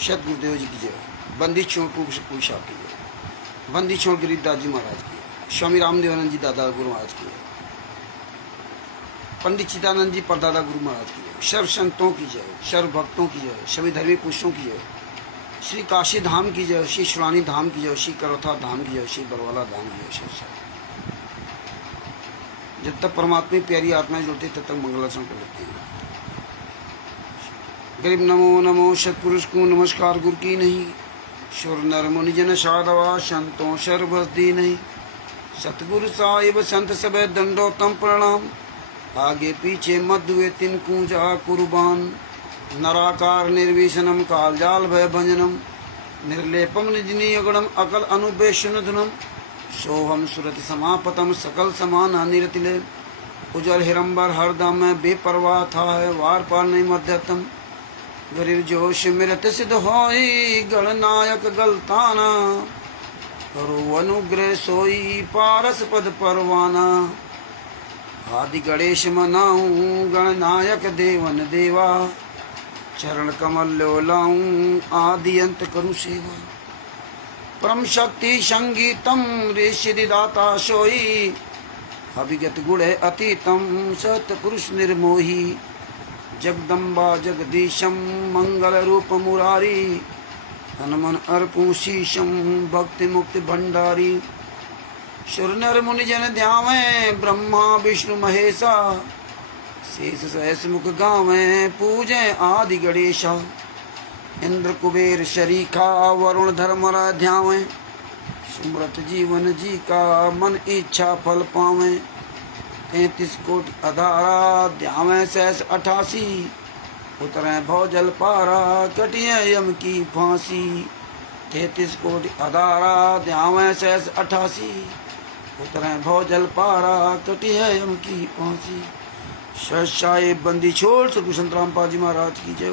सत गुरुदेव जी की जय। बंदी छोड़ पूरी शाह की जय। बंदी छोड़ गरीबदास जी महाराज की जय। स्वामी रामदेवानंद जी दादा गुरु महाराज की जय। पंडित चिदानंद जी परदादा गुरु महाराज की जय। सर्व संतों की जय, सर्व भक्तों की जय, सभी धर्मी पुरुषों की जय। श्री काशी धाम की जय, श्री शिवानी धाम की जय, श्री करौथा धाम की जय, श्री बरवाला धाम की जय। श्री जब तक परमात्मा की प्यारी आत्माएं जुड़ती तब तक मंगलाचरण कर लेते हैं। गरीब नमो नमो सतपुरुष को नमस्कार गुरु की नहीं, सुर नर मुनि जन साधवा संतों सर्वस्दी नहीं। सतगुरु साहिब संत सब दंडोतम प्रणाम, आगे पीछे मध्य तिन कूंजा कुर्बान। नराकार निर्विशनम कालजाल भय भंजनम, निर्लेपम निजनी अगणम अकल अनुपेशन धुनम। सोहम सुरति समापतम सकल समान निरतिले, उजल हिरंबर हरदम में बेपरवाह था है वार पार नहीं मध्यतम। गरीब जोश मिरत सिद्ध होई गणनायक गलताना, करो अनुग्रह सोई पारस पद परवाना। आदि गणेश मनाऊं गणनायक देवन देवा, चरण कमल लो लाऊं आदि अंत करूं सेवा। परम शक्ति संगीतम ऋषि दाता सोई, अभिगत गुण अतीतम सतपुरुष निर्मोही। जगदम्बा जगदीशम मंगल रूप मुरारी, हनुमन अर्पू शीशम भक्ति मुक्ति भंडारी। सुर नर मुनि जन ध्यावे ब्रह्मा विष्णु महेशा, शेष सहस मुख गावे पूजे आदि गणेशा। इंद्र कुबेर शरीखा वरुण धर्मरा ध्यावे, सुमृत जीवन जी का मन इच्छा फल पावे। 33 कोटि अधारा ध्यावे सहस 88, उतरे भव जल पारा कटिए यम की फांसी। 33 कोटि अधारा ध्यावे सहस 88, उतरे भव जल पारा कटिए यम की फांसी। सच्चाई बंदी छोड़ सतगुरु संत रामपाल जी महाराज की जय।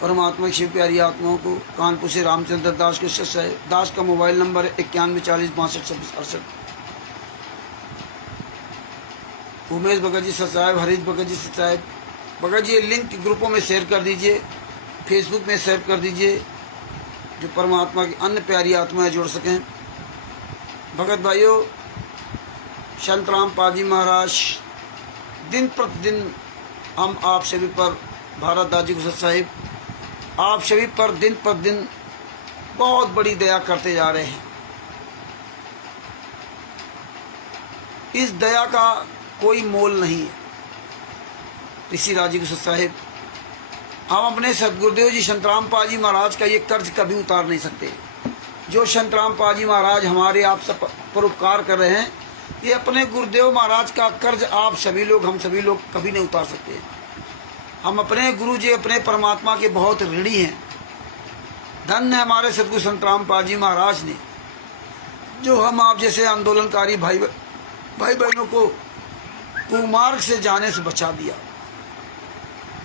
परमात्मा की शिव प्यारी आत्माओं को कानपुर से रामचंद्र दास के सच्चाई दास का mobile number 91 40 62 26 68। Umesh Bhagat ji सचाएब, Harish Bhagat ji सचाएब। Bhagat ji link ग्रुपों में शेयर कर दीजिए, फेसबुक में शेयर कर दीजिए, जो परमात्मा की अन्य प्यारी आत्माएं जुड़ सकें। भगत भाइयों, संत रामपाल जी महाराज दिन प्रतिदिन हम आप सभी पर, भारत दाजी गुजर साहिब आप सभी पर दिन प्रतिदिन बहुत बड़ी दया करते जा रहे हैं। इस दया का कोई मोल नहीं है। ऋषि राजी गुजर साहिब, हम अपने सदगुरुदेव जी संत रामपाल जी महाराज का ये कर्ज कभी उतार नहीं सकते। जो संत रामपाल जी महाराज हमारे आप सब पर उपकार कर रहे हैं, ये अपने गुरुदेव महाराज का कर्ज आप सभी लोग, हम सभी लोग कभी नहीं उतार सकते। हम अपने गुरु जी, अपने परमात्मा के बहुत ऋणी हैं। धन्य हमारे सतगुरु संत रामपाल जी महाराज ने, जो हम आप जैसे आंदोलनकारी भाई बहनों को कुमार्ग से जाने से बचा दिया।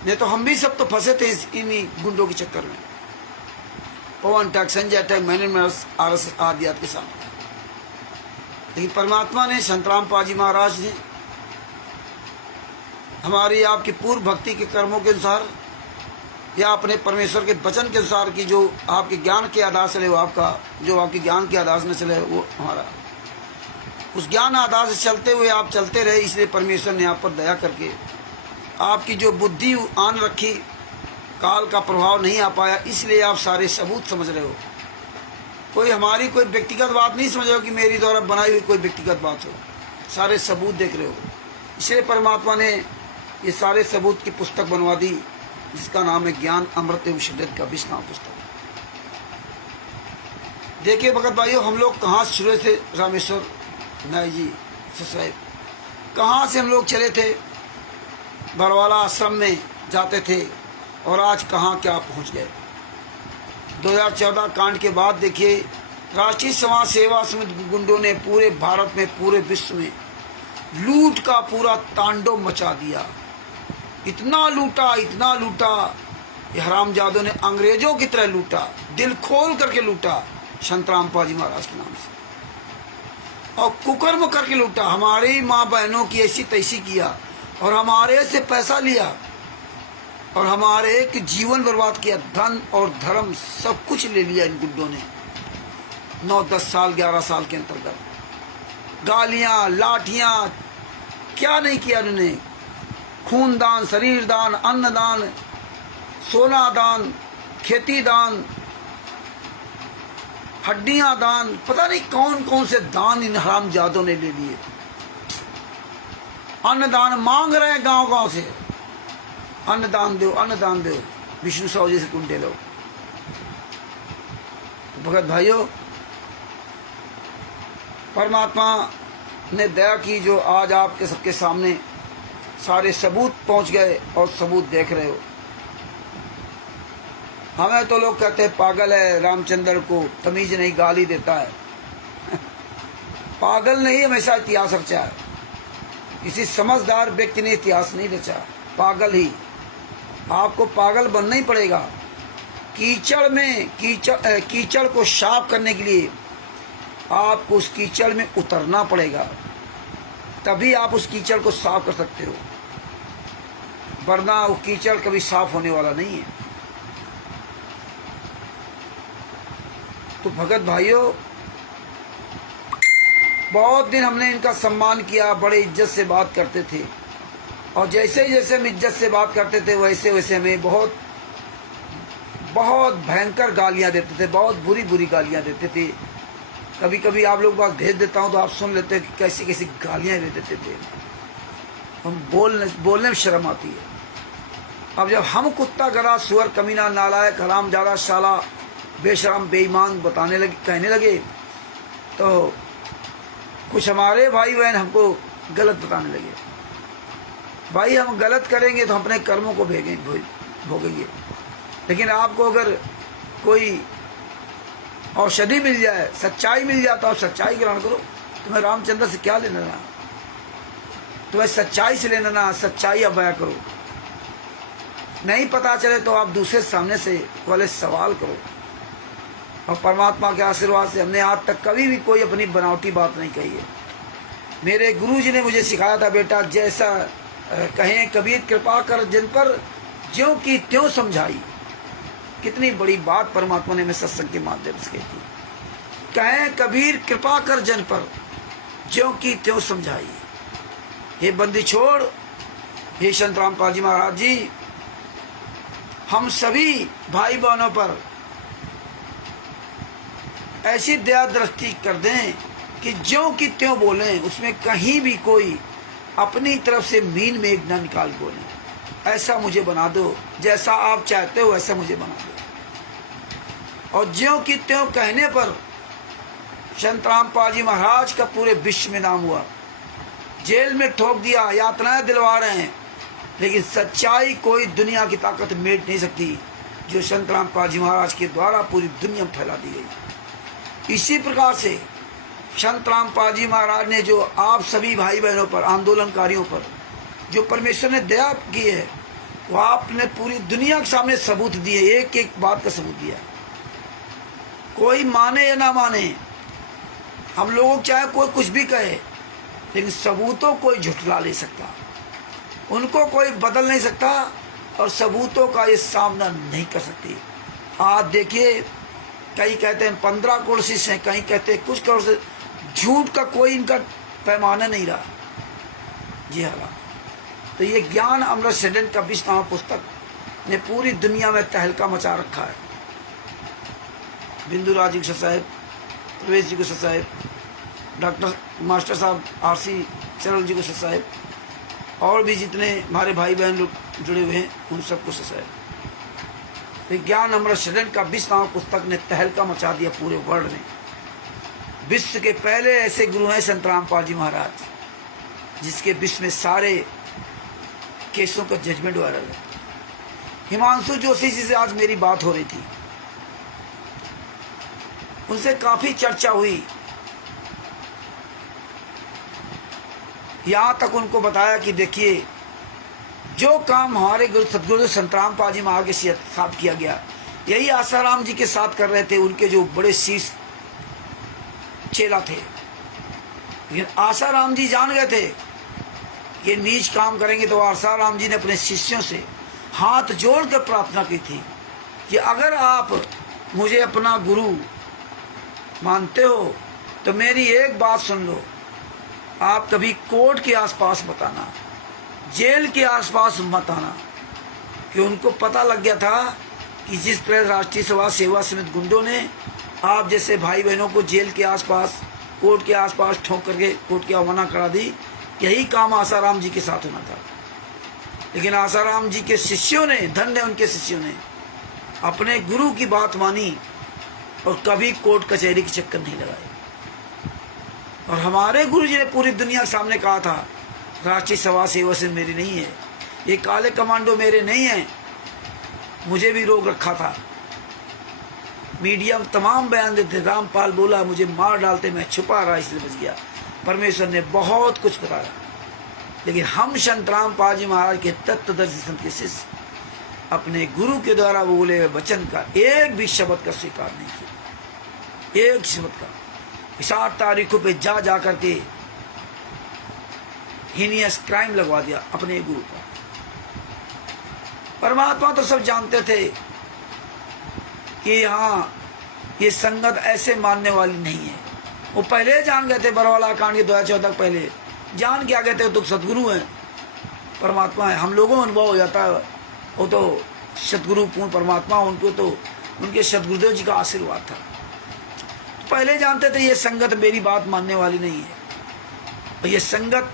नहीं तो हम भी सब तो फंसे थे इन्हीं गुंडों के चक्कर में। पवन टैक, संजय टैक, मैंने RSS आदि के सामने। लेकिन परमात्मा ने, संत रामपाल जी महाराज ने हमारी आपकी पूर्व भक्ति के कर्मों के अनुसार या अपने परमेश्वर के वचन के अनुसार की जो आपके ज्ञान के आधार से वो आपका, जो आपके ज्ञान के आधार से चले, वो हमारा उस ज्ञान आधार से चलते हुए आप चलते रहे। इसलिए परमेश्वर ने आप पर दया करके आपकी जो बुद्धि आन रखी, काल का प्रभाव नहीं आ पाया, इसलिए आप सारे सबूत समझ रहे हो। कोई हमारी कोई व्यक्तिगत बात नहीं समझ रहे हो कि मेरी द्वारा बनाई हुई कोई व्यक्तिगत बात हो, सारे सबूत देख रहे हो। इसलिए परमात्मा ने ये सारे सबूत की पुस्तक बनवा दी, जिसका नाम है ज्ञान अमृत एवं शिद्दत का विश्राम पुस्तक। देखिए भगत भाइयों, हम लोग कहाँ से शुरू थे, रामेश्वर नाय जी साहब, कहाँ से हम लोग चले थे, बरवाला आश्रम में जाते थे, और आज कहाँ क्या पहुँच गए। 2014 कांड के बाद देखिए, राष्ट्रीय समाज सेवा समिति गुंडों ने पूरे भारत में, पूरे विश्व में लूट का पूरा तांडव मचा दिया। इतना लूटा, इतना लूटा, ये हरामजादों ने अंग्रेजों की तरह लूटा, दिल खोल करके लूटा संत रामपाल जी महाराज के नाम से, और कुकर्म करके लूटा। हमारी माँ बहनों की ऐसी तैसी किया और हमारे से पैसा लिया। और हमारे एक जीवन बर्बाद किया, धन और धर्म सब कुछ ले लिया इन गुंडों ने। 9-10 साल 11 साल के अंतर्गत गालियां, लाठियां, क्या नहीं किया उन्होंने। खून दान, शरीर दान, अन्न दान, सोना दान, खेती दान, हड्डियां दान, पता नहीं कौन कौन से दान इन हरामजादों ने ले लिए। अन्नदान मांग रहे हैं गांव गांव से, अन्नदान दो, अन्नदान दो, विष्णु साहू जैसे गुंडे लोग। भगत भाइयों, परमात्मा ने दया की, जो आज आपके सबके सामने सारे सबूत पहुंच गए और सबूत देख रहे हो। हमें तो लोग कहते हैं पागल है, रामचंद्र को तमीज नहीं, गाली देता है। पागल नहीं, हमेशा इतिहास रचा है। किसी समझदार व्यक्ति ने इतिहास नहीं रचा, पागल ही। आपको पागल बनना ही पड़ेगा। कीचड़ में कीचड़ को साफ करने के लिए आपको उस कीचड़ में उतरना पड़ेगा, तभी आप उस कीचड़ को साफ कर सकते हो, वरना वो कीचड़ कभी साफ होने वाला नहीं है। तो भगत भाइयों, बहुत दिन हमने इनका सम्मान किया, बड़े इज्जत से बात करते थे, और जैसे जैसे हम इज्जत से बात करते थे वैसे वैसे हमें बहुत बहुत भयंकर गालियां देते थे, बहुत बुरी बुरी गालियां देते थे। कभी कभी आप लोग बात भेज देता हूं तो आप सुन लेते हैं कि कैसी कैसी गालियां दे देते थे। हम बोलने में शर्म आती है। अब जब हम कुत्ता, गला, सुअर, कमीना, नालायक, हरामजादा, शाला, बेशरम, बेईमान कहने लगे, तो कुछ हमारे भाई बहन हमको गलत बताने लगे। भाई, हम गलत करेंगे तो हम अपने कर्मों को भोगेंगे, लेकिन आपको अगर कोई औषधि मिल जाए, सच्चाई मिल जाए, तो आप सच्चाई ग्रहण करो। तुम्हें रामचंद्र से क्या लेना ना, तुम्हें सच्चाई से लेना ना, सच्चाई अब बयां करो। नहीं पता चले तो आप दूसरे सामने से वाले सवाल करो। और परमात्मा के आशीर्वाद से हमने आज तक कभी भी कोई अपनी बनावटी बात नहीं कही है। मेरे गुरुजी ने मुझे सिखाया था, बेटा जैसा कहें कबीर कृपा कर जिन पर, ज्यों की त्यों समझाई। कितनी बड़ी बात परमात्मा ने हमें सत्संग के माध्यम से कही। कहें कबीर कृपा कर जन पर, ज्यों की त्यों समझाई। हे बंदी छोड़, हे संत रामपाल जी महाराज जी, हम सभी भाई बहनों पर ऐसी दया दृष्टि कर दें कि ज्यों की त्यों बोलें, उसमें कहीं भी कोई अपनी तरफ से मीन में एक न निकाल बोलें। ऐसा मुझे बना दो, जैसा आप चाहते हो वैसा मुझे बना दो। और ज्यों की त्यों कहने पर संत रामपाल जी महाराज का पूरे विश्व में नाम हुआ। जेल में ठोक दिया, यातनाएं दिलवा रहे हैं, लेकिन सच्चाई कोई दुनिया की ताकत मेट नहीं सकती, जो संत रामपाल जी महाराज के द्वारा पूरी दुनिया में फैला दी गई। इसी प्रकार से संत रामपाल जी महाराज ने जो आप सभी भाई बहनों पर, आंदोलनकारियों पर जो परमेश्वर ने दया की है, वो आपने पूरी दुनिया के सामने सबूत दिए, एक एक बात का सबूत दिया। कोई माने या ना माने, हम लोगों चाहे कोई कुछ भी कहे, लेकिन सबूतों कोई झुठला नहीं सकता, उनको कोई बदल नहीं सकता, और सबूतों का ये सामना नहीं कर सकती। आज देखिए, कई कहते हैं 15 करोड़ शिष्य हैं, कहीं कहते हैं कुछ करोड़ से। झूठ का कोई इनका पैमाना नहीं रहा। जी हाँ, तो ये ज्ञान अमृत सदन का 20 नामा पुस्तक ने पूरी दुनिया में तहलका मचा रखा है। बिंदुराज जी को साहब, प्रवेश जी को साहब, डॉक्टर मास्टर साहब आरसी चरल जी को साहब, और भी जितने हमारे भाई बहन लोग जुड़े हुए हैं उन सबको साहब। तो ज्ञान अमृत सदन का 20 नामा पुस्तक ने तहलका मचा दिया पूरे वर्ल्ड में। विश्व के पहले ऐसे गुरु हैं संत रामपाल जी महाराज, जिसके विश्व में सारे केसों का जजमेंट वायरल है। हिमांशु जोशी जी से आज मेरी बात हो रही थी, उनसे काफी चर्चा हुई। यहां तक उनको बताया कि देखिए, जो काम हमारे गुरु सदगुरु संत रामपाल जी महाराज के साथ किया गया, यही आसाराम जी के साथ कर रहे थे, उनके जो बड़े शीर्ष चेला थे। लेकिन आसाराम जी जान गए थे ये नीच काम करेंगे, तो आसाराम जी ने अपने शिष्यों से हाथ जोड़ कर प्रार्थना की थी कि अगर आप मुझे अपना गुरु मानते हो तो मेरी एक बात सुन लो, आप कभी कोर्ट के आसपास मत आना, जेल के आसपास मत आना। कि उनको पता लग गया था कि जिस तरह राष्ट्रीय समाज सेवा समिति गुंडों ने आप जैसे भाई बहनों को जेल के आसपास, कोर्ट के आसपास ठोक करके कोर्ट की अवमानना करा दी, यही काम आसाराम जी के साथ होना था। लेकिन आसाराम जी के शिष्यों ने, धन्य उनके शिष्यों ने, अपने गुरु की बात मानी और कभी कोर्ट कचहरी के चक्कर नहीं लगाए। और हमारे गुरु जी ने पूरी दुनिया के सामने कहा था, राष्ट्रीय समाज सेवा से मेरी नहीं है, ये काले कमांडो मेरे नहीं हैं। मुझे भी रोक रखा था, मीडिया में तमाम बयान देते, रामपाल बोला मुझे मार डालते, मैं छुपा रहा इसलिए बच गया। परमेश्वर ने बहुत कुछ बताया, लेकिन हम संत रामपाल जी महाराज के तत्वदर्शी संत के शिष्य अपने गुरु के द्वारा बोले हुए वचन का एक भी शब्द का स्वीकार नहीं किया। एक शब्द का 7 तारीखों पे जा करके हीनियस क्राइम लगवा दिया अपने गुरु का। परमात्मा तो सब जानते थे कि हाँ ये संगत ऐसे मानने वाली नहीं है। वो पहले जान गए थे, बरवाला कांड के 2014 पहले जान के आ गए थे तो सतगुरु हैं, परमात्मा है। हम लोगों में अनुभव हो जाता है, वो तो सतगुरु पूर्ण परमात्मा, उनको तो उनके सतगुरुदेव जी का आशीर्वाद था। पहले जानते थे ये संगत मेरी बात मानने वाली नहीं है, और ये संगत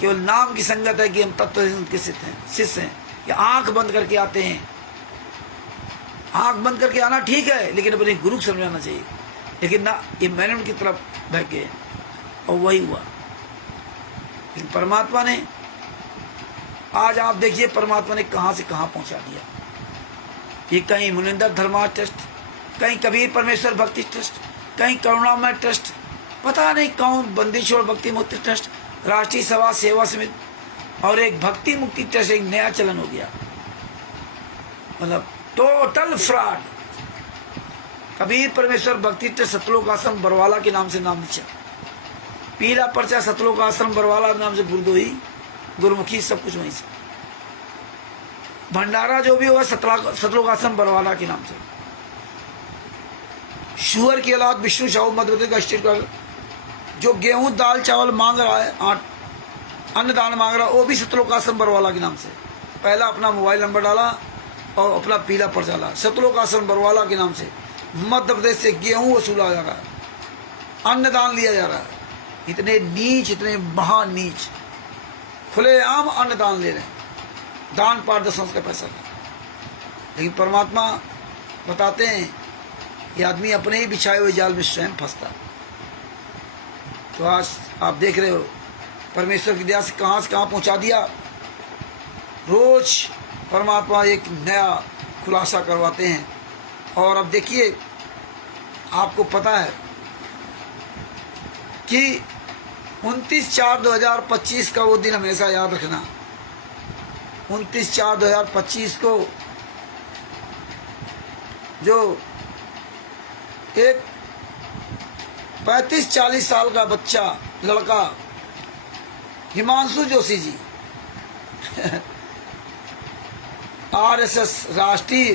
केवल नाम की संगत है कि हम तत्व के शिष्य हैं। कि आंख बंद करके आते हैं, आंख बंद करके आना ठीक है, लेकिन अपने गुरु को समझाना चाहिए। लेकिन ना, ये मैंने उनकी तरफ बह गए और वही हुआ। लेकिन परमात्मा ने, आज आप देखिए परमात्मा ने कहां से कहां पहुंचा दिया। ये कहीं मुनिंदर धर्मा ट्रस्ट, कहीं कबीर परमेश्वर भक्ति ट्रस्ट, कहीं करुणामय ट्रस्ट, पता नहीं कौन, बंदीछोड़ भक्ति मुक्ति ट्रस्ट, राष्ट्रीय समाज सेवा समिति, और एक भक्ति मुक्ति ट्रस्ट एक नया चलन हो गया। मतलब टोटल फ्रॉड। कबीर परमेश्वर भक्ति ट्रस्ट सतलोक आश्रम बरवाला के नाम से नाम नीचा, पीला पर्चा सतलोक आश्रम बरवाला नाम से गुरुदोही, गुरुमुखी सब कुछ वहीं से। भंडारा जो भी होगा सतलोक आश्रम बरवाला के नाम से। शुअर की औलाद विष्णु साहू मध्य प्रदेश का स्टेट का जो गेहूं दाल चावल मांग रहा है, अन्नदान मांग रहा है, वो भी सतलोक आश्रम बरवाला के नाम से। पहला अपना मोबाइल नंबर डाला और अपना पीला पर्चा डाला, सतलोक आश्रम बरवाला के नाम से मध्य प्रदेश से गेहूं वसूला जा रहा है, अन्नदान लिया जा रहा है। इतने नीच, इतने महान नीच खुलेआम अन्नदान ले रहे हैं, दान पारदर्शन का पैसा। लेकिन परमात्मा बताते हैं कि आदमी अपने ही बिछाए हुए जाल में स्वयं फंसता। तो आज आप देख रहे हो परमेश्वर की दया से कहां पहुंचा दिया। रोज परमात्मा एक नया खुलासा करवाते हैं। और अब देखिए, आपको पता है कि 29/4/2025 का वो दिन हमेशा याद रखना। 29/4/2025 को जो एक 35-40 साल का बच्चा, लड़का हिमांशु जोशी जी RSS राष्ट्रीय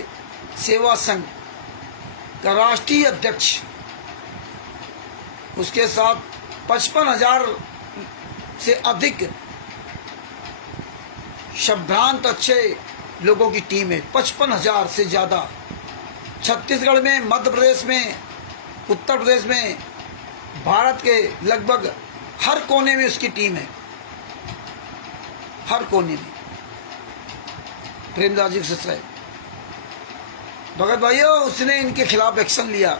सेवा संघ का राष्ट्रीय अध्यक्ष, उसके साथ 55,000 से अधिक संभ्रांत अच्छे लोगों की टीम है। 55,000 से ज्यादा छत्तीसगढ़ में, मध्य प्रदेश में, उत्तर प्रदेश में, भारत के लगभग हर कोने में उसकी टीम है, हर कोने में। प्रेमदास जी से है भगत भाइयों, उसने इनके खिलाफ एक्शन लिया।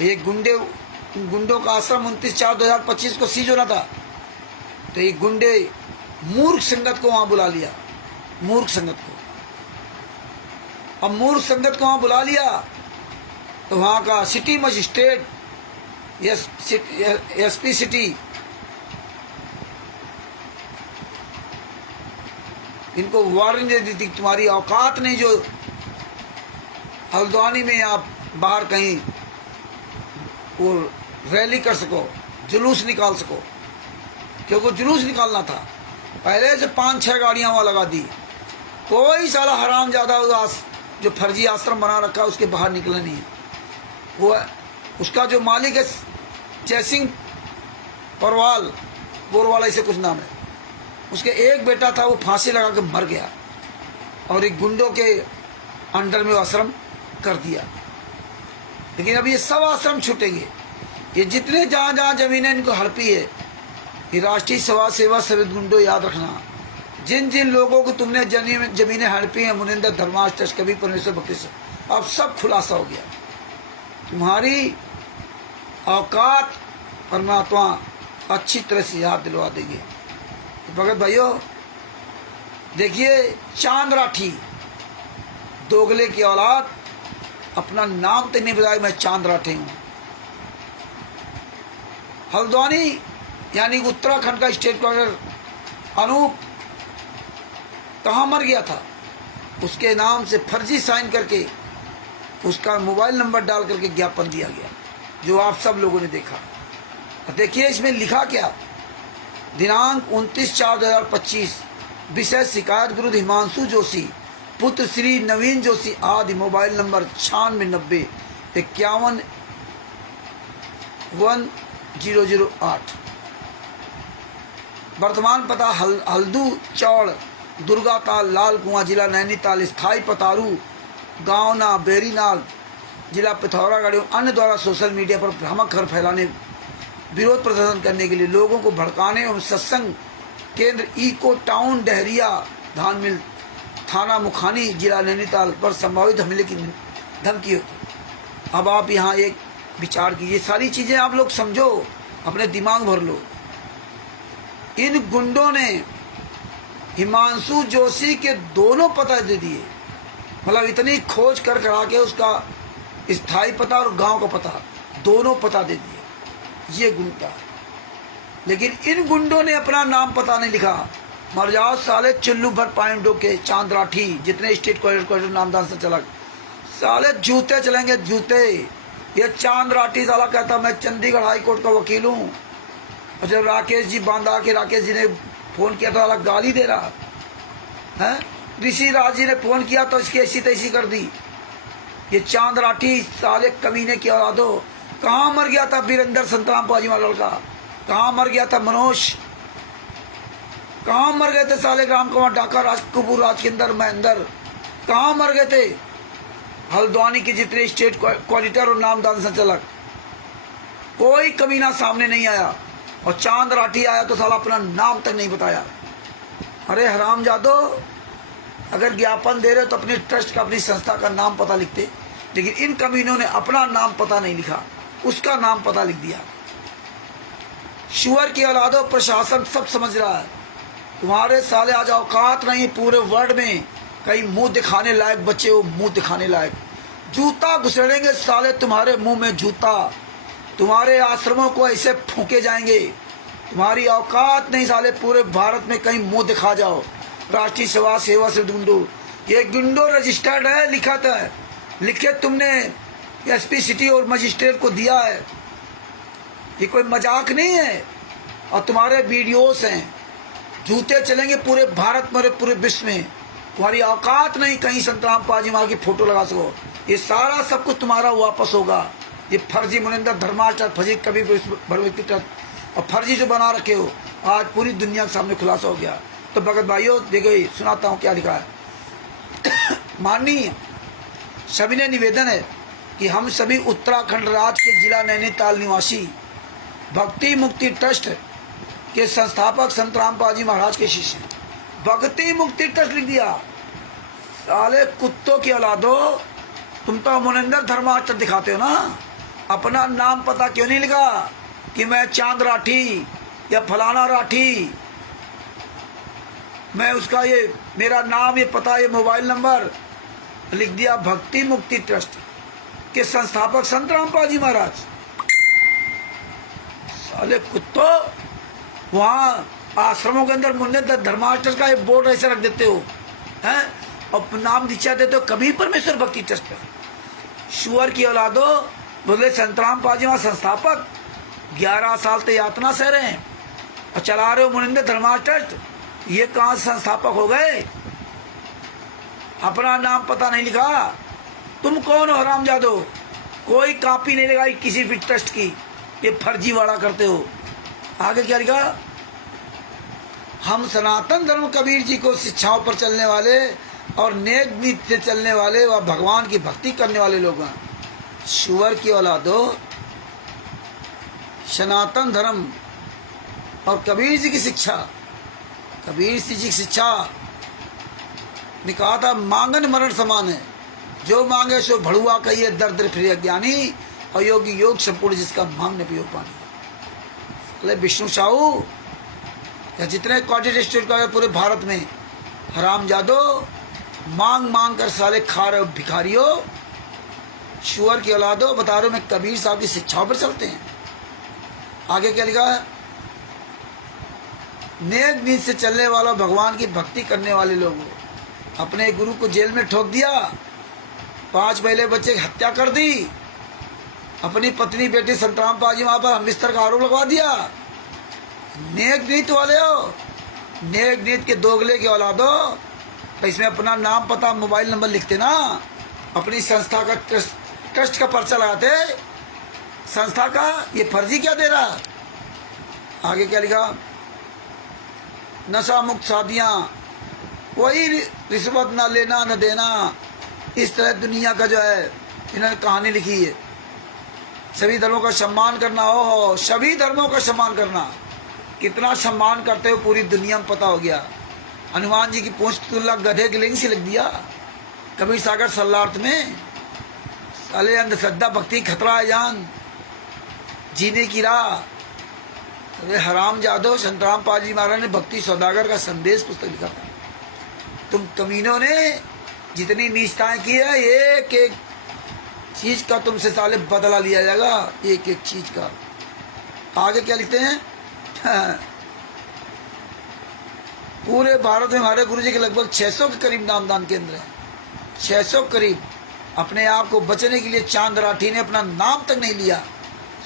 ये गुंडों का आश्रम 29/4/2025 को सीज होना था, तो ये गुंडे मूर्ख संगत को वहां बुला लिया, मूर्ख संगत को। अब मूर्ख संगत को वहां बुला लिया तो वहां का सिटी मजिस्ट्रेट, SP सिटी, इनको वार्निंग दे दी थी, तुम्हारी औकात नहीं जो हल्द्वानी में आप बाहर कहीं वो रैली कर सको, जुलूस निकाल सको, क्योंकि जुलूस निकालना था। पहले से 5-6 गाड़ियां वहां लगा दी कोई साला हराम ज्यादा उदास जो फर्जी आश्रम बना रखा है उसके बाहर निकला नहीं है। वो उसका जो मालिक है जयसिंह परवाल बोरवाल ऐसे कुछ नाम है, उसके एक बेटा था, वो फांसी लगा के मर गया और एक गुंडों के अंडर में वो आश्रम कर दिया। लेकिन अब ये सब आश्रम छूटेंगे। ये जितने जहाँ जहाँ जमीनें इनको हड़पी है, ये राष्ट्रीय समाज सेवा समिति गुंडो याद रखना, जिन जिन लोगों को तुमने जमीनें हड़पी हैं, मुनिंदर धर्मार्थ ट्रस्ट कभी परमेश्वर भक्ति से, अब सब खुलासा हो गया। तुम्हारी औकात परमात्मा अच्छी तरह से याद दिलवा देंगे। तो भगत भाइयों देखिए, चांद राठी दोगले की औलाद अपना नाम तक नहीं बताया, मैं चांद राठी हूँ। हल्द्वानी यानी उत्तराखंड का स्टेट गवर्नर अनूप कहाँ मर गया था, उसके नाम से फर्जी साइन करके उसका मोबाइल नंबर डाल करके ज्ञापन दिया गया, जो आप सब लोगों ने देखा। देखिए इसमें लिखा क्या, दिनांक 29/4/2025, विषय शिकायत विरुद्ध हिमांशु जोशी पुत्र श्री नवीन जोशी आदि, मोबाइल नंबर 9690-511008, वर्तमान पता हल्दू चौड़ दुर्गाताल लाल कुआं जिला नैनीताल, स्थायी पतारू गांव ना बेरीनाग जिला पिथौरागढ़। अन्य द्वारा सोशल मीडिया पर भ्रामक खबर फैलाने, विरोध प्रदर्शन करने के लिए लोगों को भड़काने एवं सत्संग केंद्र इको टाउन डहरिया धान मिल थाना मुखानी जिला नैनीताल पर संभावित हमले की धमकी होती। अब आप यहाँ एक विचार कीजिए, सारी चीजें आप लोग समझो, अपने दिमाग भर लो। इन गुंडों ने हिमांशु जोशी के दोनों पता दे दिए, मतलब इतनी खोज कर करा के उसका स्थायी पता और गांव का पता दोनों पता दे दिए। ये गुंडा है, लेकिन इन गुंडों ने अपना नाम पता नहीं लिखा। मर जाओ साले चुल्लू भर पाइंडो के चांद राठी, जितने स्टेट क्वालिटर नामदान से चला, साले जूते चलेंगे जूते। ये चांद राठी साला कहता मैं चंडीगढ़ हाई कोर्ट का वकील हूँ, और जब राकेश जी बांधा के राकेश जी ने फोन किया तो साला गाली दे रहा है। ऋषि राज जी ने फोन किया तो इसकी ऐसी तैसी कर दी। ये चांद राठी साले कमीने की औलादो, कहाँ मर गया था वीरेंद्र संतराम पाजी वाला लड़का, कहाँ मर गया था मनोज, कहाँ मर गए थे साले राम कुमार डाका, राज कपूर, राज के अंदर महेंद्र, कहाँ मर गए थे हल्द्वानी के जितने स्टेट क्वालिटर और नामदान संचालक, कोई कमीना सामने नहीं आया। और चांद राठी आया तो साला अपना नाम तक नहीं बताया। अरे हरामजादो, अगर ज्ञापन दे रहे तो अपनी ट्रस्ट का, अपनी संस्था का नाम पता लिखते, लेकिन इन कमीनों ने अपना नाम पता नहीं लिखा, उसका नाम पता लिख दिया। शुअर की औलादो, प्रशासन सब समझ रहा है, तुम्हारे साले आज औकात नहीं पूरे वर्ल्ड में कहीं मुंह दिखाने लायक बच्चे हो, मुंह दिखाने लायक। जूता घुसेड़ेंगे साले तुम्हारे मुंह में जूता, तुम्हारे आश्रमों को ऐसे फूके जाएंगे, तुम्हारी औकात नहीं साले पूरे भारत में कहीं मुंह दिखा जाओ। राष्ट्रीय समाज सेवा से गुंडो, ये गुंडो रजिस्टर्ड है, लिखा था, लिखे तुमने एसपी सिटी और मजिस्ट्रेट को दिया है, ये कोई मजाक नहीं है। और तुम्हारे वीडियोस हैं, जूते चलेंगे पूरे भारत में, पूरे विश्व में, तुम्हारी औकात नहीं कहीं संतराम पाजी माँ की फोटो लगा सको। ये सारा सब कुछ तुम्हारा वापस होगा। ये फर्जी मुनिंदर धर्मार्थ फर्जी कभी भरभक्ति ट्रस्ट और फर्जी जो बना रखे हो, आज पूरी दुनिया के सामने खुलासा हो गया। तो भगत भाइयों देखो, सुनाता हूँ क्या लिखा है। माननीय सभी ने निवेदन है कि हम सभी उत्तराखंड राज्य के जिला नैनीताल निवासी भक्ति मुक्ति ट्रस्ट के संस्थापक संत रामपाल जी महाराज के शिष्य हैं। भक्ति मुक्ति ट्रस्ट लिख दिया, साले कुत्तों की औलादो, तुम तो मुनिंदर धर्मार्थ दिखाते हो ना, अपना नाम पता क्यों नहीं लिखा कि मैं चांद राठी या फलाना राठी, मैं उसका ये मेरा नाम, ये पता, ये मोबाइल नंबर लिख दिया। भक्ति मुक्ति ट्रस्ट के संस्थापक संत रामपाल जी महाराज। साले कुत्तो, वहाँ आश्रमों के अंदर मुनिंदर धर्मार्थ ट्रस्ट का एक बोर्ड ऐसे रख देते हो हैं, और नाम दीक्षा देते हो कभी परमेश्वर भक्ति ट्रस्ट पे। शुअर की औलादो, बोले संत रामपाल जी वहाँ संस्थापक 11 साल से यातना सह रहे हैं और चला रहे हो मुनिंदर धर्मार्थ ट्रस्ट, ये कहाँ संस्थापक हो गए? अपना नाम पता नहीं लिखा। तुम कौन हो हरामजादो? कोई कॉपी नहीं लगाई किसी भी ट्रस्ट की, ये फर्जीवाड़ा करते हो। आगे क्या लिखा? हम सनातन धर्म कबीर जी को शिक्षाओं पर चलने वाले और नेक नीति से चलने वाले व भगवान की भक्ति करने वाले लोग हैं। शुअर की औलादो, सनातन धर्म और कबीर जी की शिक्षा, कबीर जी की शिक्षा ने कहा था मांगन मरण समान है, जो मांगे सो भड़ुआ कहिए दर्द फिर ज्ञानी, और योगी योग संपूर्ण जिसका मांगने पियो पानी। अरे विष्णु साहू या जितने क्वाड्रेटिक स्टेट का है पूरे भारत में, हरामजादो मांग मांग कर साले खा रहे हो भिखारियों, शुअर की औलादो। बता रहे हो मैं कबीर साहब की शिक्षाओं पर चलते हैं। आगे क्या लिखा है? नेक नीति से चलने वाला भगवान की भक्ति करने वाले लोग, अपने गुरु को जेल में ठोक दिया, 5 पहले बच्चे की हत्या कर दी, अपनी पत्नी बेटी संतराम पाजी वहां पर हमबिस्तर का आरोप लगवा दिया। नेक नीति वाले हो, नेक नीति के दोगले की औलादो। तो इसमें अपना नाम पता मोबाइल नंबर लिखते ना, अपनी संस्था का ट्रस्ट का पर्चा लगाते, संस्था का ये फर्जी क्या दे रहा। आगे क्या लिखा? नशा मुक्त शादियां, वही रिश्वत ना लेना न देना, इस तरह दुनिया का जो है इन्होंने कहानी लिखी है। सभी धर्मों का सम्मान करना, हो सभी धर्मों का सम्मान करना, कितना सम्मान करते हो पूरी दुनिया में पता हो गया। हनुमान जी की पूंछ तुल्ला गधे के लिंग से लिख दिया कबीर सागर सल्लार्थ में। साले अंधश्रद्धा भक्ति खतरा है जान, जीने की राह। अरे हराम जादो, संतराम पाजी महाराज ने भक्ति सौदागर का संदेश पुस्तक लिखा था। तुम कमीनों ने जितनी नीचताएं की है, एक एक चीज का तुमसे साले बदला लिया जाएगा, एक एक चीज का। आगे क्या लिखते हैं? पूरे भारत में हमारे गुरु जी के लगभग 600 के करीब नामदान केंद्र हैं, 600 करीब। अपने आप को बचने के लिए चांद राठी ने अपना नाम तक नहीं लिया।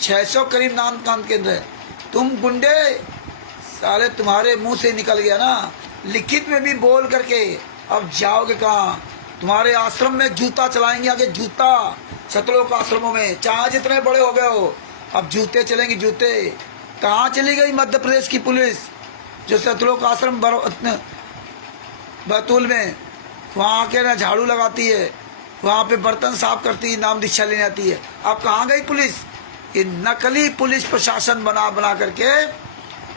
600 करीब नामदान केंद्र है। तुम गुंडे साले, तुम्हारे मुंह से निकल गया ना, लिखित में भी बोल करके अब जाओगे कहाँ? तुम्हारे आश्रम में जूता चलाएंगे, आगे जूता सतलोक आश्रमों में, चाहे जितने बड़े हो गए हो, अब जूते चलेंगे जूते। कहाँ चली गई मध्य प्रदेश की पुलिस जो सतलोक आश्रम बैतूल में वहाँ आके ना झाड़ू लगाती है, वहाँ पे बर्तन साफ करती है, नाम दीक्षा लेने आती है। अब कहाँ गई पुलिस? ये नकली पुलिस प्रशासन बना बना करके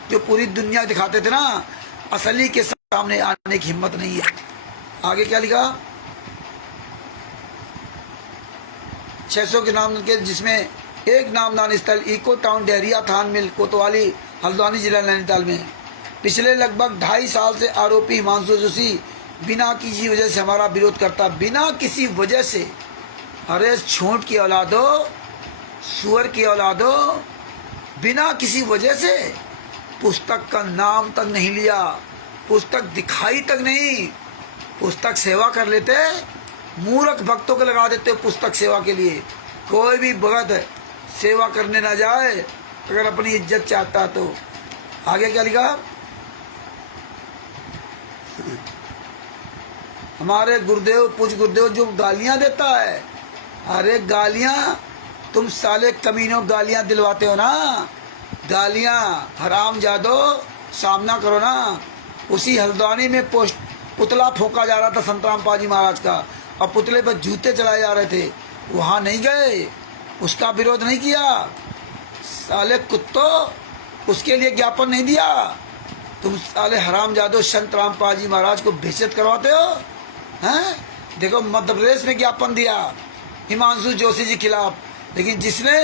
जो पूरी दुनिया दिखाते थे ना, असली के सामने आने की हिम्मत नहीं है। आगे क्या लिखा? 600 के नाम के, जिसमें एक नामदान स्थल इको टाउन डेहरिया थान मिल कोतवाली हल्द्वानी जिला नैनीताल में है। पिछले लगभग 2.5 साल से आरोपी हिमांशु जोशी बिना किसी वजह से हमारा विरोध करता, बिना किसी वजह से। अरे छोट की औलादो, सुअर की औलादो, बिना किसी वजह से पुस्तक का नाम तक नहीं लिया, पुस्तक दिखाई तक नहीं। पुस्तक सेवा कर लेते, मूर्ख भक्तों को लगा देते हो पुस्तक सेवा के लिए। कोई भी भगत सेवा करने ना जाए अगर अपनी इज्जत चाहता तो। आगे क्या लिखा? हमारे गुरुदेव, पूज गुरुदेव जो गालियां देता है, अरे गालियां तुम साले कमीनों गालियां दिलवाते हो ना, गालियां हराम जादो, सामना करो ना। उसी हल्द्वानी में पुतला फूंका जा रहा था संतराम पाजी महाराज का, और पुतले पर जूते चलाए जा रहे थे, वहां नहीं गए, उसका विरोध नहीं किया। साले कुत्तों, उसके लिए ज्ञापन नहीं दिया। तुम साले हराम जादो संत रामपाल जी महाराज को बेइज्जत करवाते हो हैं? देखो मध्य प्रदेश में ज्ञापन दिया हिमांशु जोशी जी खिलाफ, लेकिन जिसने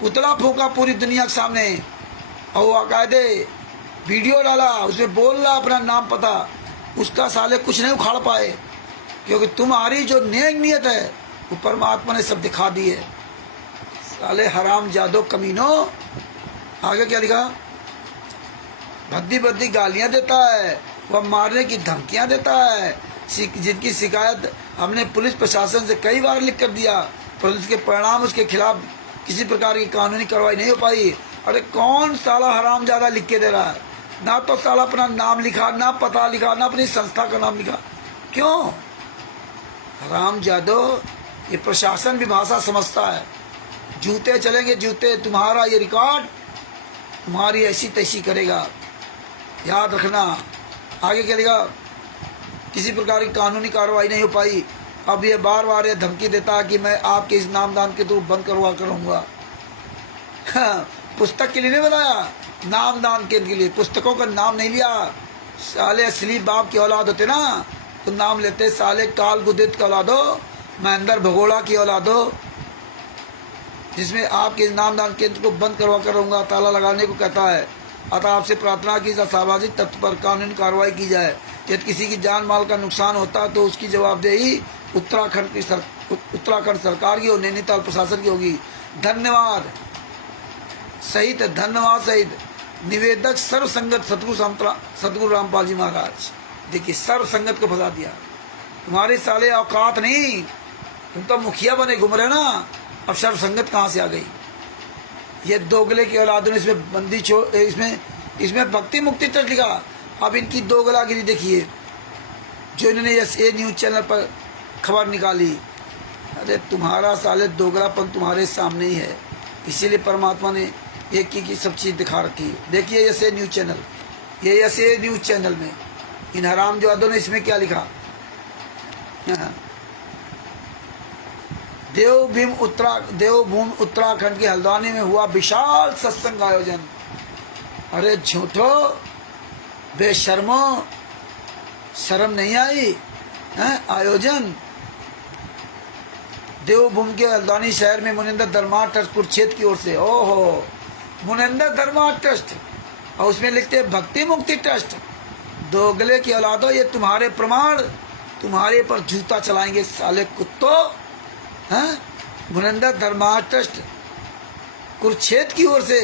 पुतला फूंका पूरी दुनिया के सामने और वो बाकायदे वीडियो डाला, उसमें बोल रहा अपना नाम पता, उसका साले कुछ नहीं उखाड़ पाए, क्योंकि तुम्हारी जो नेक नियत है वो परमात्मा ने सब दिखा दी है। साले हराम जादो कमीनों। आगे क्या लिखा? भद्दी भद्दी गालियां देता है, वह मारने की धमकियां देता है, जिनकी शिकायत हमने पुलिस प्रशासन से कई बार लिख कर दिया, पर उसके परिणाम उसके खिलाफ किसी प्रकार की कानूनी कार्रवाई नहीं हो पाई। अरे कौन साला हराम ज्यादा लिख के दे रहा है? ना तो साला अपना नाम लिखा, ना पता लिखा, ना अपनी संस्था का नाम लिखा। क्यों? राम जादव, ये प्रशासन भी भाषा समझता है। जूते चलेंगे जूते, तुम्हारा ये रिकॉर्ड तुम्हारी ऐसी तैसी करेगा, याद रखना। आगे चलेगा, किसी प्रकार की कानूनी कार्रवाई नहीं हो पाई। अब ये बार बार ये धमकी देता है कि मैं आपके इस नामदान के थ्रू बंद करवा करूँगा। हाँ, पुस्तक के लिए नहीं बताया, नामदान के लिए। पुस्तकों का नाम नहीं लिया। साले असली बाप की औलाद होते ना तो नाम लेते, साले काल गुदित की औलाद हो, महेंद्र भगोड़ा की औलाद हो, जिसमें आपके नामदान केंद्र को बंद करवा कर रहूँगा, ताला लगाने को कहता है। अतः आपसे प्रार्थना की सामाजिक तत्व पर कानूनी कार्रवाई की जाए। यदि किसी की जान माल का नुकसान होता तो उसकी जवाबदेही उत्तराखंड सरकार की और नैनीताल प्रशासन की होगी। धन्यवाद सहित, धन्यवाद सहित निवेदक सर्व संगत सतगुरु रामपाल जी महाराज। देखिए, सर्व संगत को फंसा दिया। तुम्हारे साले औकात नहीं, तुम तो मुखिया बने घूम रहे ना, अब सर्व संगत कहाँ से आ गई? ये दोगले की औलाद ने इसमें बंदी इसमें भक्ति मुक्ति ट्रस्ट लिखा। अब इनकी दोगलागिरी देखिए, जो इन्होंने ये न्यूज चैनल पर खबर निकाली। अरे तुम्हारा साले दोगलापन तुम्हारे सामने ही है, इसीलिए परमात्मा ने एक की सब चीज़ दिखा रखी है। देखिए ऐसे न्यूज चैनल, ये ऐसे न्यूज चैनल में इन हराम जादों ने इसमें क्या लिखा। देवभूमि उत्तराखंड के हल्द्वानी में हुआ विशाल सत्संग आयोजन। अरे झूठो, बेशर्मो, शर्म नहीं आई हैं? आयोजन देवभूमि के हल्द्वानी शहर में मुनिंदर धर्मा ट्रस्ट कुरुक्षेत्र की ओर से। ओहो, मुनिंदर धर्मा ट्रस्ट, और उसमें लिखते हैं भक्ति मुक्ति ट्रस्ट। दोगले की औलादो, ये तुम्हारे प्रमाण, तुम्हारे पर जूता चलाएंगे साले कुत्तों। हैं? मुनिंदर धर्मा ट्रस्ट कुरुक्षेत्र की ओर से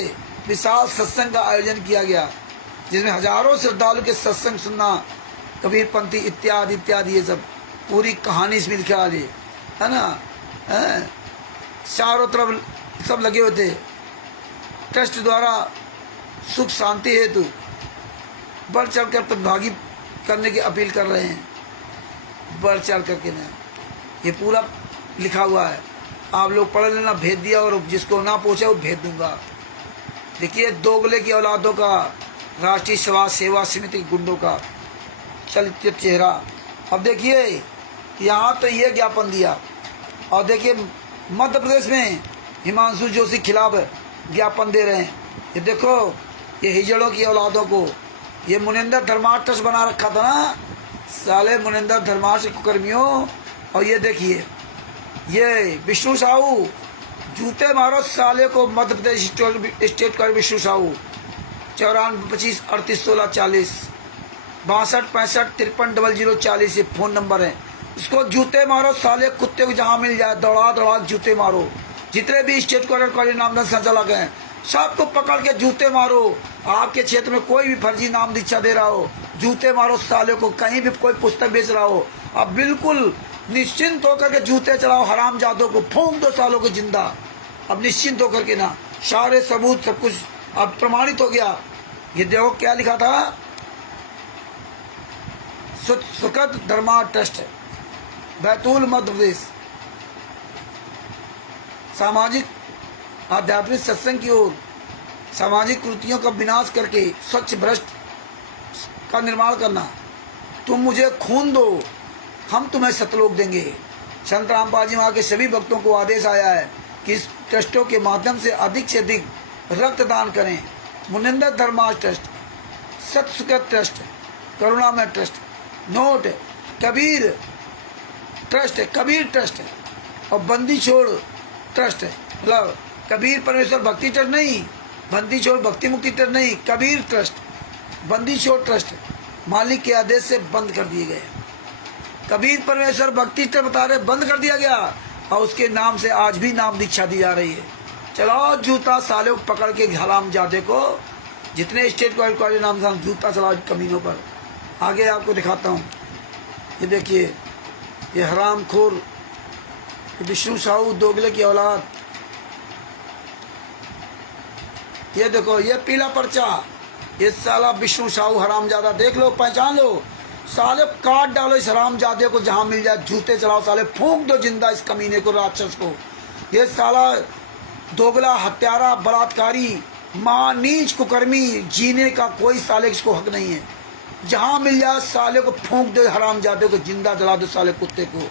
विशाल सत्संग का आयोजन किया गया, जिसमें हजारों श्रद्धालु के सत्संग सुनना, कबीर पंथी इत्यादि इत्यादि, ये सब पूरी कहानी इसमें लिखा है ना। चारों तरफ सब लगे हुए थे। ट्रस्ट द्वारा सुख शांति हेतु बढ़ चढ़कर प्रतिभागी करने की अपील कर रहे हैं। बढ़ चढ़ करके ना, ये पूरा लिखा हुआ है, आप लोग पढ़ लेना। भेज दिया, और जिसको ना पूछे वो भेज दूंगा। देखिए, दोगले की औलादों का, राष्ट्रीय समाज सेवा समिति के गुंडों का चलित चेहरा। अब देखिए, यहाँ तो ये ज्ञापन दिया, और देखिए मध्य प्रदेश में हिमांशु जोशी के खिलाफ ज्ञापन दे रहे हैं। ये देखो, ये हिजड़ों की औलादों को, ये मुनिंदर धर्मार्थ ट्रस्ट बना रखा था ना साले, मुनिंदर धर्मार्थ कर्मियों। और ये देखिए, ये विष्णु साहू, जूते मारो साले को। मध्य प्रदेश स्टेट का विष्णु साहू, 94 25 38 16 40 62 65 53 00 40 ये फ़ोन नंबर है। इसको जूते मारो साले कुत्ते को, जहाँ मिल जाए दौड़ा दौड़ा जूते मारो। जितने भी स्टेट क्वारंटाइन नामदान संचालक हैं, सबको पकड़ के जूते मारो। आपके क्षेत्र में कोई भी फर्जी नाम दीक्षा दे रहा हो, जूते मारो साले को। कहीं भी कोई पुस्तक बेच रहा हो, अब बिल्कुल निश्चिंत होकर के जूते चलाओ। हराम जादों को फूंक दो सालों को जिंदा। अब निश्चिंत होकर के ना, सारे सबूत सब कुछ अब प्रमाणित हो गया। ये देखो क्या लिखा था, सुखद धर्मा ट्रस्ट, बैतूल मध्य प्रदेश, सामाजिक आध्यात्मिक सत्संग की ओर सामाजिक कृतियों का विनाश करके स्वच्छ भ्रष्ट का निर्माण करना। तुम मुझे खून दो, हम तुम्हें सतलोक देंगे। संत रामपाल जी वहाँ के सभी भक्तों को आदेश आया है कि इस ट्रस्टों के माध्यम से अधिक रक्तदान करें। मुनिंदर धर्मा ट्रस्ट, सत्सुकृत ट्रस्ट, करुणामय ट्रस्ट, नोट कबीर ट्रस्ट और बंदी छोड़ ट्रस्ट। मतलब कबीर परमेश्वर भक्ति ट्रस्ट नहीं, बंदी छोड़ भक्ति मुक्ति ट्रस्ट नहीं, कबीर ट्रस्ट, बंदी छोड़ ट्रस्ट मालिक के आदेश से बंद कर दिए गए। कबीर परमेश्वर भक्ति ट्रस्ट बता रहे बंद कर दिया गया, और उसके नाम से आज भी नाम दीक्षा दी जा रही है। चलाओ जूता साले को पकड़ के, हराम जादे को, जितने स्टेट क्वालिटी नाम से जूता चलाओ कमीनों पर। आगे आपको दिखाता हूँ, ये देखिए, ये हरामखोर विष्णु साहू दोगले की औलाद। ये देखो, ये पीला पर्चा, ये साला विष्णु साहू हरामजादा, देख लो, पहचान लो। साले काट डालो इस हरामजादे को, जहां मिल जाए जूते चलाओ साले, फूंक दो जिंदा इस कमीने को, राक्षस को। ये साला दोगला, हत्यारा, बलात्कारी, मां, नीच, कुकर्मी, जीने का कोई साले इसको हक नहीं है। जहां मिल जाए साले को फूंक दो, हरामजादे को जिंदा जला दो साले कुत्ते को।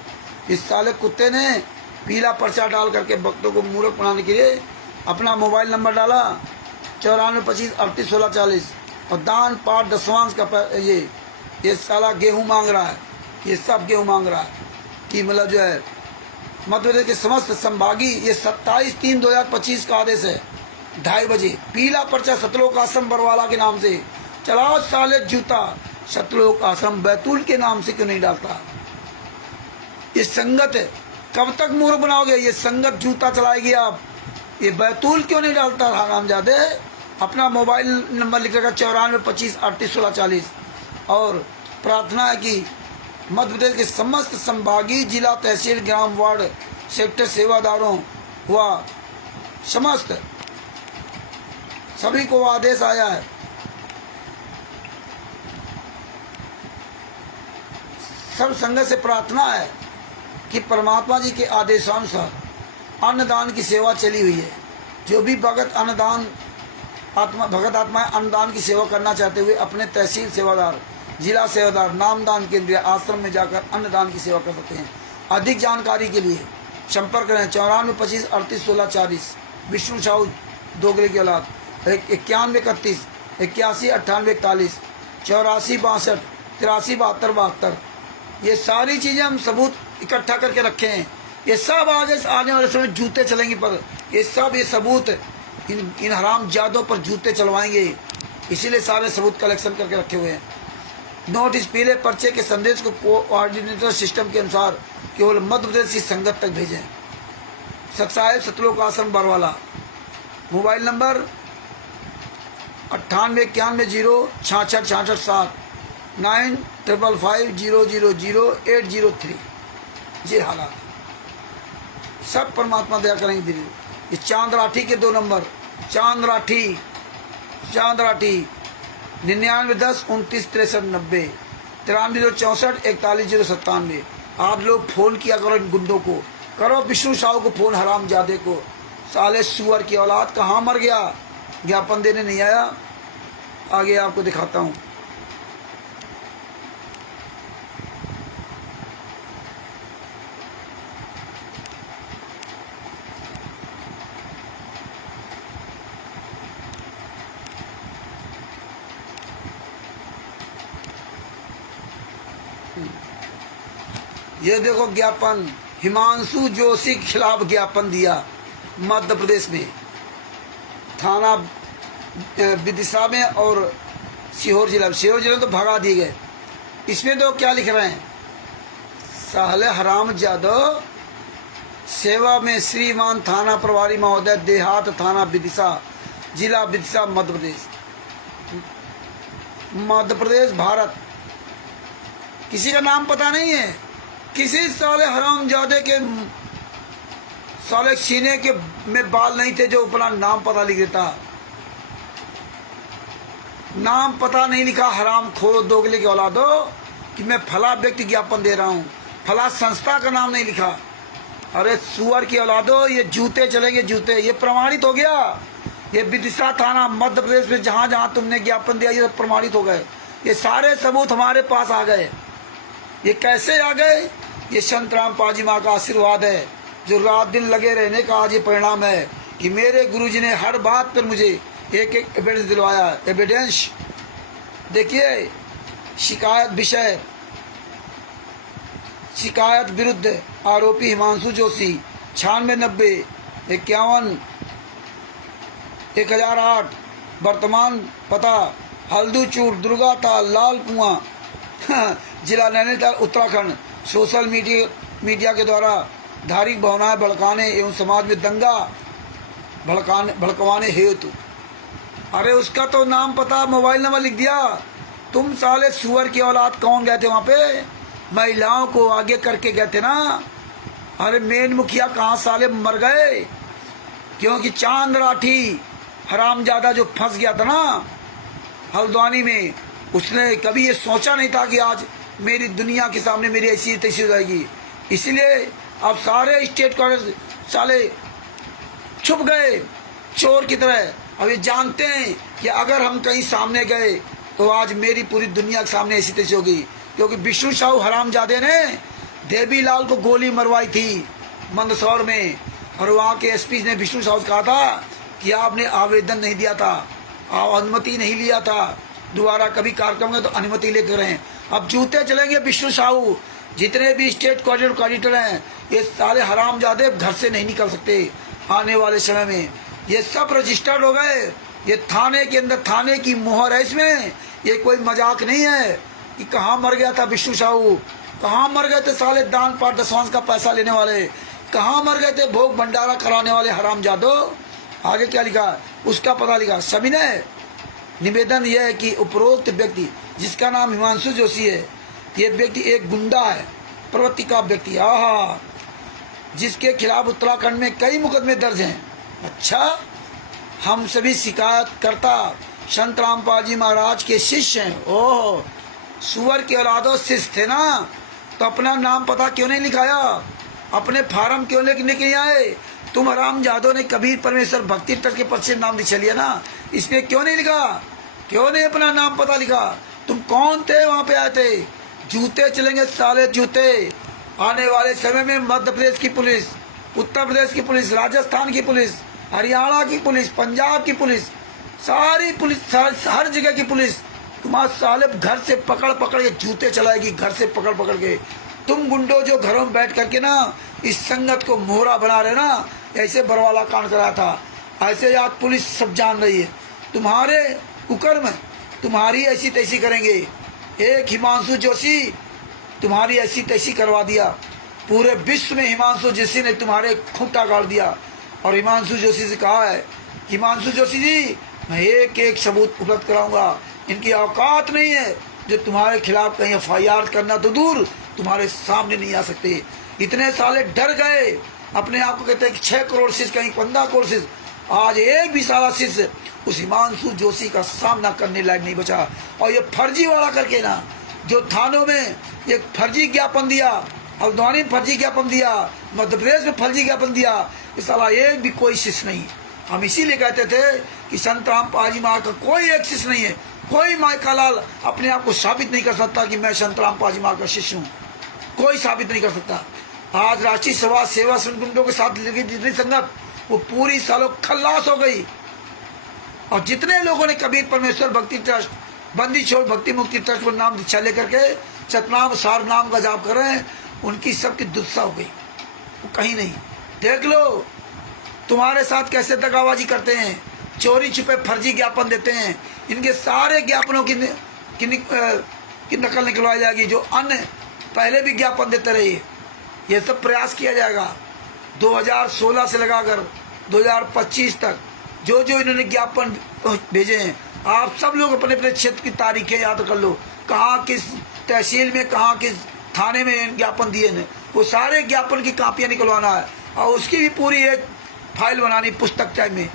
इस साले कुत्ते ने पीला पर्चा डाल करके भक्तों को मूर्ख बनाने के लिए अपना मोबाइल नंबर डाला 9425381640 और दान पाठ दशवांश का ये साला गेहूं मांग रहा है, ये सब गेहूं मांग रहा है कि मतलब जो है मध्य प्रदेश के समस्त संभागी, ये 27/3/2025 का आदेश है 2:30 बजे। पीला पर्चा सतलोक आश्रम बरवाला के नाम से चलाओ साले जूता। सतलोक आश्रम बैतूल के नाम से क्यों नहीं डालता? ये संगत है, कब तक मूर्ख बनाओगे? ये संगत जूता चलाएगी आप। ये बैतूल क्यों नहीं डालता हरामजादे? अपना मोबाइल नंबर लिख रखा 9425381640 और प्रार्थना है कि मध्य प्रदेश के समस्त संभागीय, जिला, तहसील, ग्राम, वार्ड, सेक्टर सेवादारों व समस्त सभी को आदेश आया है, सब संगत से प्रार्थना है कि परमात्मा जी के आदेशानुसार अन्नदान की सेवा चली हुई है। जो भी भगत आत्माएं अन्नदान की सेवा करना चाहते हुए अपने तहसील सेवादार, जिला सेवादार, नामदान केंद्र, आश्रम में जाकर अन्नदान की सेवा कर सकते हैं। अधिक जानकारी के लिए संपर्क करें 9425381640। विष्णु साहू दोगले की औलाद 9131 819841 8462 837272। ये सारी चीजें हम सबूत इकट्ठा करके रखे हैं। ये सब आने वाले समय जूते चलेंगे पर ये सब ये सबूत इन हराम जादों पर जूते चलवाएंगे, इसीलिए सारे सबूत कलेक्शन करके रखे हुए हैं। नोट इस पीले पर्चे के संदेश को कोऑर्डिनेटर सिस्टम के अनुसार केवल मध्य प्रदेश की संगत तक भेजें। सतसाहिब सतलोक आश्रम बरवाला, मोबाइल नंबर 9891066667 9555000803। ये हालात सब परमात्मा दया करेंगे धीरे। ये चांद राठी के 2 नंबर, चांद राठी 9910 29 63 90 9364 41097। आप लोग फोन किया करो, इन गुंडों को करो, विष्णु साहू को फोन, हरामजादे को। साले सुअर की औलाद कहाँ मर गया? ज्ञापन देने नहीं आया। आगे आपको दिखाता हूँ। ये देखो ज्ञापन, हिमांशु जोशी के खिलाफ ज्ञापन दिया मध्य प्रदेश में, थाना विदिशा में और सीहोर जिला में तो भगा दिए गए। इसमें तो क्या लिख रहे हैं? साले हराम जादव, सेवा में श्रीमान थाना प्रभारी महोदय, देहात थाना विदिशा, जिला विदिशा, मध्य प्रदेश भारत। किसी का नाम पता नहीं है, किसी साले हरामजादे के साले सीने के में बाल नहीं थे जो अपना नाम पता लिख देता। नाम पता नहीं लिखा, हराम खोर दोगले की औलादो, कि मैं फला व्यक्ति ज्ञापन दे रहा हूँ, फला संस्था का नाम नहीं लिखा। अरे सुअर की औलादो, ये जूते चलेंगे जूते। ये प्रमाणित हो गया। ये विदिशा थाना मध्य प्रदेश में जहाँ जहाँ तुमने ज्ञापन दिया ये प्रमाणित हो गए। ये सारे सबूत हमारे पास आ गए। ये कैसे आ गए? ये संत रामपाल जी माँ का आशीर्वाद है, जो रात दिन लगे रहने का आज ये परिणाम है कि मेरे गुरुजी ने हर बात पर मुझे एक एविडेंस दिलवाया। एविडेंस देखिए, शिकायत विरुद्ध आरोपी हिमांशु जोशी 9690 51 1008, वर्तमान पता हल्दूचूर, दुर्गाताल, लाल कुआं, जिला नैनीताल, उत्तराखंड। सोशल मीडिया के द्वारा धार्मिक भावनाएं भड़काने एवं समाज में दंगा भड़कवाने हेतु। अरे उसका तो नाम पता, मोबाइल नंबर लिख दिया। तुम साले सुअर की औलाद कौन गए थे वहां पे? महिलाओं को आगे करके गए थे ना। अरे मेन मुखिया कहाँ साले मर गए? क्योंकि चांद राठी हरामजादा जो फंस गया था ना हल्द्वानी में, उसने कभी ये सोचा नहीं था कि आज मेरी दुनिया के सामने मेरी ऐसी तैसी हो जाएगी। इसलिए अब सारे स्टेट कांग्रेस साले छुप गए चोर की तरह। अब ये जानते हैं कि अगर हम कहीं सामने गए तो आज मेरी पूरी दुनिया के सामने ऐसी तैसी होगी। क्योंकि विष्णु साहू हरामजादे ने देवीलाल को गोली मरवाई थी मंदसौर में, और वहाँ के एसपी ने विष्णु साहू से कहा था कि आपने आवेदन नहीं दिया था, अनुमति नहीं लिया था, दोबारा कभी कार्यक्रम में तो अनुमति लेकर हैं। अब जूते चलेंगे विष्णु साहू। जितने भी स्टेट कोऑर्डिनेटर हैं ये साले हरामजादे घर से नहीं निकल सकते आने वाले समय में। ये सब रजिस्टर्ड हो गए, ये थाने के अंदर थाने की मोहर है इसमें। ये कोई मजाक नहीं है कि कहाँ मर गया था विष्णु साहू, कहाँ मर गए थे साले दान पाठ दसवांश का पैसा लेने वाले, कहाँ मर गए थे भोग भंडारा कराने वाले हरामजादो। आगे क्या लिखा उसका पता लिखा। सभी ने निवेदन यह है कि उपरोक्त व्यक्ति जिसका नाम हिमांशु जोशी है, ये व्यक्ति एक गुंडा है, प्रवृत्ति का व्यक्ति, जिसके खिलाफ उत्तराखंड में कई मुकदमे दर्ज हैं। अच्छा, हम सभी शिकायतकर्ता संत रामपाल जी महाराज के शिष्य हैं। ओह, सुअर के औलादो शिष्य थे ना, तो अपना नाम पता क्यों नहीं लिखाया, अपने फार्म क्यों लेके नहीं आए? तुम हरामजादों ने कबीर परमेश्वर भक्ति ट्रस्ट के पर्चे नाम लिख लिया ना, इसमें क्यों नहीं लिखा, क्यों नहीं अपना नाम पता लिखा? तुम कौन थे वहां पे आए थे? जूते चलेंगे साले जूते। आने वाले समय में मध्य प्रदेश की पुलिस, उत्तर प्रदेश की पुलिस, राजस्थान की पुलिस, हरियाणा की पुलिस, पंजाब की पुलिस, सारी पुलिस, हर जगह की पुलिस तुम्हारे साले घर से पकड़ पकड़ के जूते चलाएगी, घर से पकड़ पकड़ के। तुम गुंडो जो घरों में बैठ करके ना इस संगत को मोहरा बना रहे ना, ऐसे बरवाला कांड कराया था, ऐसे आज पुलिस सब जान रही है। तुम्हारे कुकर्म तुम्हारी ऐसी तैसी करेंगे। एक हिमांशु जोशी तुम्हारी ऐसी तैसी करवा दिया, पूरे विश्व में हिमांशु जोशी ने तुम्हारे खूंटा गाड़ दिया। और हिमांशु जोशी से कहा है, हिमांशु जोशी जी मैं एक एक सबूत उपलब्ध कराऊंगा, इनकी औकात नहीं है जो तुम्हारे खिलाफ कहीं FIR करना तो दूर तुम्हारे सामने नहीं आ सकते। इतने साले डर गए, अपने आप को कहते हैं कि 6 करोड़ शिष्य कहीं 15 करोड़ शिष्य, आज एक भी साला शिष्य उस हिमांशु जोशी का सामना करने लायक नहीं बचा। और ये फर्जी वाला करके ना, जो थानों में एक फर्जी ज्ञापन दिया, हल्द्वानी में फर्जी ज्ञापन दिया, मध्य प्रदेश में फर्जी ज्ञापन दिया, इस साला एक भी कोई शिष्य नहीं। हम इसीलिए कहते थे कि संत रामपाल जी महाराज का कोई एक शिष्य नहीं है। कोई माइकालाल अपने आप को साबित नहीं कर सकता कि मैं संत रामपाल जी महाराज का शिष्य हूँ, कोई साबित नहीं कर सकता। आज राष्ट्रीय सभा सेवा गुंडों के साथ लगी जितनी संगत, वो पूरी सालों खल्लास हो गई। और जितने लोगों ने कबीर परमेश्वर भक्ति ट्रस्ट, बंदी छोड़ भक्ति मुक्ति ट्रस्ट पर नाम दीक्षा लेकर के सतनाम सार नाम का जाप कर रहे हैं, उनकी सबकी दुर्दशा हो गई। वो कहीं नहीं। देख लो तुम्हारे साथ कैसे दगाबाजी करते हैं, चोरी छुपे फर्जी ज्ञापन देते हैं। इनके सारे ज्ञापनों की नकल निकलवाई जाएगी, जो अन्य पहले भी ज्ञापन देते रहे। ये सब प्रयास किया जाएगा 2016 से लगाकर 2025 तक, जो जो इन्होंने ज्ञापन भेजे हैं। आप सब लोग अपने अपने क्षेत्र की तारीखें याद कर लो, कहाँ किस तहसील में, कहाँ किस थाने में ज्ञापन दिए हैं, वो सारे ज्ञापन की कापियाँ निकलवाना है। और उसकी भी पूरी एक फाइल बनानी पुस्तक टाइप में,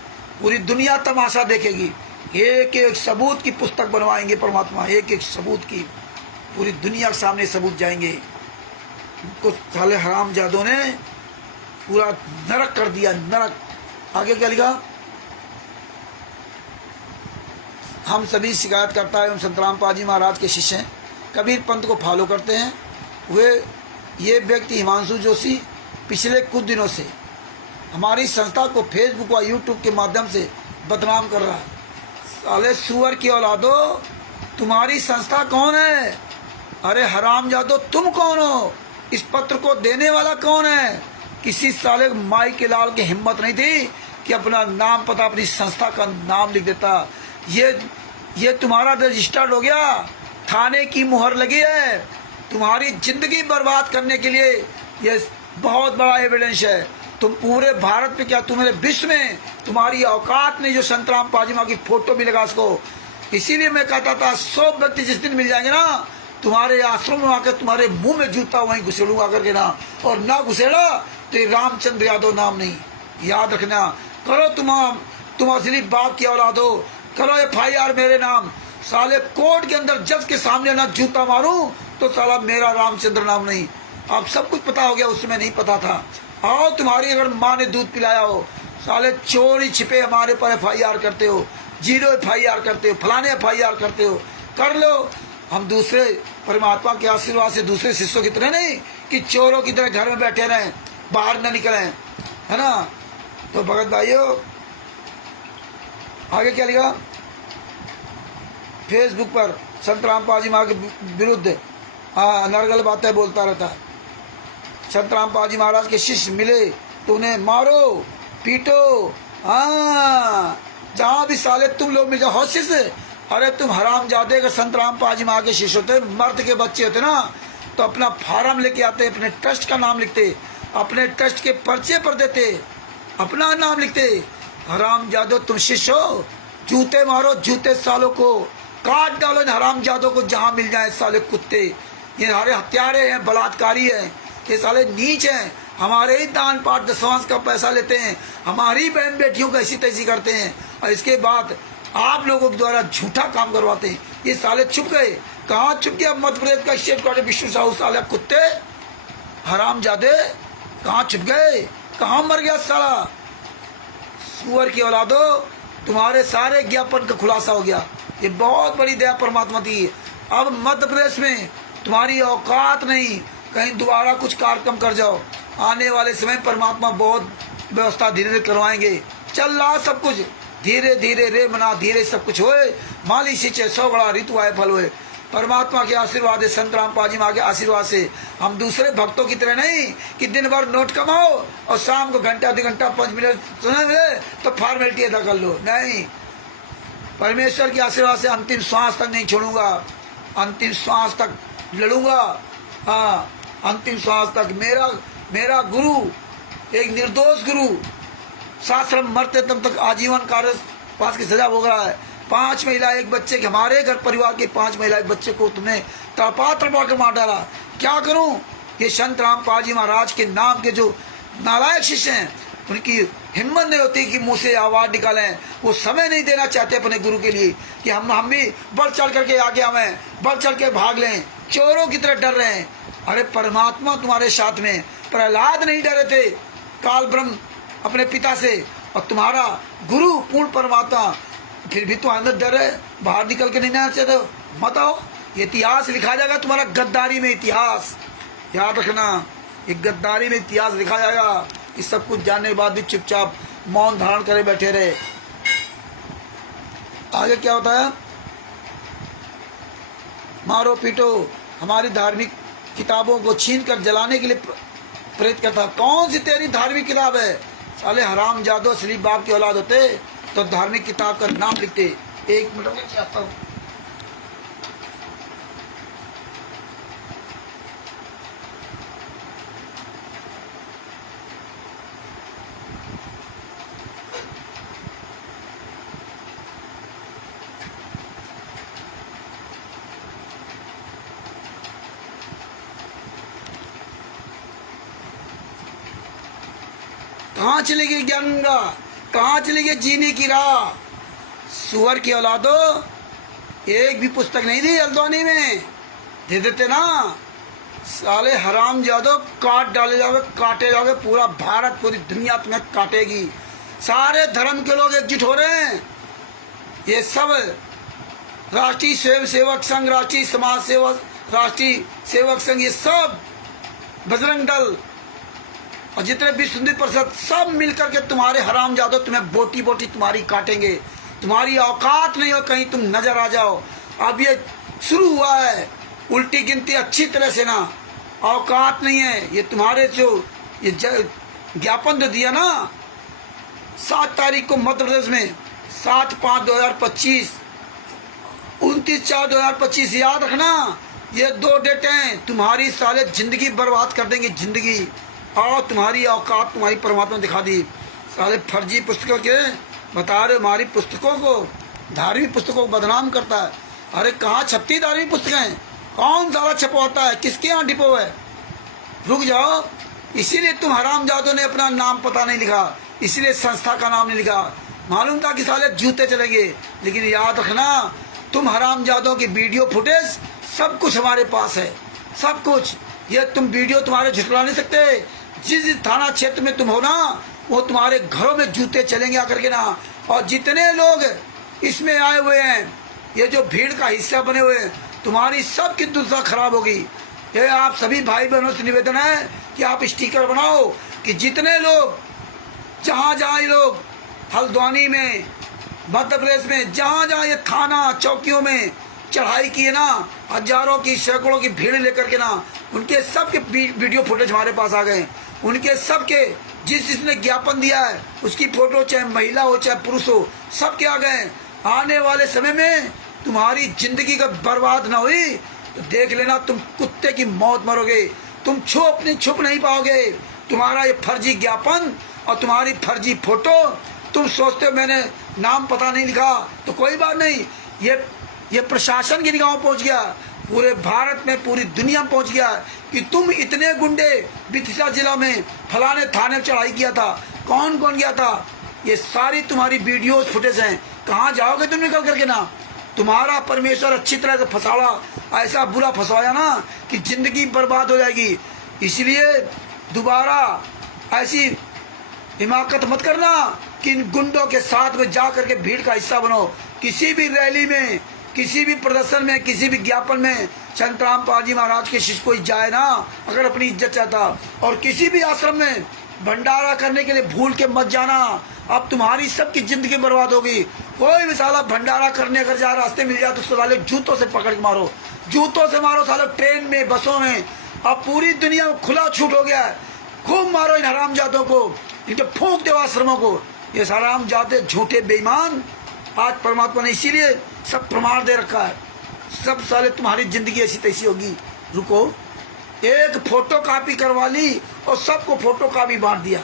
पूरी दुनिया तमाशा देखेगी। एक एक सबूत की पुस्तक बनवाएंगे परमात्मा, एक एक सबूत की पूरी दुनिया के सामने सबूत जाएंगे। कुछ साले हरामजादों ने पूरा नरक कर दिया, नरक। आगे क्या लिखा? हम सभी शिकायतकर्ता एवं संत रामपाल जी महाराज के शिष्य हैं, कबीर पंथ को फॉलो करते हैं। ये व्यक्ति हिमांशु जोशी पिछले कुछ दिनों से हमारी संस्था को फेसबुक व यूट्यूब के माध्यम से बदनाम कर रहा है। साले सुअर की औलादो, तुम्हारी संस्था कौन है? अरे हरामजादो तुम कौन हो? इस पत्र को देने वाला कौन है? किसी साले माई के लाल की हिम्मत नहीं थी कि अपना नाम पता, अपनी संस्था का नाम लिख देता। ये तुम्हारा रजिस्टर्ड हो गया, थाने की मुहर लगी है। तुम्हारी जिंदगी बर्बाद करने के लिए ये बहुत बड़ा एविडेंस है। तुम पूरे भारत में क्या तुम्हारे विश्व में तुम्हारी औकात नहीं जो संत रामपाल जी की फोटो भी लगा सको। इसीलिए मैं कहता था 100 व्यक्ति जिस दिन मिल जाएंगे ना, तुम्हारे आश्रम में आकर तुम्हारे मुंह में जूता वहीं घुसेड़ूंगा करके ना, और ना घुसेड़ा तो ये रामचंद्र यादव नाम नहीं, याद रखना। करो तुम असली बाप की औलाद हो, करो FIR मेरे नाम। साले कोर्ट के अंदर जज के सामने ना जूता मारूं तो साला मेरा रामचंद्र नाम नहीं। अब सब कुछ पता हो गया, उसमें नहीं पता था। आओ, तुम्हारी अगर माँ ने दूध पिलाया हो, साले चोरी छिपे हमारे पर FIR करते हो, 0 FIR करते हो, फलाने FIR करते हो। कर लो, हम दूसरे परमात्मा के आशीर्वाद से दूसरे शिष्यों की तरह नहीं कि चोरों की तरह घर में बैठे रहें, बाहर न निकलें, है ना। तो भगत भाइयों, आगे क्या लिखा फेसबुक पर, संत रामपाल जी महाराज के विरुद्ध नरगल बातें बोलता रहता है। संत रामपाल जी महाराज के शिष्य मिले तो उन्हें मारो पीटो, जहां भी साले तुम लोग मिल जाओ। हो शिष्य, अरे तुम हरामजादे का संत रामपाल जी महाराज के शिष्य होते, मर्द के बच्चे होते ना, तो अपना फार्म लेके आते, अपने ट्रस्ट का नाम लिखते, अपने ट्रस्ट के पर्चे पर देते, अपना नाम लिखते। हरामजादो तुम शिष्य हो, जूते मारो, जूते सालों को काट डालो, हरामजादों को जहां मिल जाए साले कुत्ते। ये हमारे हत्यारे हैं, बलात्कारी हैं, ये साले नीच हैं, हमारे ही दान पाठ दशवांश का पैसा लेते हैं, हमारी बहन बेटियों को ऐसी तैसी करते हैं, और इसके बाद आप लोगों के द्वारा झूठा काम करवाते हैं। ये साले छुप गए। कहाँ छुप गया? मध्य प्रदेश का स्टेट क्वार्टर विष्णु साहू साले कुत्ते हरामजादे, कहाँ छुप गए? कहाँ मर गया साला? सुअर की औलादो, तुम्हारे सारे ज्ञापन का खुलासा हो गया। ये बहुत बड़ी दया परमात्मा दी। अब मध्य प्रदेश में तुम्हारी औकात नहीं, कहीं दोबारा कुछ कार्यक्रम कर जाओ। आने वाले समय परमात्मा बहुत व्यवस्था धीरे धीरे करवाएंगे। चल रहा सब कुछ धीरे धीरे, रे मना धीरे सब कुछ होए। माली सिंचे 100 बड़ा ऋतु आए फल हुए। परमात्मा के आशीर्वाद है, संत रामपाल जी माँ के आशीर्वाद से हम दूसरे भक्तों की तरह नहीं कि दिन भर नोट कमाओ और शाम को घंटा 2 घंटा 5 मिनट सुने मिले तो फॉर्मेलिटी अदा कर लो। नहीं, परमेश्वर के आशीर्वाद से अंतिम श्वास तक नहीं छोड़ूंगा, अंतिम श्वास तक लड़ूंगा। हाँ, अंतिम श्वास तक। मेरा गुरु एक निर्दोष गुरु, शास्त्र मरते तब तक आजीवन कारावास की सजा भोग रहा है। 5 महिला 1 बच्चे के, हमारे घर परिवार के 5 महिला 1 बच्चे को तुमने तड़पा कर मार डाला। क्या करूं? ये संत रामपाल जी महाराज के नाम के जो नालायक शिष्य हैं, उनकी हिम्मत नहीं होती कि मुंह से आवाज निकालें। वो समय नहीं देना चाहते अपने गुरु के लिए कि हम भी बढ़ चढ़ करके आगे आवें, बढ़ चढ़ के भाग लें। चोरों की तरह डर रहे हैं। अरे परमात्मा तुम्हारे साथ में। प्रहलाद नहीं डरे थे काल ब्रह्म अपने पिता से, और तुम्हारा गुरु पूर्ण परमात्मा, फिर भी तो अंदर डर है, बाहर निकल के नहीं आना चाहते। मत आओ, इतिहास लिखा जाएगा तुम्हारा गद्दारी में। इतिहास याद रखना, एक गद्दारी में इतिहास लिखा जाएगा। इस सब कुछ जानने के बाद भी चुपचाप मौन धारण करे बैठे रहे। आगे क्या होता है? मारो पीटो, हमारी धार्मिक किताबों को छीन कर जलाने के लिए प्रेरित करता। कौन सी तेरी धार्मिक किताब है? साले हराम जादो शरीफ बाप की औलाद होते तो धार्मिक किताब का नाम लिखते। 1 मिनट में चाहता हूँ। कहाँ चली गई गंगा? कहाँ चली गई जीने की राह? सुअर की औलादो, एक भी पुस्तक नहीं दी हल्द्वानी में। दे देते ना, साले हराम जादो काट डाले जाओगे, काटे जाओगे। पूरा भारत, पूरी दुनिया तुम्हें काटेगी। सारे धर्म के लोग एकजुट हो रहे हैं। ये सब राष्ट्रीय स्वयं सेवक संघ, राष्ट्रीय समाज सेवक, राष्ट्रीय सेवक संघ, ये सब बजरंग दल और जितने भी सुंदर परिषद, सब मिलकर के तुम्हारे हराम जादो तुम्हें बोटी बोटी तुम्हारी काटेंगे। तुम्हारी औकात नहीं हो कहीं तुम नजर आ जाओ। अब ये शुरू हुआ है, उल्टी गिनती अच्छी तरह से ना। औकात नहीं है। ये तुम्हारे जो ये ज्ञापन जो दिया ना 7 तारीख को मध्य प्रदेश में, 7/5/2025, 29/4/2025, याद रखना। ये 2 डेटें तुम्हारी साले जिंदगी बर्बाद कर देंगी, जिंदगी। और तुम्हारी औकात तुम्हारी परमात्मा दिखा दी। साले फर्जी पुस्तकों के बता रहे हमारी पुस्तकों को, धार्मिक पुस्तकों को बदनाम करता है। अरे कहाँ छपती धार्मिक पुस्तकें? कौन सारा छपवाता है? किसके यहाँ डिपो है? रुक जाओ। इसीलिए तुम हरामजादों ने अपना नाम पता नहीं लिखा, इसीलिए संस्था का नाम नहीं लिखा। मालूम था कि साले जूते चलेंगे। लेकिन याद रखना, तुम हरामजादों की वीडियो फुटेज सब कुछ हमारे पास है। सब कुछ। ये तुम वीडियो तुम्हारे झुठला नहीं सकते। जिस थाना क्षेत्र में तुम हो ना, वो तुम्हारे घरों में जूते चलेंगे आकर के ना। और जितने लोग इसमें आए हुए हैं, ये जो भीड़ का हिस्सा बने हुए हैं, तुम्हारी सबकी दुर्दशा खराब होगी। ये आप सभी भाई बहनों से निवेदन है कि आप स्टिकर बनाओ कि जितने लोग जहाँ जहाँ ये लोग हल्द्वानी में, मध्य प्रदेश में, जहाँ जहाँ ये थाना चौकियों में चढ़ाई की है ना, हजारों की सैकड़ों की भीड़ लेकर के ना, उनके सबके वीडियो फुटेज हमारे पास आ गए। उनके सबके जिसने ज्ञापन दिया है उसकी फोटो, चाहे महिला हो चाहे पुरुष हो, सबके आ गए। आने वाले समय में तुम्हारी जिंदगी का बर्बाद ना हुई तो देख लेना, तुम कुत्ते की मौत मरोगे। तुम छुप नहीं पाओगे। तुम्हारा ये फर्जी ज्ञापन और तुम्हारी फर्जी फोटो, तुम सोचते हो मैंने नाम पता नहीं लिखा, तो कोई बात नहीं। ये प्रशासन की निगाहों पहुंच गया, पूरे भारत में, पूरी दुनिया में पहुंच गया कि तुम इतने गुंडे विदिशा जिला में फलाने थाने चढ़ाई किया था। कौन कौन गया था? ये सारी तुम्हारी वीडियोस फुटेज हैं। कहाँ जाओगे तुम निकल करके ना? तुम्हारा परमेश्वर अच्छी तरह से फंसाड़ा, ऐसा बुरा फंसाया ना कि जिंदगी बर्बाद हो जाएगी। इसलिए दोबारा ऐसी हिमाकत मत करना कि इन गुंडों के साथ में जा करके भीड़ का हिस्सा बनो। किसी भी रैली में, किसी भी प्रदर्शन में, किसी भी ज्ञापन में संत रामपाल जी महाराज के शिष्य कोई जाए ना, अगर अपनी इज्जत चाहता। और किसी भी आश्रम में भंडारा करने के लिए भूल के मत जाना, अब तुम्हारी सबकी जिंदगी बर्बाद होगी। कोई भी साला भंडारा करने अगर जा रास्ते मिल जाए तो उसको साले जूतों से पकड़ के मारो, जूतों से मारो साले, ट्रेन में, बसों में। अब पूरी दुनिया में खुला छूट हो गया है, खूब मारो इन हरामजादों को, इनके फूंक दो आश्रमों को। ये हरामजादे झूठे बेईमान, आज परमात्मा ने इसीलिए सब प्रमाण दे रखा है। सब साले तुम्हारी जिंदगी ऐसी तैसी होगी। रुको, एक फोटो कॉपी करवा ली और सबको फोटो कॉपी बांट दिया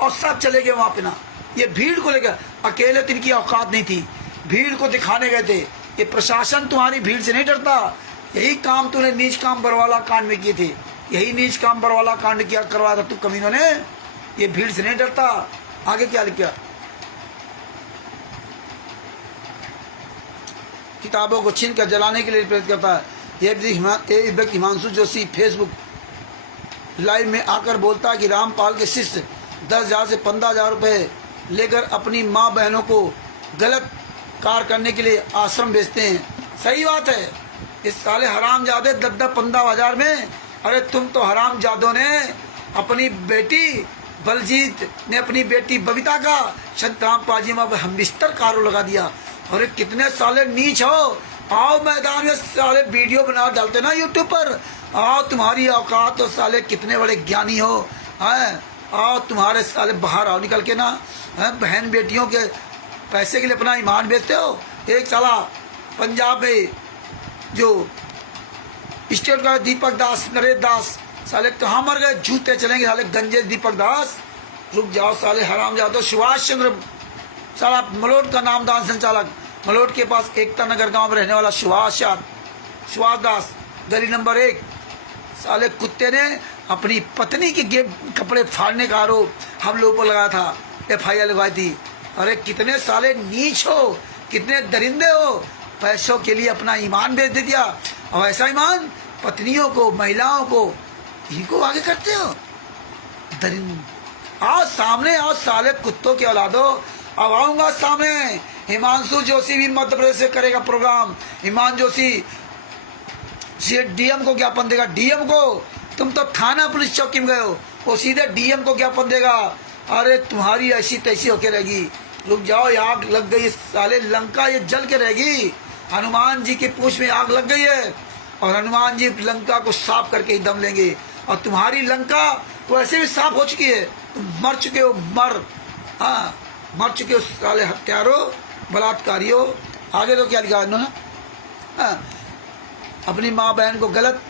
और सब चले गए वहां पे ना। ये भीड़ को लेकर अकेले तो इनकी औकात नहीं थी, भीड़ को दिखाने गए थे। ये प्रशासन तुम्हारी भीड़ से नहीं डरता। यही काम तूने नीच काम बरवाला कांड में किए थे, यही नीच काम बरवाला कांड किया करवाया था तू कमीनों ने। ये भीड़ से नहीं डरता। आगे क्या लिखा? किताबों को छीन कर जलाने के लिए प्रेरित करता है। ये व्यक्ति हिमांशु जोशी फेसबुक लाइव में आकर बोलता है कि रामपाल के शिष्य 10,000 से 15,000 रुपए लेकर अपनी माँ बहनों को गलत कार्य करने के लिए आश्रम भेजते हैं। सही बात है। इस साले हरामजादे 10-15 में, अरे तुम तो हरामजादों ने अपनी बेटी बलजीत ने अपनी बेटी बबीता का संत रामपाल जी में हम बिस्तर कारो लगा दिया। अरे कितने साले नीच हो। आओ मैदान में साले, वीडियो बना डालते ना यूट्यूब पर। आओ, तुम्हारी औकात तो साले कितने बड़े ज्ञानी हो। हैं, आओ तुम्हारे साले बाहर आओ निकल के ना। बहन बेटियों के पैसे के लिए अपना ईमान बेचते हो। एक साला पंजाब में जो स्टेट का दीपक दास, नरेश दास, साले कहाँ मर गए? जूते चलेंगे साले गंजे दीपक दास। रुक जाओ साले हरामजादो। सुभाष चंद्र साला मलोट का नामदान संचालक, मलोट के पास एकता नगर गांव में रहने वाला सुभाष दास, गली नंबर 1, साले कुत्ते ने अपनी पत्नी के कपड़े फाड़ने का आरोप हम लोगों पर लगाया था, FIR लगवाई थी। अरे कितने साले नीच हो, कितने दरिंदे हो। पैसों के लिए अपना ईमान बेच दे दिया। और ऐसा ईमान पत्नियों को, महिलाओं को, इनको आगे करते हो। दरिंद, आओ सामने आओ साले कुत्तों के औलादो। अब आऊंगा सामने। हिमांशु जोशी भी मध्य प्रदेश से करेगा प्रोग्राम। हिमांशु जोशी DM को ज्ञापन देगा। DM को, तुम तो थाना पुलिस चौकी में गए हो, वो सीधे DM को ज्ञापन देगा। अरे तुम्हारी ऐसी तैसी होके रहेगी। रुक जाओ, आग लग गई साले, लंका ये जल के रहेगी। हनुमान जी की पूंछ में आग लग गई है और हनुमान जी लंका को साफ करके ही दम लेंगे। और तुम्हारी लंका वैसे भी साफ हो चुकी है, तुम मर चुके हो। मर चुके हो साले हत्यारों, बलात्कारियों। आगे तो क्या लिखा उन्होंने? अपनी माँ बहन को गलत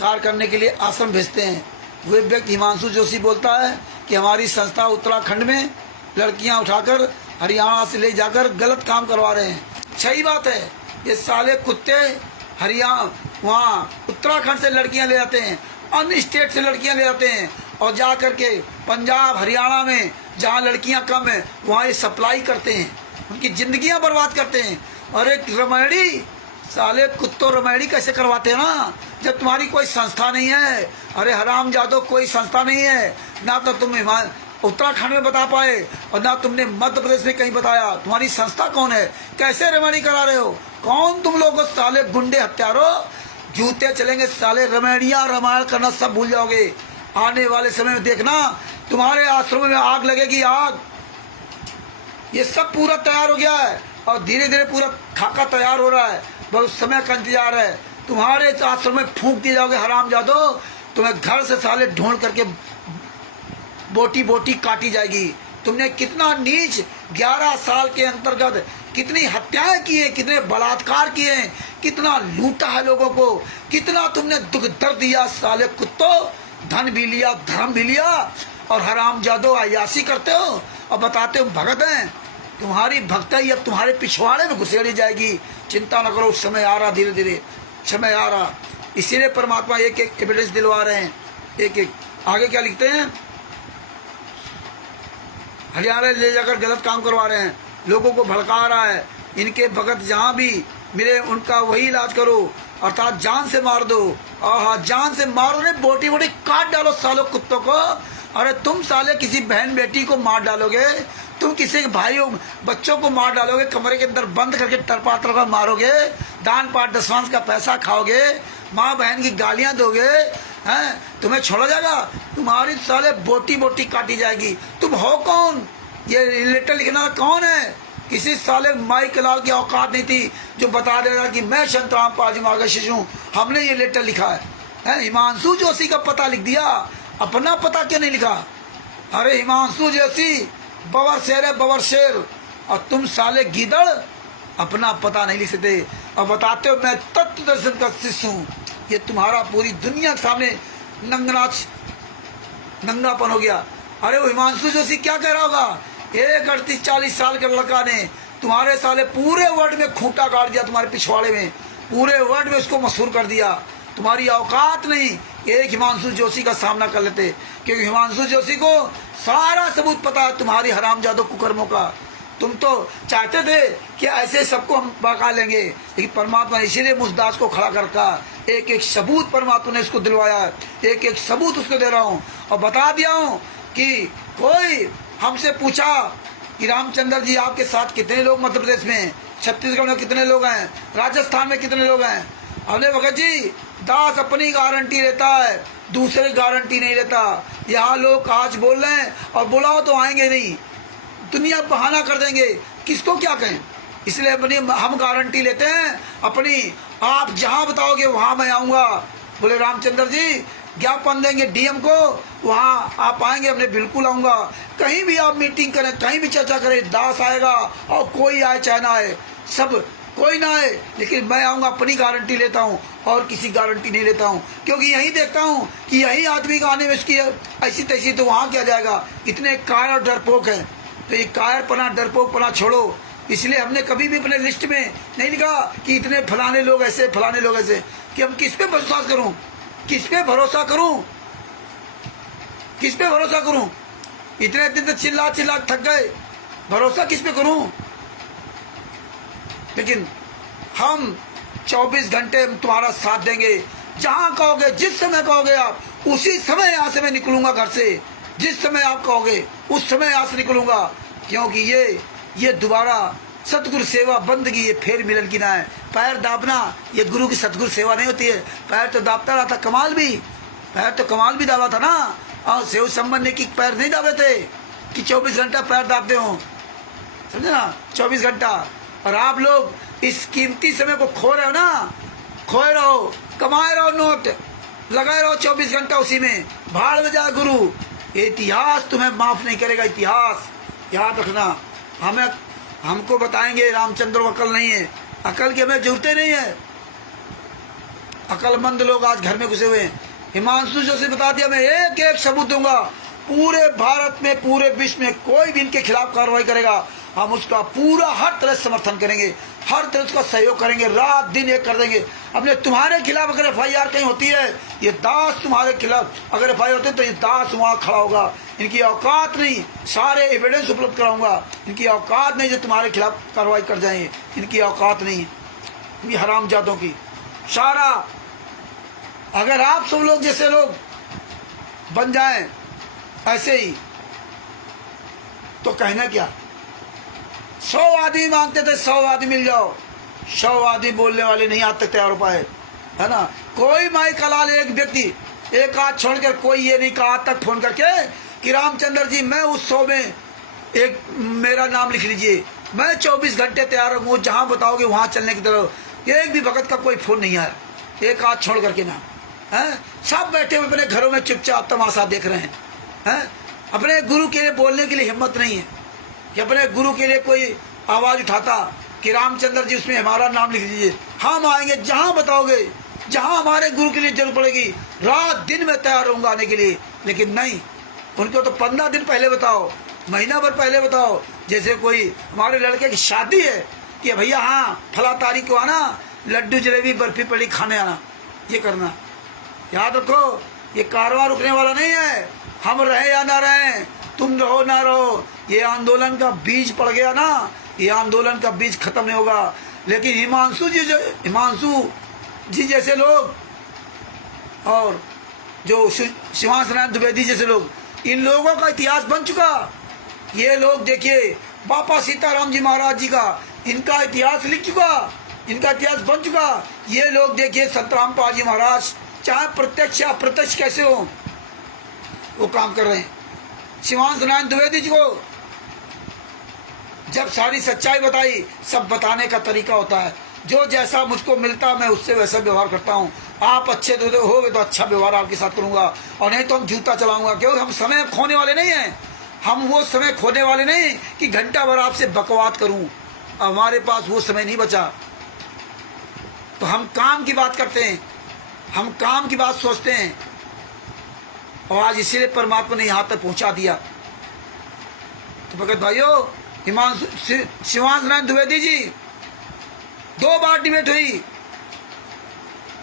कार्य करने के लिए आश्रम भेजते हैं। वे व्यक्ति हिमांशु जोशी बोलता है कि हमारी संस्था उत्तराखंड में लड़कियां उठाकर हरियाणा से ले जाकर गलत काम करवा रहे हैं। सही बात है। ये साले कुत्ते हरियाणा, वहाँ उत्तराखंड से लड़कियां ले जाते हैं, अन्य स्टेट से लड़कियां ले जाते हैं और जा करके पंजाब, हरियाणा में जहाँ लड़कियां कम है वहाँ ये सप्लाई करते हैं, उनकी जिंदगियां बर्बाद करते हैं। और एक रमैड़ी, साले कुत्तों रमैड़ी कैसे करवाते हैं ना, जब तुम्हारी कोई संस्था नहीं है। अरे हराम जादो, कोई संस्था नहीं है, ना तो तुम उत्तराखंड में बता पाए और ना तुमने मध्य प्रदेश में कहीं बताया। तुम्हारी संस्था कौन है? कैसे रमणी करा रहे हो? कौन तुम लोग? साले गुंडे हत्यारो, जूते चलेंगे साले। रमणिया रामायण करना सब भूल जाओगे। आने वाले समय में देखना तुम्हारे आश्रम में आग लगेगी, आग। ये सब पूरा तैयार हो गया है और धीरे धीरे पूरा खाका तैयार हो रहा है। बहुत समय का इंतजार है। तुम्हारे आश्रम में फूंक दिए जाओगे हराम जादो। तुम्हें घर से साले ढूंढ करके बोटी बोटी काटी जाएगी। तुमने कितना नीच 11 साल के अंतर्गत कितनी हत्याएं की हैं, कितने बलात्कार किए हैं, कितना लूटा है लोगों को, कितना तुमने दुख दर्द दिया साले कुत्तों। धन भी लिया, धर्म भी लिया और हराम जादो अयासी करते हो और बताते हो भगत हैं। तुम्हारी भक्ति अब तुम्हारे पिछवाड़े में घुसेड़ी जाएगी। चिंता न करो, समय आ रहा, धीरे धीरे समय आ रहा। इसीलिए परमात्मा एक एक एविडेंस दिलवा रहे हैं, एक एक। आगे क्या लिखते हैं? हरियाणा ले जाकर गलत काम करवा रहे हैं, लोगों को भड़का रहा है। इनके भगत जहाँ भी मिले उनका वही इलाज करो, अर्थात जान से मार दो। आहा, जान से मारो ने, बोटी बोटी काट डालो सालों कुत्तों को। अरे तुम साले किसी बहन बेटी को मार डालोगे, तुम किसी भाइयों बच्चों को मार डालोगे, कमरे के अंदर बंद करके तरपा तरपा मारोगे, दान पाठ दसवांश का पैसा खाओगे, माँ बहन की गालियां दोगे, हैं? तुम्हें छोड़ा जाएगा? तुम्हारी साले बोटी बोटी काटी जाएगी। तुम हो कौन? ये लेटर लिखना कौन है? किसी साले माई के लाल की औकात नहीं थी जो बता देगा कि मैं संतराम पाजी मार्गशीर्ष हूँ। हमने ये लेटर लिखा है। हिमांशु जोशी का पता लिख दिया, अपना पता क्यों नहीं लिखा? अरे हिमांशु जोशी बवर शेर है, बवर शेर। और तुम साले गीदड़ अपना पता नहीं लिख सकते और बताते हो मैं तत्व दर्शन का शिष्य हूँ। ये तुम्हारा पूरी दुनिया के सामने नंगापन हो गया। अरे वो हिमांशु जोशी क्या कह रहा होगा? 38-40 साल के लड़का ने तुम्हारे साले पूरे वर्ल्ड में खूंटा गाड़ दिया, तुम्हारे पिछवाड़े में पूरे वर्ल्ड में उसको मशहूर कर दिया। तुम्हारी औकात नहीं एक हिमांशु जोशी का सामना कर लेते, क्योंकि हिमांशु जोशी को सारा सबूत पता है तुम्हारी हरामजादों कुकर्मों का। तुम तो चाहते थे कि ऐसे सबको हम बका लेंगे, लेकिन परमात्मा ने इसीलिए मुझदास को खड़ा करता। एक एक सबूत परमात्मा ने इसको दिलवाया, एक एक सबूत उसको दे रहा हूँ और बता दिया हूँ कि कोई हमसे पूछा कि रामचंद्र जी आपके साथ कितने लोग मध्य प्रदेश में, छत्तीसगढ़ में कितने लोग हैं, राजस्थान में कितने लोग हैं? अरे भगत जी, दास अपनी गारंटी लेता है, दूसरे गारंटी नहीं लेता। यहाँ लोग आज बोल रहे हैं और बुलाओ तो आएंगे नहीं, दुनिया बहाना कर देंगे, किसको क्या कहें। इसलिए अपनी हम गारंटी लेते हैं अपनी, आप जहाँ बताओगे वहाँ मैं आऊँगा। बोले रामचंद्र जी ज्ञापन देंगे डीएम को, वहाँ आप आएंगे, हमने बिल्कुल आऊँगा। कहीं भी आप मीटिंग करें, कहीं भी चर्चा करें, दास आएगा और कोई आए चाहे ना आए, सब कोई ना आए, लेकिन मैं आऊँगा, अपनी गारंटी लेता हूँ और किसी गारंटी नहीं लेता हूँ। क्योंकि यही देखता हूँ कि यही आदमी का आने में इसकी ऐसी तैसी, तो वहाँ क्या जाएगा। इतने कायर और डरपोक हैं, तो ये कायरपना डरपोकपना छोड़ो। इसलिए हमने कभी भी अपने लिस्ट में नहीं लिखा कि इतने फलाने लोग ऐसे, फलाने लोग ऐसे, कि हम किस पे विश्वास करूं, किस पे भरोसा करूं, किस पे भरोसा करूं। इतने दिन तक चिल्ला चिल्ला थक गए, भरोसा किस पे करूं। लेकिन हम 24 घंटे तुम्हारा साथ देंगे, जहां कहोगे, जिस समय कहोगे आप, उसी समय यहाँ से मैं निकलूंगा घर से। जिस समय आप कहोगे उस समय यहाँ से निकलूंगा, क्योंकि ये दोबारा सतगुरु सेवा बंदगी, ये फेर मिलन की ना है। पैर दाबना ये गुरु की सतगुरु सेवा नहीं होती है। पैर तो दाबता रहा था, कमाल भी, पैर तो कमाल भी दाबा था ना। और सेव संबंध ने की पैर नहीं दाबे थे कि 24 घंटा पैर दाबते हो, समझे ना, 24 घंटा। और आप लोग इस कीमती समय को खो रहे हो ना, खोए रहो, कमाए रहो, नोट लगाए रहो 24 घंटा उसी में, भाड़ में जाए गुरु। इतिहास तुम्हें माफ नहीं करेगा, इतिहास याद रखना। हमको बताएंगे रामचंद्र को अकल नहीं है, अकल की हमें जरूरत नहीं है। अकलमंद लोग आज घर में घुसे हुए हैं। हिमांशु जोशी बता दिया, मैं एक एक सबूत दूंगा, पूरे भारत में, पूरे विश्व में कोई भी इनके खिलाफ कार्रवाई करेगा, हम उसका पूरा हर तरह से समर्थन करेंगे, हर तरह उसका सहयोग करेंगे, रात दिन एक कर देंगे। अपने तुम्हारे खिलाफ अगर FIR कहीं होती है, ये दास तुम्हारे खिलाफ अगर FIR होती है तो ये दास वहाँ खड़ा होगा। इनकी औकात नहीं, सारे एविडेंस उपलब्ध कराऊंगा, इनकी औकात नहीं जो तुम्हारे खिलाफ कार्रवाई कर जाएंगे, इनकी औकात नहीं है। ये हरामजादों की सारा अगर आप सब लोग जैसे लोग बन जाएं ऐसे ही तो कहना क्या। 100 आदमी मांगते थे 100 आदमी मिल जाओ, 100 आदमी बोलने वाले नहीं आज तक तैयार हो पाए, है ना। कोई माई कलाल एक व्यक्ति एक हाथ छोड़कर कोई ये नहीं कहा आज तक फोन करके कि रामचंद्र जी मैं उस 100 में एक मेरा नाम लिख लीजिए, मैं 24 घंटे तैयार हूँ, जहाँ बताओगे वहाँ चलने की तरफ। एक भी भगत का कोई फोन नहीं आया, एक हाथ छोड़ करके ना, है। सब बैठे हुए अपने घरों में चुपचाप तमाशा देख रहे हैं। अपने गुरु के लिए बोलने के लिए हिम्मत नहीं है कि अपने गुरु के लिए कोई आवाज उठाता कि रामचंद्र जी उसमें हमारा नाम लिख दीजिए, हम आएंगे जहाँ बताओगे, जहाँ हमारे गुरु के लिए जरूरत पड़ेगी रात दिन में तैयार रहूंगा आने के लिए। लेकिन नहीं, उनको तो 15 दिन पहले बताओ, महीना भर पहले बताओ। जैसे कोई हमारे लड़के की शादी है कि भैया हाँ फला तारीख को आना, लड्डू जलेबी बर्फी पड़ी खाने आना, ये करना। याद रखो ये कारवां रुकने वाला नहीं है, हम रहे या ना रहे, तुम रहो ना रहो, ये आंदोलन का बीज पड़ गया ना, ये आंदोलन का बीज खत्म नहीं होगा। लेकिन हिमांशु जी जैसे लोग और जो शिवांश नारायण द्विवेदी जैसे लोग, इन लोगों का इतिहास बन चुका। ये लोग देखिए बाबा सीताराम जी महाराज जी का इनका इतिहास लिख चुका, इनका इतिहास बन चुका। ये लोग देखिए संत रामपाल जी महाराज चाहे प्रत्यक्ष या अप्रत्यक्ष कैसे हो वो काम कर रहे हैं। शिवांश नारायण द्विवेदी जी को जब सारी सच्चाई बताई, सब बताने का तरीका होता है, जो जैसा मुझको मिलता मैं उससे वैसा व्यवहार करता हूँ। आप अच्छे होगे तो अच्छा व्यवहार आपके साथ करूंगा, और नहीं तो हम जूता चलाऊंगा। क्यों, हम समय खोने वाले नहीं हैं, हम वो समय खोने वाले नहीं कि घंटा भर आपसे बकवाद करूं। हमारे पास वो समय नहीं बचा, तो हम काम की बात करते हैं, हम काम की बात सोचते हैं, और आज इसीलिए परमात्मा ने यहाँ तक पहुंचा दिया। तो भगत भाइयों, शिवांश नारायण द्विवेदी जी 2 बार डिबेट हुई,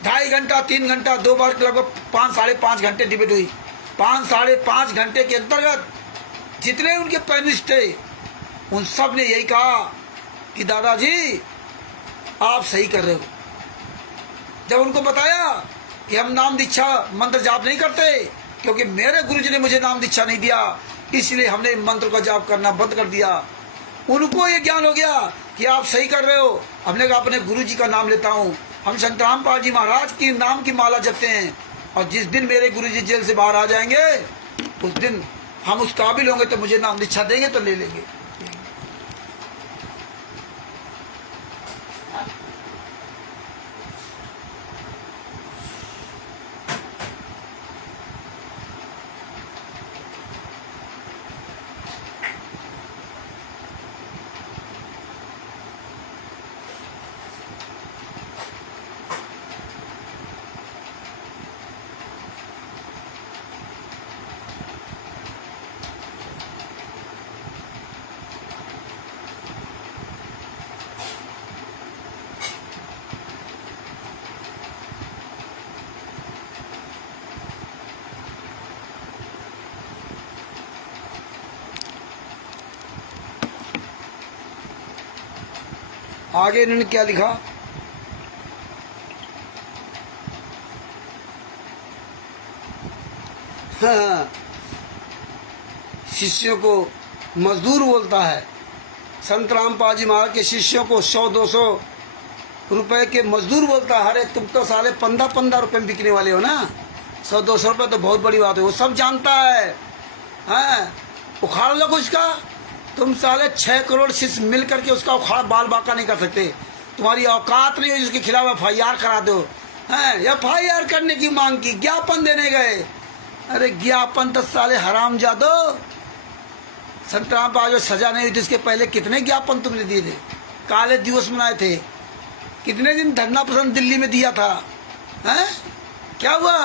2.5 घंटा 3 घंटा, 2 बार लगभग 5 साढ़े 5 घंटे डिबेट हुई। 5 साढ़े 5 घंटे के अंतर्गत जितने उनके पैनलिस्ट थे उन सब ने यही कहा कि दादाजी आप सही कर रहे हो। जब उनको बताया कि हम नाम दीक्षा मंत्र जाप नहीं करते क्योंकि मेरे गुरुजी ने मुझे नाम दीक्षा नहीं दिया, इसलिए हमने मंत्र का जाप करना बंद कर दिया, उनको ये ज्ञान हो गया कि आप सही कर रहे हो। हमने कहा अपने गुरुजी का नाम लेता हूँ, हम संत रामपाल जी महाराज की नाम की माला जपते हैं, और जिस दिन मेरे गुरुजी जेल से बाहर आ जाएंगे उस दिन हम उस काबिल होंगे तो मुझे नाम दीक्षा देंगे तो ले लेंगे। आगे इन्होंने क्या लिखा, हाँ, शिष्यों को मजदूर बोलता है। संत रामपाल जी महाराज के शिष्यों को 100-200 रुपए के मजदूर बोलता है। अरे तुम तो साले 15-15 रुपए में बिकने वाले हो ना, 100-200 रुपए तो बहुत बड़ी बात है, वो सब जानता है। हाँ, उखाड़ लो उसका, तुम साले 6 करोड़ शिष्य मिल करके उसका उखाड़ बाल बाका नहीं कर सकते। तुम्हारी औकात नहीं है उसके खिलाफ FIR करा दो। FIR करने की मांग की, ज्ञापन देने गए। अरे ज्ञापन तो साले हराम जादो, संत रामपाल जो सजा नहीं हुई थी उसके पहले कितने ज्ञापन तुमने दिए थे, काले दिवस मनाए थे, कितने दिन धरना प्रदर्शन दिल्ली में दिया था। हैं, क्या हुआ,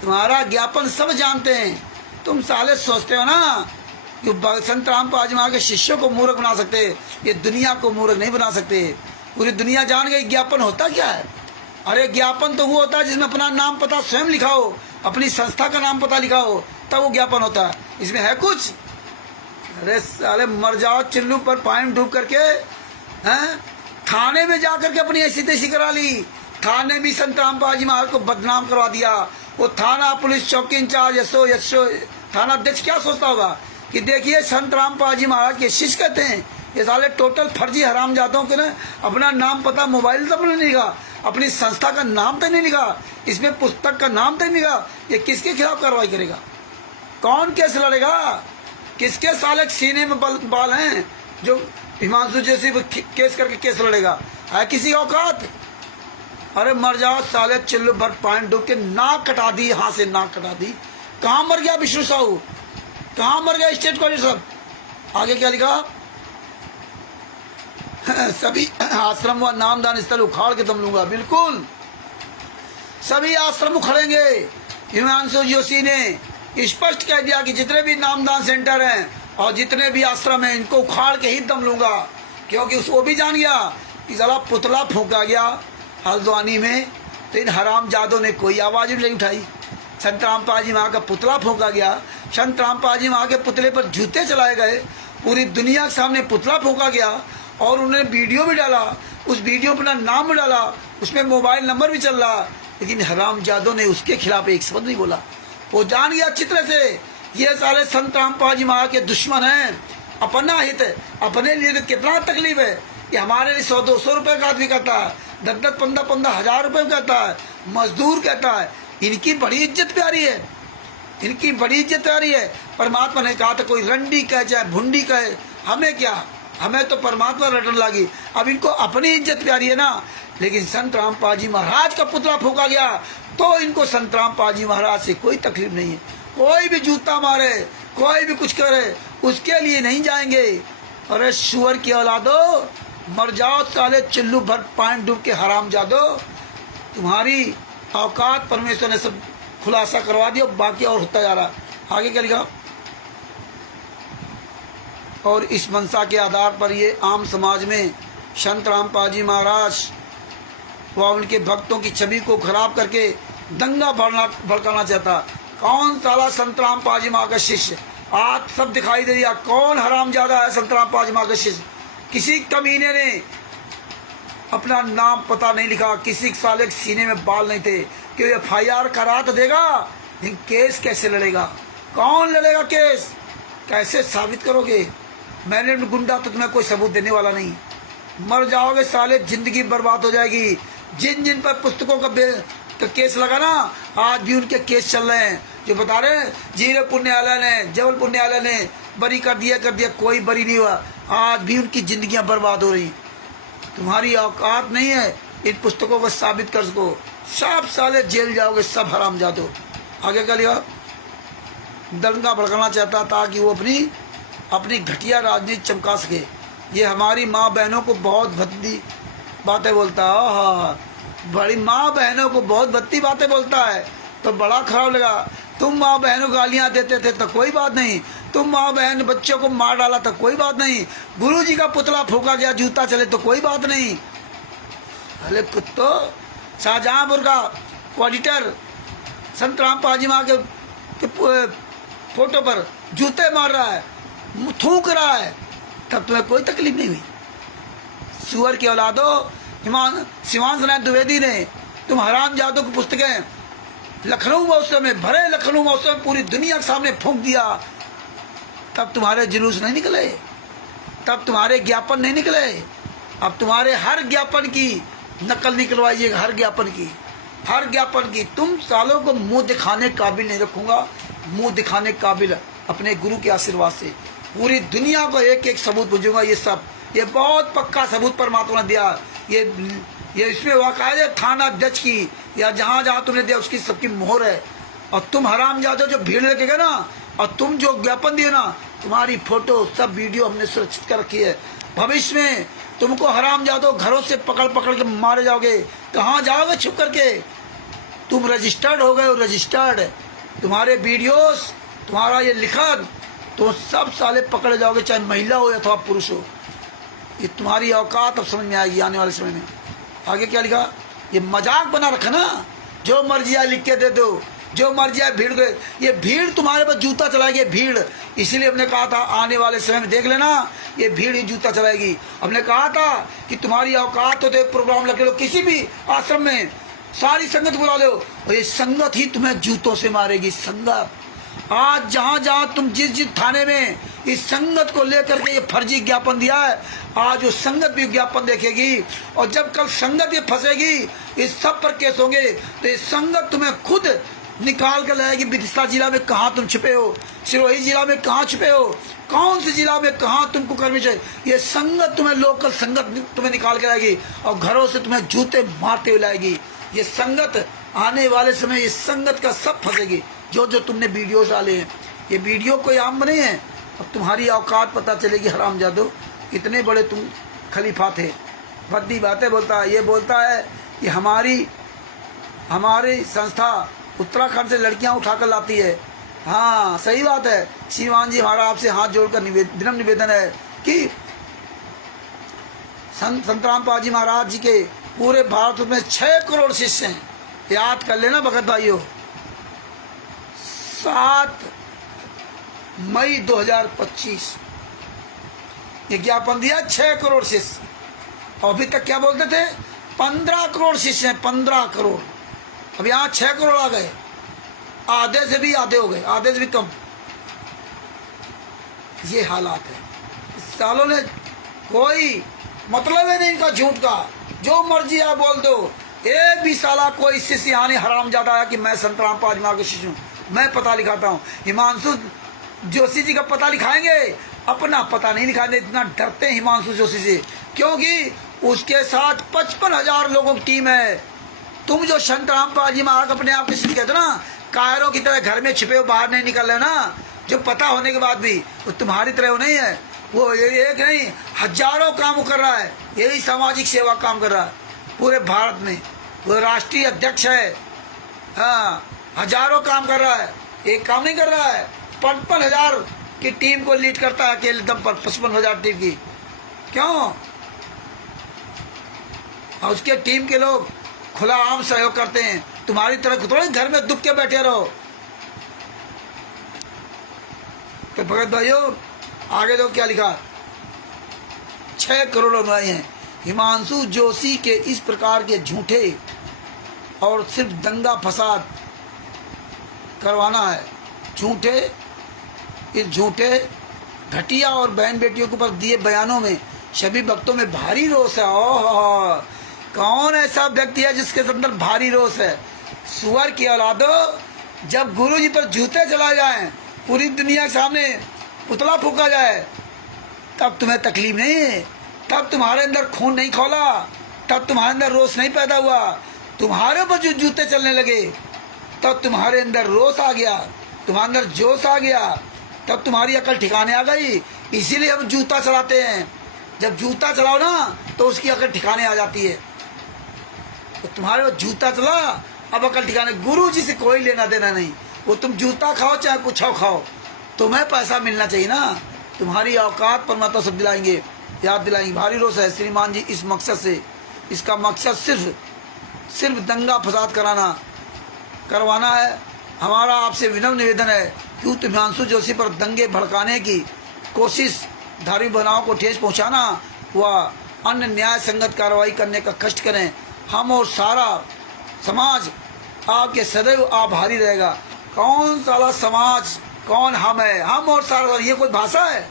तुम्हारा ज्ञापन सब जानते हैं। तुम साले सोचते हो ना कि संत रामपाल जी महाराज के शिष्यों को मूर्ख बना सकते, ये दुनिया को मूर्ख नहीं बना सकते। पूरी दुनिया जान गई ज्ञापन होता क्या है। अरे ज्ञापन तो वो होता है जिसमें अपना नाम पता स्वयं लिखा हो, अपनी संस्था का नाम पता लिखा हो, तब वो ज्ञापन होता है। इसमें है कुछ, अरे साले मर जाओ चिल्लू पर पानी डूब करके, हैं, थाने में जा करके अपनी ऐसी तैसी करा ली थाने में संत रामपाल जी महाराज को बदनाम करवा दिया। वो थाना पुलिस चौकी इंचार्ज यशो थाना अध्यक्ष क्या सोचता होगा कि देखिए संत रामपाल जी महाराज के शिष्य कहते हैं, ये साले टोटल फर्जी हरामजादों के ना अपना नाम पता मोबाइल तक नहीं लिखा, अपनी संस्था का नाम तक नहीं लिखा, इसमें पुस्तक का नाम तक नहीं लिखा। ये किसके खिलाफ कार्रवाई करेगा? कौन केस लड़ेगा? किसके साले सीने में बाल हैं जो हिमांशु जैसे केस करके केस लड़ेगा? है किसी औकात? अरे मर जाओ साले, चिल्लू भर पानी डूब के नाक कटा दी, हाथ से नाक कटा दी। कहाँ मर गया विष्णु साहू? कहाँ मर गया स्टेट कॉलेज सब? आगे क्या लिखा? सभी आश्रम व नामदान स्थल उखाड़ के दम लूंगा। बिल्कुल सभी आश्रम उखड़ेंगे। हिमांशु जोशी ने स्पष्ट कह दिया कि जितने भी नामदान सेंटर हैं और जितने भी आश्रम हैं इनको उखाड़ के ही दम लूंगा, क्योंकि उसको भी जान गया कि साला पुतला फूंका गया हल्द्वानी में, तो इन हरामजादों ने कोई आवाज नहीं उठाई। संत रामपाल जी महाराज का पुतला फूंका गया, संत रामपाल जी महाराज के पुतले पर जूते चलाए गए, पूरी दुनिया के सामने पुतला फूंका गया और उन्होंने वीडियो भी डाला, उस वीडियो पर नाम भी डाला, उसमें मोबाइल नंबर भी चल रहा, लेकिन हरामजादों ने उसके खिलाफ एक शब्द नहीं बोला। वो जान गया अच्छी तरह से ये साले संत रामपाल जी महाराज के दुश्मन हैं, अपना हित है, अपने लिए तो कितना तकलीफ है कि हमारे लिए 100-200 रुपए का आदमी कहता है, 10-10, 15-15 हजार रुपए कहता है, मजदूर कहता है। इनकी बड़ी इज्जत प्यारी है, इनकी बड़ी इज्जत प्यारी है। परमात्मा ने कहा था कोई रंडी कहे चाहे भुंडी कहे, हमें क्या, हमें तो परमात्मा रटन लगी। अब इनको अपनी इज्जत प्यारी है ना, लेकिन संत रामपाल जी महाराज का पुतला फूंका गया तो इनको संत रामपाल जी महाराज से कोई तकलीफ नहीं है। कोई भी जूता मारे, कोई भी कुछ करे, उसके लिए नहीं जाएंगे। अरे सुअर की औलादो, मर जाओ साले, चिल्लू भर पानी डूब के हरामजादो। तुम्हारी औकात परमेश्वर ने सब खुलासा करवा दिया, बाकी और होता जा रहा। आगे क्या लिखा? और इस मंशा के आधार पर ये आम समाज में संत रामपाल जी महाराज व उनके भक्तों की छवि को खराब करके दंगा भड़काना चाहता। कौन साला संत रामपाल जी महाराज का शिष्य? आज सब दिखाई दे दिया कौन हरामजादा है संत रामपाल जी महाराज का शिष्य। किसी कमीने ने अपना नाम पता नहीं लिखा, किसी साले के सीने में बाल नहीं थे कि FIR करा तो देगा, लेकिन केस कैसे लड़ेगा? कौन लड़ेगा केस? कैसे साबित करोगे? मैंने गुंडा तो तुम्हें कोई सबूत देने वाला नहीं। मर जाओगे साले, जिंदगी बर्बाद हो जाएगी। जिन जिन पर पुस्तकों का तो केस लगा ना, आज भी उनके केस चल रहे हैं, जो बता रहे हैं जीरपुर न्यायालय ने, जबलपुर न्यायालय ने बरी कर दिया, कोई बरी नहीं हुआ। आज भी उनकी जिंदगियां बर्बाद हो रही। तुम्हारी औकात नहीं है इन पुस्तकों को साबित कर सको। सब साले जेल जाओगे, सब हरामजादो। आगे क्या लिखा? दंगा भड़काना चाहता था कि वो अपनी घटिया राजनीति चमका सके। ये हमारी माँ बहनों को बहुत भद्दी बातें बोलता है। हाँ, बड़ी माँ बहनों को बहुत भद्दी बातें बोलता है तो बड़ा खराब लगा। तुम माँ बहनों गालियाँ देते थे तो कोई बात नहीं, तुम माँ बहन बच्चों को मार डाला तो कोई बात नहीं, गुरु जी का पुतला फूका गया, जूता चले तो कोई बात नहीं। अरे कुत्तो, शाहजहांपुर का ऑडिटर संत रामपाल जी माँ के फोटो पर जूते मार रहा है, थूक रहा है, तब तुम्हें कोई तकलीफ नहीं हुई। सुअर की औलादो, शिवांश नाथ द्विवेदी ने तुम हरामजादों की पुस्तकें लखनऊ महोत्सव में, भरे लखनऊ महोत्सव में पूरी दुनिया के सामने फूंक दिया, तब तुम्हारे जुलूस नहीं निकले, तब तुम्हारे ज्ञापन नहीं निकले। अब तुम्हारे हर ज्ञापन की नकल निकलवाइएगा, हर ज्ञापन की। तुम सालों को मुंह दिखाने काबिल नहीं रखूंगा, मुंह दिखाने काबिल अपने गुरु के आशीर्वाद से पूरी दुनिया को एक एक सबूत भेजूंगा। ये बहुत पक्का सबूत परमात्मा ने दिया। ये इसमें वाकायदे थाना अध्यक्ष की या जहाँ जहाँ तुमने दिया उसकी सबकी मोहर है। और तुम हरामजादे जो भीड़ लेके गए ना, और तुम जो ज्ञापन दिए ना, तुम्हारी फोटो सब वीडियो हमने सुरक्षित कर रखी है। भविष्य में तुमको हरामजादों घरों से पकड़ के मारे जाओगे। कहाँ जाओगे छुप करके? तुम रजिस्टर्ड हो गए हो, रजिस्टर्ड। तुम्हारे वीडियोस, तुम्हारा ये लिखन, तो सब साले पकड़े जाओगे, चाहे महिला हो अथवा पुरुष हो। ये तुम्हारी औकात अब समझ में आएगी आने वाले समय में। आगे क्या लिखा? ये मजाक बना रखा ना, जो मर्जी आए लिख के दे दो, जो मर्जी आए भीड़ गए। ये भीड़ तुम्हारे पर जूता चलाएगी, भीड़। इसीलिए हमने कहा था आने वाले समय में देख लेना, ये भीड़ ही जूता चलाएगी। हमने कहा था कि तुम्हारी औकात हो तो प्रोग्राम लगे लो किसी भी आश्रम में, सारी संगत बुला लो और ये संगत ही तुम्हें जूतों से मारेगी। संगत आज जहां जहां तुम जिस थाने में इस संगत को लेकर के ये फर्जी ज्ञापन दिया है, आज वो संगत भी ज्ञापन देखेगी और जब कल संगत ये फंसेगी, इस सब पर केस होंगे तो ये संगत तुम्हें खुद निकाल कर लाएगी। विदिशा जिला में कहाँ तुम छुपे हो, सिरोही जिला में कहाँ छुपे हो, कौन सी जिला में कहाँ तुमको करनी चाहिए, ये संगत तुम्हें, लोकल संगत तुम्हें निकाल के लाएगी और घरों से तुम्हें जूते मारते हुए लाएगी। ये संगत आने वाले समय, ये संगत का सब फंसेगी। जो जो तुमने वीडियो डाले हैं, ये वीडियो कोई आम बने हैं, अब तुम्हारी औकात पता चलेगी। हरामजादो, इतने बड़े तुम खलीफा थे, भद्दी बातें बोलता है। ये बोलता है कि हमारी संस्था उत्तराखंड से लड़कियां उठाकर लाती है। हाँ सही बात है श्रीमान जी, हमारा आपसे हाथ जोड़कर विनम्र निवेदन है कि संत रामपाल जी महाराज जी के पूरे भारत में 6 करोड़ शिष्य हैं। याद कर लेना भगत भाइयों। 7 मई 2025 ये ज्ञापन दिया, 6 करोड़ शिष्य। और अभी तक क्या बोलते थे, 15 करोड़ शिष्य हैं, 15 करोड़। अब यहाँ 6 करोड़ आ गए, आधे से भी आधे हो गए, आधे से भी कम। ये हालात है। इस सालों ने कोई मतलब है नहीं इनका झूठ का, जो मर्जी आप बोल दो। एक भी साला कोई शिष्य यहाँ नहीं हरामजादा आया कि मैं संत रामपाल जी महाराज का शिष्य हूँ, मैं पता लिखाता हूँ। हिमांशु जोशी जी का पता लिखाएंगे, अपना पता नहीं लिखाएंगे। इतना डरते हैं हिमांशु जोशी से, क्योंकि उसके साथ 55,000 लोगों की टीम है। तुम जो संत रामपाल जी महाराज अपने आप किसी कहते ना, कायरों की तरह घर में छिपे हो, बाहर नहीं निकल रहे ना, जो पता होने के बाद भी वो तुम्हारी तरह वो नहीं है। वो एक नहीं, हजारों काम कर रहा है, यही सामाजिक सेवा काम कर रहा है पूरे भारत में। वो राष्ट्रीय अध्यक्ष है, हाँ, हजारों काम कर रहा है, एक काम नहीं कर रहा है। 55,000 की टीम को लीड करता है अकेले दम पर, 55,000 टीम की। क्यों? और उसके टीम के लोग खुला आम सहयोग करते हैं। तुम्हारी तरह थोड़े घर में दुख के बैठे रहो। तो भगत भाइयों आगे तो क्या लिखा, 6 करोड़ अनुयायी हैं। हिमांशु जोशी के इस प्रकार के झूठे और सिर्फ दंगा फसाद करवाना है, इस झूठे घटिया और बहन बेटियों के ऊपर दिए बयानों में सभी भक्तों में भारी रोष है। ओह, कौन ऐसा व्यक्ति है जिसके अंदर भारी रोष है? सुअर की औलादो, जब गुरु जी पर जूते चला जाए, पूरी दुनिया के सामने पुतला फूका जाए, तब तुम्हें तकलीफ नहीं है, तब तुम्हारे अंदर खून नहीं खौला, तब तुम्हारे अंदर रोष नहीं पैदा हुआ। तुम्हारे ऊपर जो जूते चलने लगे तब तुम्हारे अंदर रोष आ गया, तुम्हारे अंदर जोश आ गया, तब तुम्हारी अकल ठिकाने आ गई। इसीलिए हम जूता चलाते हैं। जब जूता चलाओ ना तो उसकी अकल ठिकाने आ जाती है। तो तुम्हारे वो जूता चला, अब अकल ठिकाने। गुरु जी से कोई लेना देना नहीं, वो तुम जूता खाओ चाहे कुछ खाओ, तुम्हें पैसा मिलना चाहिए ना। तुम्हारी औकात परमात्मा सब दिलाएंगे, याद दिलाएंगे। भारी रोष है श्रीमान जी इस मकसद से, इसका मकसद सिर्फ दंगा फसाद करवाना है। हमारा आपसे विनम्र निवेदन है क्यों हिमांशु जोशी पर दंगे भड़काने की कोशिश, धार्मिक भावनाओं को ठेस पहुंचाना व अन्य न्याय संगत कार्रवाई करने का कष्ट करें। हम और सारा समाज आपके सदैव आभारी रहेगा। कौन साला समाज, कौन हम है? हम और सारा, ये कोई भाषा है?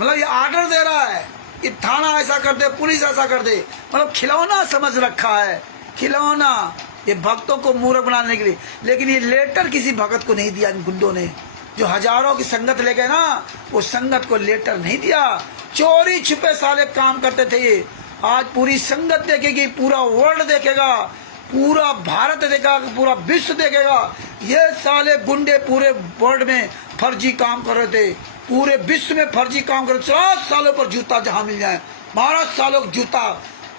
मतलब ये आर्डर दे रहा है कि थाना ऐसा कर दे, पुलिस ऐसा कर दे, मतलब खिलौना समझ रखा है, खिलौना, ये भक्तों को मूर्ख बनाने के लिए। लेकिन ये लेटर किसी भगत को नहीं दिया इन गुंडों ने, जो हजारों की संगत ले गए ना, वो संगत को लेटर नहीं दिया। चोरी छुपे साले काम करते थे ये। आज पूरी संगत देखेगी, पूरा वर्ल्ड देखेगा, पूरा भारत देखेगा, पूरा विश्व देखेगा। ये साले गुंडे पूरे वर्ल्ड में फर्जी काम कर रहे थे, पूरे विश्व में फर्जी काम कर रहे। 4 सालों पर जूता जहां मिल जाए, मारो सालों को जूता,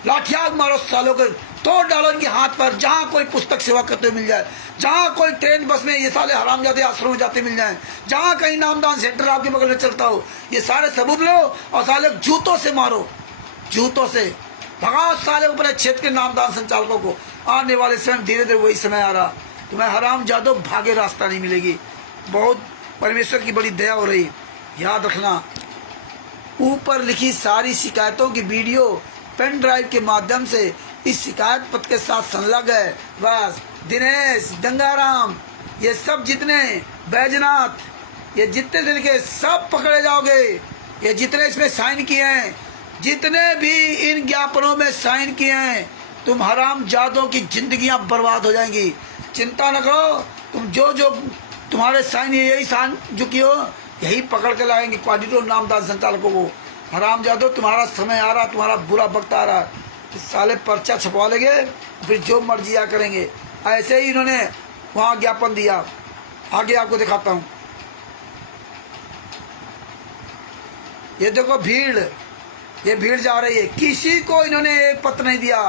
लाठियां मारो सालों को, तोड़ डालो इनके हाथ पर। जहां कोई पुस्तक सेवा करते हुए मिल जाए, जहां कोई ट्रेन बस में ये साले हरामजादे आश्रम में जाते मिल जाए, जहां कहीं नामदान सेंटर आपके बगल में चलता हो, ये सारे सबूत लो और साले जूतों से मारो, जूतों से भगाओ साले अपने क्षेत्र के नामदान संचालकों को। आने वाले समय धीरे धीरे वही समय आ रहा, तुम्हें हरामजादो भागे रास्ता नहीं मिलेगी। बहुत परमेश्वर की बड़ी दया हो रही, याद रखना। ऊपर लिखी सारी शिकायतों की वीडियो पेन ड्राइव के माध्यम से इस शिकायत पत्र के साथ संलग्न है। बस दिनेश, गंगाराम, ये सब जितने बैजनाथ, ये जितने दिन के सब पकड़े जाओगे। ये जितने इसमें साइन किए हैं, जितने भी इन ज्ञापनों में साइन किए हैं, तुम हराम जादों की जिंदगियां बर्बाद हो जाएंगी। चिंता न करो, तुम जो जो तुम्हारे साइन यही साइन जो किए हो यही पकड़ के लाएंगे क्वाडिटो नामदार संचालकों को। हराम जादो, तुम्हारा समय आ रहा, तुम्हारा बुरा वक्त आ रहा, इस साले पर्चा छपवा लेंगे, फिर जो मर्जी आ करेंगे। ऐसे ही इन्होंने वहां ज्ञापन दिया। आगे आपको दिखाता हूं। ये देखो भीड़, ये भीड़ जा रही है। किसी को इन्होंने एक पत्र नहीं दिया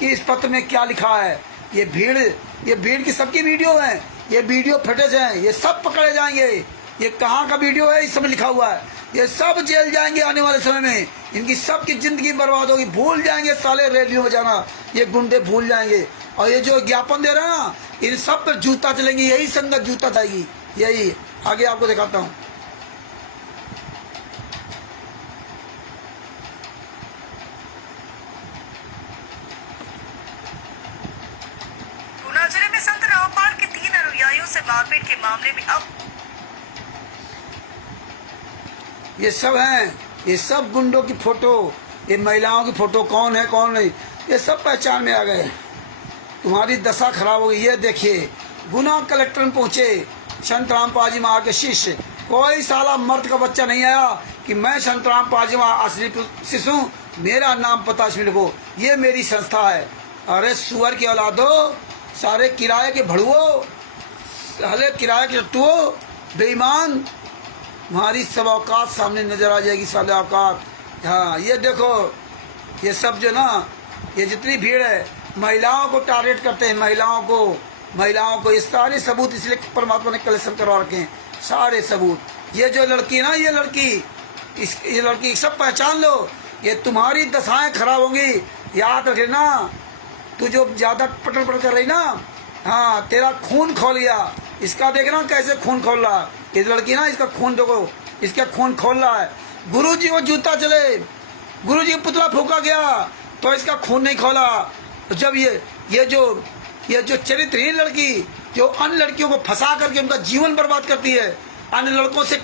कि इस पत्र में क्या लिखा है। ये भीड़ की सबकी वीडियो है, ये वीडियो फुटेज है, ये सब पकड़े जाएंगे। ये कहाँ का वीडियो है, इस समय लिखा हुआ है। ये सब जेल जाएंगे आने वाले समय में। इनकी सबकी जिंदगी बर्बाद होगी। भूल जाएंगे साले रैलियों में जाना, ये गुंडे भूल जाएंगे। और ये जो ज्ञापन दे रहे हैं ना, इन सब पर जूता चलेंगे, यही संगत जूता जाएगी। यही आगे आपको दिखाता हूँ। जिले में संत रामपाल के 3 अनुयायियों से मारपीट के मामले में अब ये सब हैं, ये सब गुंडों की फोटो, ये महिलाओं की फोटो, कौन है कौन नहीं, ये सब पहचान में आ गए। तुम्हारी दशा खराब हो गई। ये देखिए, गुना कलेक्टर में पहुंचे संत रामपाल जी महाराज के शिष्य। कोई साला मर्द का बच्चा नहीं आया कि मैं संत रामपाल जी महाराज असली शिष्य हूँ, मेरा नाम पता इसमें लिखो, ये मेरी संस्था है। अरे सुअर की औलादो, सारे किराए के भड़ुओ, साले किराए के टट्टुओ, बेईमान, तुम्हारी सब औकात सामने नजर आ जाएगी, साले औकात। हाँ ये देखो, ये सब जो ना, ये जितनी भीड़ है, महिलाओं को टारगेट करते हैं, महिलाओं को। ये सारे सबूत इसलिए परमात्मा ने कलेक्शन करवा रखे हैं, सारे सबूत। ये जो लड़की ना, ये लड़की सब पहचान लो, ये तुम्हारी दशाएं खराब होंगी। याद रखे ना, तू जो ज्यादा पटन कर रही ना, हाँ तेरा खून खोल गया। इसका देखना कैसे खून खोल रहा है। ये लड़की ना, इसका खून देखो, इसका खून खोल रहा है। गुरुजी को जूता चले, गुरुजी को पुतला फूका गया तो इसका खून नहीं खोला। जब ये जो चरित्रहीन लड़की जो अन्य लड़कियों को फंसा करके उनका जीवन बर्बाद करती है, अन्य लड़कों से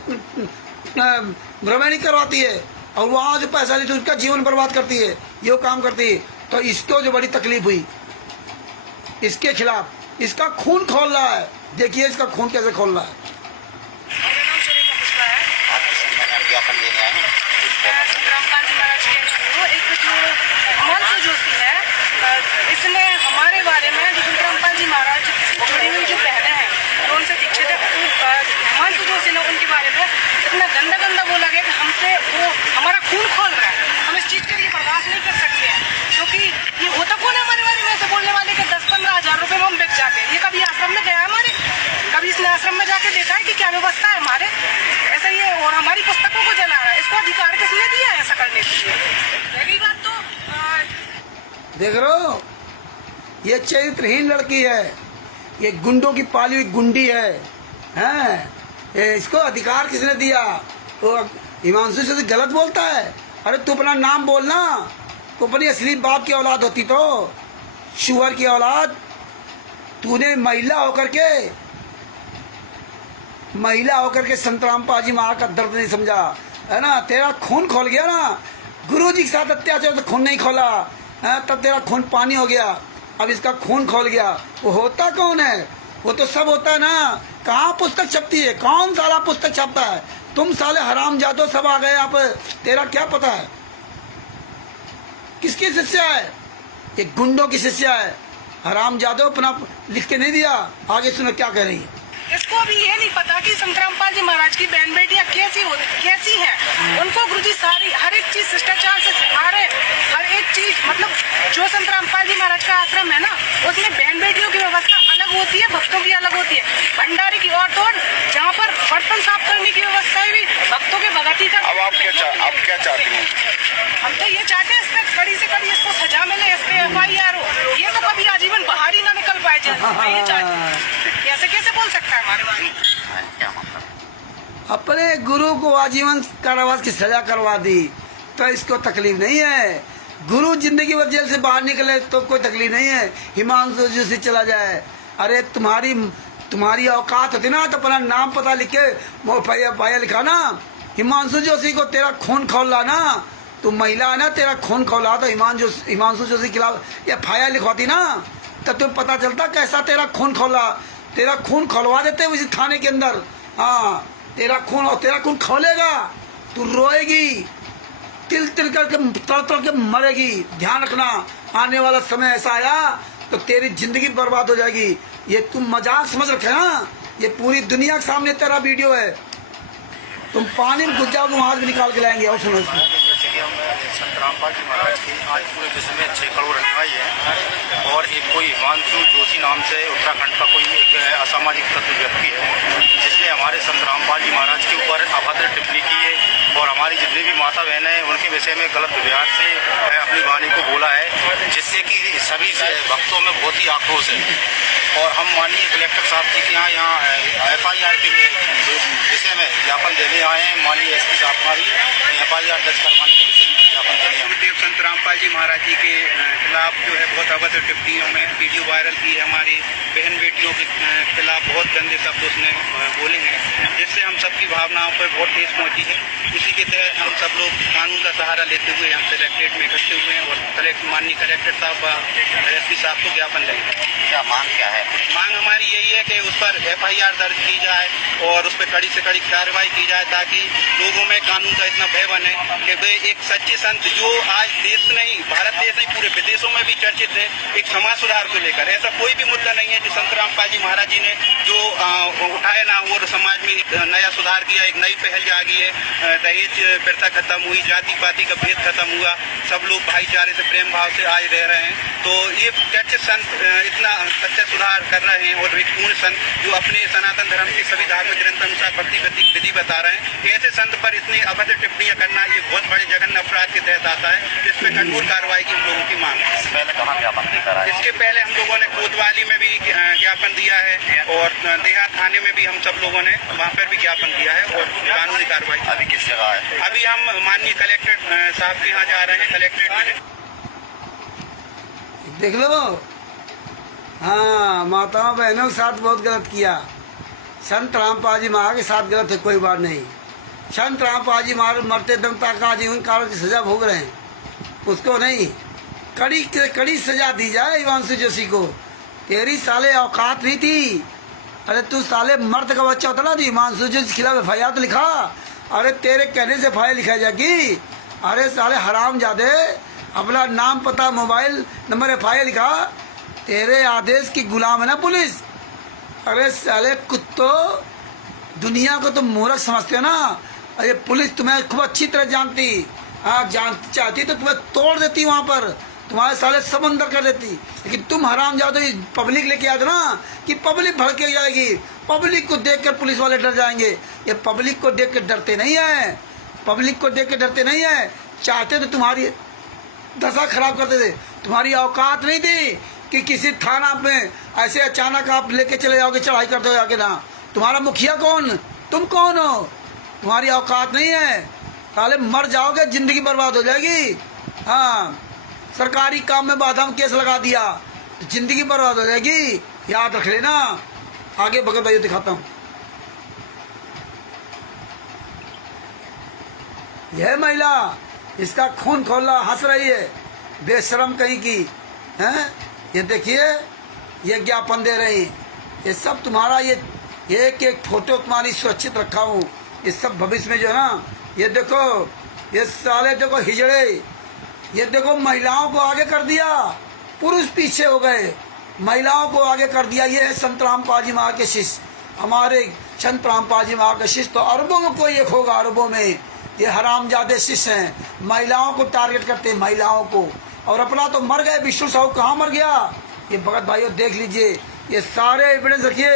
रमैनी करवाती है और वहां जो पैसा लेती है उसका जीवन बर्बाद करती है, ये काम करती है, तो इसको जो बड़ी तकलीफ हुई, इसके खिलाफ इसका खून खोल रहा है। देखिए इसका खून कैसे खोल रहा है। इसने हमारे बारे में जो संत रामपाल जी महाराज जुड़ी हुई जो बहनें हैं, जो उनसे दीक्षित है, हिमांशु जोशी ने उनके बारे में इतना गंदा बोला गया कि हमसे वो हमारा खून खोल रहा है। हम इस चीज के लिए बर्दाश्त नहीं कर सकते हैं, क्योंकि ये होता कौन है हमारे बारे में ऐसे बोलने वाले कि 10-15 हजार रुपए में हम बिक जाते हैं। ये कभी आश्रम में गया है हमारे, कभी इसने आश्रम में जाके देखा है कि क्या व्यवस्था है हमारे, ऐसा ये। और हमारी पुस्तकों को जला रहा है, इसको अधिकार किसने दिया है ऐसा करने के लिए? पहली बात तो देख रहे हो, ये चरित्रहीन लड़की है, ये गुंडों की पाली हुई गुंडी है, हैं? इसको अधिकार किसने दिया? तो हिमांशु से गलत बोलता है। अरे तू अपना नाम बोलना, तू अपनी असली बाप की औलाद होती तो, शुअर की औलाद। तूने महिला होकर के संत रामपाल जी महाराज का दर्द नहीं समझा, है ना? तेरा खून खोल गया ना, गुरुजी के साथ अत्याचार तो खून नहीं खोला, तब तेरा खून पानी हो गया, अब इसका खून खोल गया। वो होता कौन है? वो तो सब होता है ना। कहाँ पुस्तक छपती है? कौन साला पुस्तक छपता है? तुम साले हराम जादो सब आ गए आप, तेरा क्या पता है? किसकी शिष्या है? ये गुंडों की शिष्या है। हराम जादो अपना लिख के नहीं दिया। आगे सुनो क्या कह रही है। इसको अभी ये नहीं पता कि संत रामपाल जी महाराज की बहन बेटियां कैसी हैं। उनको गुरुजी सारी हर एक चीज शिष्टाचार से सिखा रहे, हर एक चीज। मतलब जो संत रामपाल जी महाराज का आश्रम है ना, उसमें बहन बेटियों की व्यवस्था अलग होती है, भक्तों की अलग होती है। भंडारी की और तो जहाँ पर बर्तन साफ करने की व्यवस्था भी भक्तों के भगती का। अब आप क्या चाहती हैं? हम तो ये चाहते हैं इसमें कड़ी से कड़ी इसको सजा मिले, इस पे FIR हो। ये तो कभी आजीवन बाहर ही ना निकल पाए जेल से। मैं ये चाहती हूँ। ऐसे कैसे बोल सकता है हमारे बारे में? अपने गुरु को आजीवन कारावास की सजा करवा दी तो इसको तकलीफ नहीं है। गुरु जिंदगी भर जेल से बाहर निकले तो कोई तकलीफ नहीं है। हिमांशु जोशी चला जाए, अरे तुम्हारी औकात होती ना तो अपना नाम पता लिख के पाया लिखा ना। हिमांशु जोशी को तेरा खून खौला ना, तू महिला है ना, तेरा खून खौला तो हिमांशु जोशी के खिलाफ या फाया लिखवाती ना, तब तुम्हें पता चलता कैसा तेरा खून खौला। तेरा खून खोलवा देते उसी थाने के अंदर। हाँ, तेरा खून खोलेगा, तू रोएगी, तिल तिल करके तड़ तड़ के मरेगी। ध्यान रखना, आने वाला समय ऐसा आया तो तेरी जिंदगी बर्बाद हो जाएगी। ये तुम मजाक समझ रखे ना, ये पूरी दुनिया के सामने तेरा वीडियो है। तुम पानी में घुस जाओ तो वहां से निकाल के लाएंगे। और सुनो इसमें संत रामपाल जी महाराज की आज पूरे विश्व में 6 करोड़ अनुयायी है और एक कोई हिमांशु जोशी नाम से उत्तराखंड का कोई एक असामाजिक तत्व व्यक्ति है जिसने हमारे संत रामपाल जी महाराज के ऊपर अभद्र टिप्पणी की है और हमारी जितनी भी माता बहनें हैं उनके विषय में गलत व्यवहार से अपनी वाणी को बोला है, जिससे कि सभी भक्तों में बहुत ही आक्रोश है। और हम माननीय कलेक्टर साहब जी के यहाँ FIR के विषय में ज्ञापन देने आए हैं। माननीय SP साहब हमारी FIR दर्ज करवाने के विषय में ज्ञापन देने आए। गुरुदेव संत रामपाल जी महाराज जी के खिलाफ जो है बहुत अभद्र टिप्पणियों में वीडियो वायरल की है। हमारी बहन बेटियों के खिलाफ बहुत गंदे शब्द उसने बोले हैं, जिससे हम सबकी भावनाओं पर बहुत ठेस पहुंची है। इसी के तहत हम सब लोग कानून का सहारा लेते हुए यहाँ सेक्रेटरीट में इकट्ठे हुए हैं और माननीय कलेक्टर साहब SP साहब को ज्ञापन देंगे। क्या मांग क्या है? मांग हमारी यही है कि उस पर FIR दर्ज की जाए और उस पर कड़ी से कड़ी कार्रवाई की जाए, ताकि लोगों में कानून का इतना भय बने कि वे एक सच्चे संत जो आज देश नहीं, भारत देश नहीं, पूरे विदेशों में भी चर्चित है, एक समाज सुधार को लेकर ऐसा कोई भी मुद्दा नहीं है जो संत रामपाल जी महाराज जी ने जो उठाया ना और समाज में एक नया सुधार किया, एक नई पहल जागी है। दहेज प्रथा खत्म हुई, जाति पाति का भेद खत्म हुआ, सब लोग भाईचारे से प्रेम भाव से आज रह रहे हैं। तो ये चर्चित संत इतना सच्चा सुधार कर रहे हैं और एक पूर्ण संत जो अपने सनातन धर्म के सभी धार्मिक ग्रंथ अनुसार भक्ति विधि बता रहे हैं, ऐसे संत पर इतनी अभद्र टिप्पणियां करना ये बहुत बड़े जघन्य अपराध के तहत आता है, जिसपे कठोर कार्रवाई की हम लोगों की मांग है। पहले कहाँ ज्ञापन देकर आए? इसके पहले हम लोगों ने कोतवाली में भी ज्ञापन दिया है और देहात थाने में भी हम सब लोगों ने वहाँ पर भी ज्ञापन दिया है और कानूनी कार्रवाई। अभी किस जगह है? अभी हम माननीय कलेक्टर साहब के यहाँ जा रहे हैं, कलेक्ट्रेट में। देख लो, हाँ, माताओं बहनों के साथ बहुत गलत किया। संत रामपाल जी महाराज के साथ गलत है, कोई बात नहीं। संत रामपाल जी महाराज मरते दम तक आजीवन काल की सजा भोग रहे हैं, उसको नहीं, कड़ी से कड़ी सजा दी जाए हिमांशु जोशी को। तेरी साले औकात नहीं थी, अरे तू साले मर्द का बच्चा होता ना, तो हिमांशु जोशी के खिलाफ FIR तो लिखा। अरे तेरे कहने से FIR लिखा जाएगी? अरे साले हराम जादे, अपना नाम पता मोबाइल नंबर FIR लिखा। तेरे आदेश की गुलाम है ना पुलिस। अरे साले कुत्तो, दुनिया को तुम मूर्ख समझते हो ना। अरे पुलिस तुम्हें खूब अच्छी तरह जानती, हाँ जानती चाहती तो तुम्हें तोड़ देती, वहां पर तुम्हारे साले सब अंदर कर देती। लेकिन तुम हराम जाओ तो पब्लिक लेके आते ना कि पब्लिक भड़के जाएगी, पब्लिक को देखकर पुलिस वाले डर जाएंगे। ये पब्लिक को देख कर डरते नहीं है, पब्लिक को देख कर डरते नहीं है। चाहते तो तुम्हारी दशा खराब करते थे। तुम्हारी औकात नहीं थी कि किसी थाना में ऐसे अचानक आप लेके चले जाओगे, चढ़ाई करते हो जाके ना। तुम्हारा मुखिया कौन, तुम कौन हो? तुम्हारी औकात नहीं है, साले मर जाओगे, जिंदगी बर्बाद हो जाएगी। हाँ, सरकारी काम में बाधा में केस लगा दिया तो जिंदगी बर्बाद हो जाएगी, याद रख लेना। आगे भगत भाई दिखाता हूँ। यह महिला, इसका खून खोला, हंस रही है, बेशरम कहीं की है। ये देखिए, ये ज्ञापन दे रही, ये सब तुम्हारा, ये एक एक फोटो तुम्हारी सुरक्षित रखा हूँ। ये सब भविष्य में जो है ना, ये देखो, ये साले देखो हिजड़े, ये देखो महिलाओं को आगे कर दिया, पुरुष पीछे हो गए, महिलाओं को आगे कर दिया। ये है संत रामपाल जी महाराज के शिष्य, हमारे संत रामपाल जी महाराज के शिष्य तो अरबों में कोई एक होगा, अरबों में। ये हरामजादे शिष्य हैं, महिलाओं को टारगेट करते हैं, महिलाओं को। और अपना तो मर गए, विष्णु साहू कहाँ मर गया? ये भगत भाइयों देख लीजिए, ये सारे एविडेंस रखिए,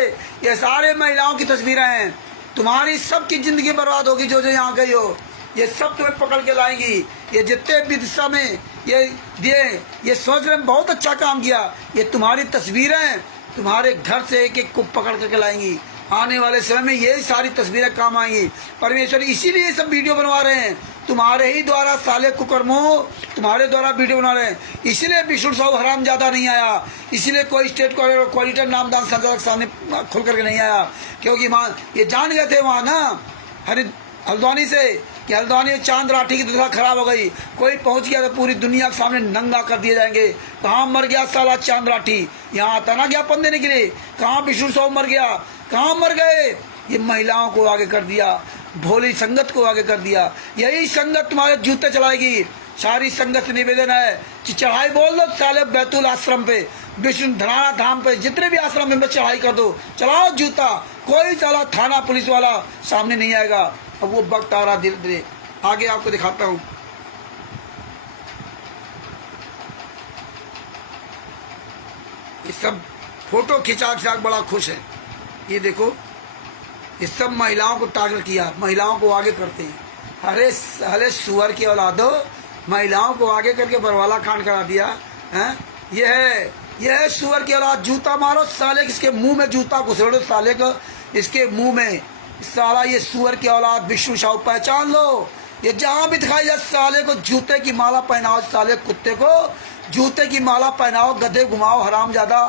ये सारे महिलाओं की तस्वीरें हैं। तुम्हारी सबकी जिंदगी बर्बाद होगी जो जो यहाँ गई हो, ये सब तुम्हें पकड़ के लाएंगी। ये जितने भी दिशा में ये दिए, ये सोच रहे बहुत अच्छा काम किया। ये तुम्हारी तस्वीरें तुम्हारे घर से एक एक को पकड़ करके लाएंगी। आने वाले समय में ये सारी तस्वीरें काम आएंगी। परमेश्वर इसीलिए सब वीडियो बनवा रहे हैं, तुम्हारे ही द्वारा साले कुकर्मो, तुम्हारे द्वारा वीडियो बना रहे हैं। इसीलिए विष्णु साहू हराम ज्यादा नहीं आया, इसीलिए कोई स्टेट कोऑर्डिनेटर नामदान संचालक सामने खुल करके नहीं आया, क्योंकि वहाँ ये जान गए थे वहाँ ना हल्द्वानी से कि हल्द्वानी में चांद राठी की दशा खराब हो गई, कोई पहुंच गया तो पूरी दुनिया के सामने नंगा कर दिए जाएंगे। कहाँ मर गया साला चांद राठी, यहाँ आता ना ज्ञापन देने के लिए, कहाँ विष्णु साहू मर गया, कहाँ मर गए। ये महिलाओं को आगे कर दिया, भोली संगत को आगे कर दिया, यही संगत तुम्हारे जूते चलाएगी। सारी संगत से निवेदन है कि चढ़ाई बोल दो साले बैतुल आश्रम पे, विष्णु धनाना धाम पे, जितने भी आश्रम में चढ़ाई कर दो, चलाओ जूता, कोई साला थाना पुलिस वाला सामने नहीं आएगा। अब वो वक्त आ रहा धीरे धीरे, आगे आपको दिखाता हूँ। ये सब फोटो खिंचा बड़ा खुश है। ये देखो, ये सब महिलाओं को टारगेट किया, महिलाओं को आगे करते हैं। हरे सुअर की औलादो, महिलाओं को आगे करके बरवाला कांड करा दिया है। ये है सुअर की औलाद, जूता मारो साले, इसके मुंह में जूता घुसेड़ो साले को, इसके मुंह में साला। ये सुअर की औलाद विष्णु साहू पहचान लो, ये जहां भी दिखाई जाए साले को जूते की माला पहनाओ, साले कुत्ते को जूते की माला पहनाओ, गधे घुमाओ हरामजादा।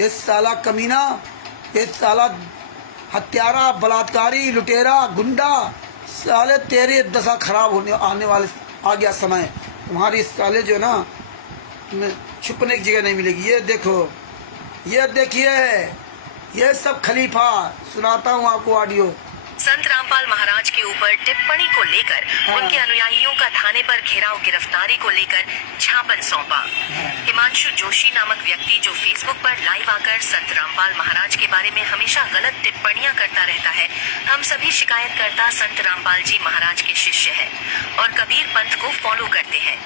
ये साला कमीना, ये साला हत्यारा, बलात्कारी, लुटेरा, गुंडा, साले तेरी दशा खराब होने आने वाले आ गया समय। तुम्हारी साले जो ना छुपने की जगह नहीं मिलेगी। ये देखो, ये देखिए, ये सब खलीफा, सुनाता हूँ आपको ऑडियो। संत रामपाल महाराज के ऊपर टिप्पणी को लेकर उनके अनुयायियों का थाने पर घेराव, गिरफ्तारी को लेकर छापन सौंपा। हिमांशु जोशी नामक व्यक्ति जो फेसबुक पर लाइव आकर संत रामपाल महाराज के बारे में हमेशा गलत टिप्पणियां करता रहता है। हम सभी शिकायतकर्ता संत रामपाल जी महाराज के शिष्य हैं और कबीर पंथ को फॉलो करते हैं।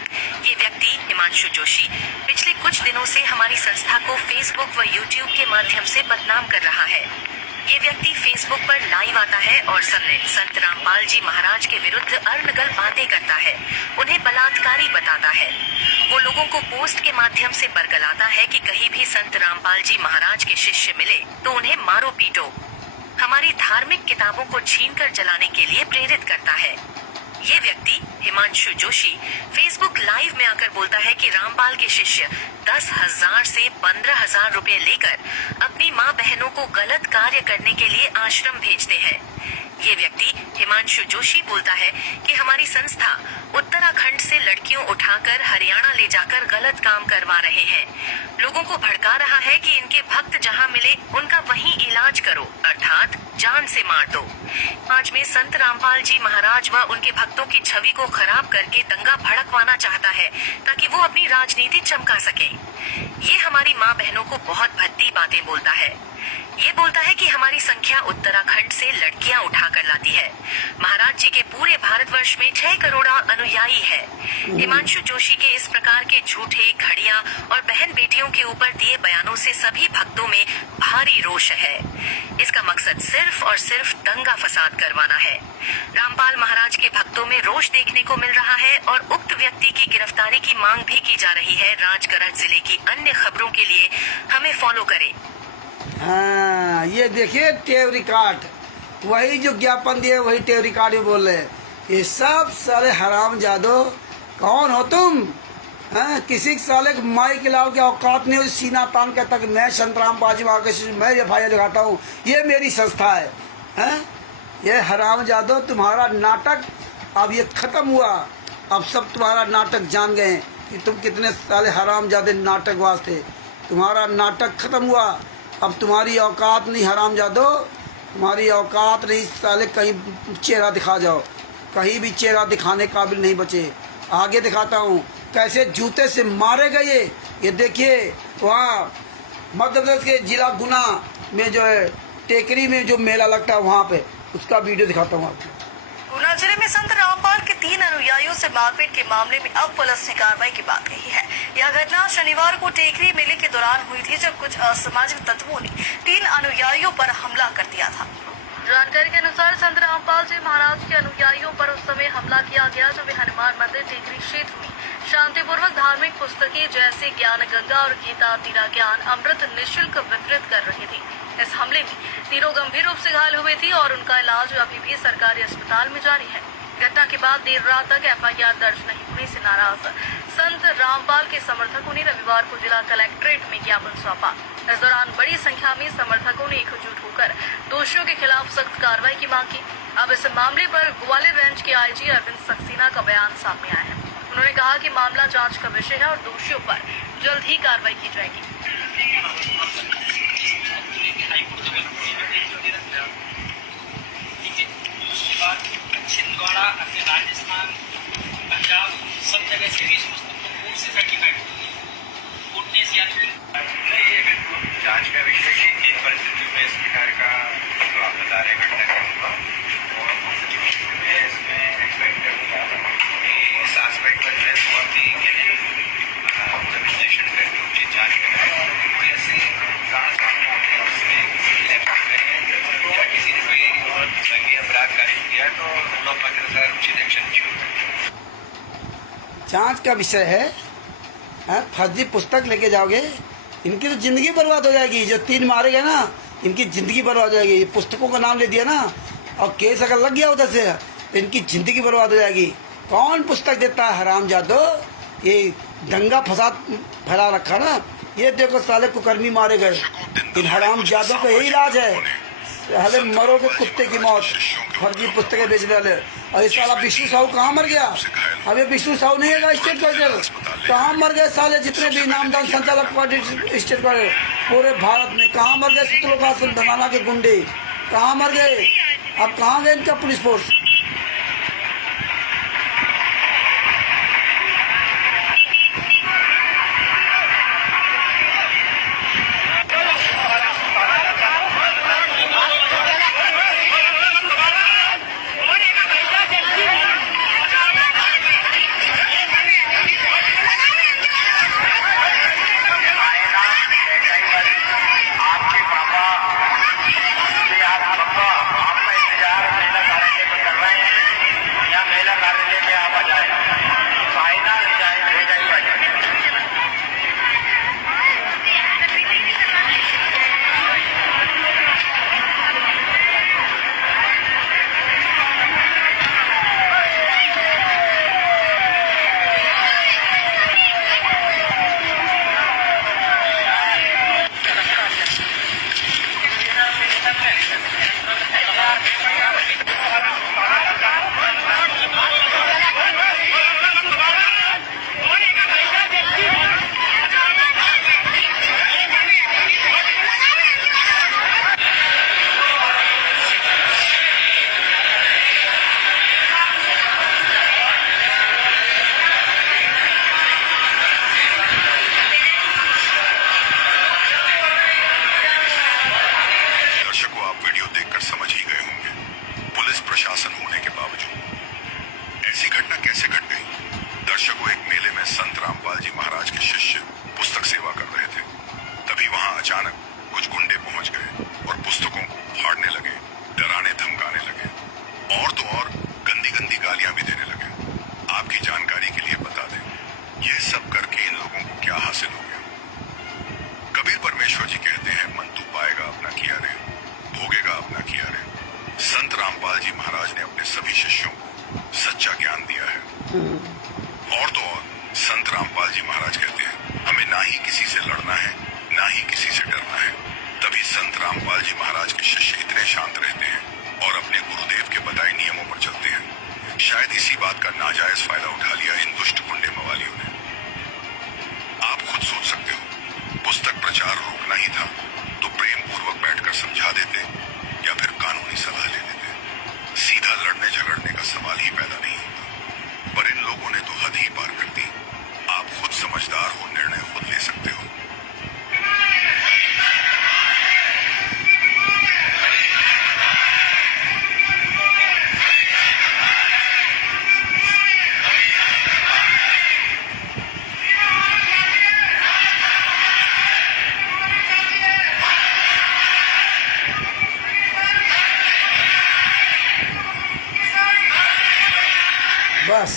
ये व्यक्ति हिमांशु जोशी पिछले कुछ दिनों से हमारी संस्था को फेसबुक व यूट्यूब के माध्यम से बदनाम कर रहा है। ये व्यक्ति फेसबुक पर लाइव आता है और संत रामपाल जी महाराज के विरुद्ध अर्नगल बातें करता है, उन्हें बलात्कारी बताता है। वो लोगों को पोस्ट के माध्यम से बरगलाता है कि कहीं भी संत रामपाल जी महाराज के शिष्य मिले तो उन्हें मारो पीटो। हमारी धार्मिक किताबों को छीनकर जलाने के लिए प्रेरित करता है। ये व्यक्ति हिमांशु जोशी फेसबुक लाइव में आकर बोलता है कि रामपाल के शिष्य 10,000 से 15,000 रुपए लेकर अपनी माँ बहनों को गलत कार्य करने के लिए आश्रम भेजते हैं। ये व्यक्ति हिमांशु जोशी बोलता है कि हमारी संस्था उत्तराखंड से लड़कियों उठाकर हरियाणा ले जाकर गलत काम करवा रहे हैं। लोगों को भड़का रहा है कि इनके भक्त जहां मिले उनका वहीं इलाज करो, अर्थात जान से मार दो। आज में संत रामपाल जी महाराज व उनके भक्तों की छवि को खराब करके दंगा भड़कवाना चाहता है ताकि वो अपनी राजनीति चमका सके। ये हमारी माँ बहनों को बहुत भद्दी बातें बोलता है। ये बोलता है कि हमारी संख्या उत्तराखंड से लड़कियां उठाकर लाती है। महाराज जी के पूरे भारतवर्ष में 6 करोड़ अनुयायी है। हिमांशु जोशी के इस प्रकार के झूठे, घड़िया और बहन बेटियों के ऊपर दिए बयानों से सभी भक्तों में भारी रोष है। इसका मकसद सिर्फ और सिर्फ दंगा फसाद करवाना है। रामपाल महाराज के भक्तों में रोष देखने को मिल रहा है और उक्त व्यक्ति की गिरफ्तारी की मांग भी की जा रही है। राजगढ़ जिले की अन्य खबरों के लिए हमें फॉलो करें। हाँ, ये देखिए टेप रिकॉर्ड, वही जो ज्ञापन दिए वही टेप रिकॉर्ड में बोल रहे हैं। ये सब साले हराम जादो, कौन हो तुम? हाँ, किसी साले माई के लाल के औकात नहीं हो सीना तान के तक मैं संत रामपाल जी महाराज मैं एफआईआर लगाता हूँ, ये मेरी संस्था है। हाँ, ये हराम जादो, तुम्हारा नाटक अब ये खत्म हुआ। अब सब तुम्हारा नाटक जान गए कि तुम कितने साले हराम जादे नाटक वास्ते। तुम्हारा नाटक खत्म हुआ, अब तुम्हारी औकात नहीं हराम जादो, तुम्हारी औकात नहीं साले। कहीं चेहरा दिखा जाओ, कहीं भी चेहरा दिखाने काबिल नहीं बचे। आगे दिखाता हूँ कैसे जूते से मारे गए। ये देखिए वहाँ मध्य प्रदेश के जिला गुना में जो है टेकरी में जो मेला लगता है वहाँ पे, उसका वीडियो दिखाता हूँ आपको। गुना जिले में संत रामपाल के 3 अनुयायियों से मारपीट के मामले में अब पुलिस ने कार्रवाई की बात कही है। यह घटना शनिवार को टेकरी मेले के दौरान हुई थी, जब कुछ असामाजिक तत्वों ने 3 अनुयायियों पर हमला कर दिया था। जानकारी के अनुसार संत रामपाल जी महाराज के अनुयायियों पर उस समय हमला किया गया जब वे हनुमान मंदिर टेकरी क्षेत्र में शांतिपूर्वक धार्मिक पुस्तकें जैसे ज्ञान गंगा और गीता, तीरा ज्ञान, अमृत निःशुल्क वितरित कर रहे थे। इस हमले में तीनों गंभीर रूप से घायल हुए थे और उनका इलाज अभी भी सरकारी अस्पताल में जारी है। घटना के बाद देर रात तक FIR दर्ज नहीं होने से नाराज संत रामपाल के समर्थकों ने रविवार को जिला कलेक्ट्रेट में ज्ञापन सौंपा। इस दौरान बड़ी संख्या में समर्थकों ने एकजुट होकर दोषियों के खिलाफ सख्त कार्रवाई की मांग की। अब इस मामले पर ग्वालियर रेंज के IG अरविंद सक्सेना का बयान सामने आया है। उन्होंने कहा कि मामला जांच का विषय है और दोषियों पर जल्द ही कार्रवाई की जाएगी। छिंदवाड़ा अपने राजस्थान पंजाब सब जगह से 20 पुस्तकों कोर्ट से सर्टिफाइड कोर्ट ने जांच का विषय है इन परिस्थितियों में इस प्रकार का जो आप बता रहे घटना क्या हुआ और मैं इसमें एक्सपेक्ट करूँगा कि इस एस्पेक्ट पर जो है बहुत ही ऑब्जर्वेशन करके उचित जाँच करें। कोई ऐसे कारण सामने आते हैं जिसमें किसी इलेक्शन में या किसी ने कोई संज्ञेय अपराध कार्य किया तो लोग अनुसार उचित एक्शन शुरू करें। जांच का विषय है। फर्जी पुस्तक लेके जाओगे, इनकी तो जिंदगी बर्बाद हो जाएगी। जो 3 मारे गए ना, इनकी जिंदगी बर्बाद हो जाएगी। पुस्तकों का नाम ले दिया ना और केस अगर लग गया उधर से तो इनकी जिंदगी बर्बाद हो जाएगी। कौन पुस्तक देता है? हरामजादो, ये दंगा फसाद फैला रखा ना। ये देखो साले कुकर्मी मारे गए। इन हरामजादों का यही इलाज है, हले मरोगे कुत्ते की मौत। फर्जी पुस्तकें बेचने वाले। और इस साला विष्णु साहू कहाँ मर गया? अब ये विष्णु साहू नहीं है स्टेट कलेक्टर, कहाँ मर गए साले जितने भी नामदान संचालक पार्टी स्टेट कलेक्टर पूरे भारत में? कहाँ मर गए? सतलोकासन बनाना के गुंडे कहाँ मर गए? अब कहाँ गए इनका पुलिस फोर्स? संत रामपाल जी महाराज के शिष्य पुस्तक सेवा कर रहे थे। तभी वहां अचानक कुछ गुंडे पहुंच गए और पुस्तकों को फाड़ने लगे, डराने धमकाने लगे और तो और गंदी गंदी गालियां भी देने लगे। आपकी जानकारी के लिए बता दें, यह सब करके इन लोगों को क्या हासिल हो गया। कबीर परमेश्वर जी कहते हैं, मन तू पाएगा अपना किया रे, भोगेगा अपना किया रे। संत रामपाल जी महाराज ने अपने सभी शिष्यों को सच्चा ज्ञान दिया है। और तो और संत रामपाल जी महाराज कहते हैं, हमें ना ही किसी से लड़ना है, ना ही किसी से डरना है। तभी संत रामपाल जी महाराज के शिष्य इतने शांत रहते हैं और अपने गुरुदेव के बताए नियमों पर चलते हैं। शायद इसी बात का नाजायज फायदा उठा लिया इन दुष्ट गुंडे मवालियों ने। आप खुद सोच सकते हो, पुस्तक प्रचार रोकना ही था तो प्रेम पूर्वक बैठकर समझा देते या फिर कानूनी सलाह ले लेते। सीधा लड़ने झगड़ने का सवाल ही पैदा नहीं होता। पर इन लोगों ने तो हद ही पार कर दी। आप खुद समझदार हो, निर्णय खुद ले सकते हो। बस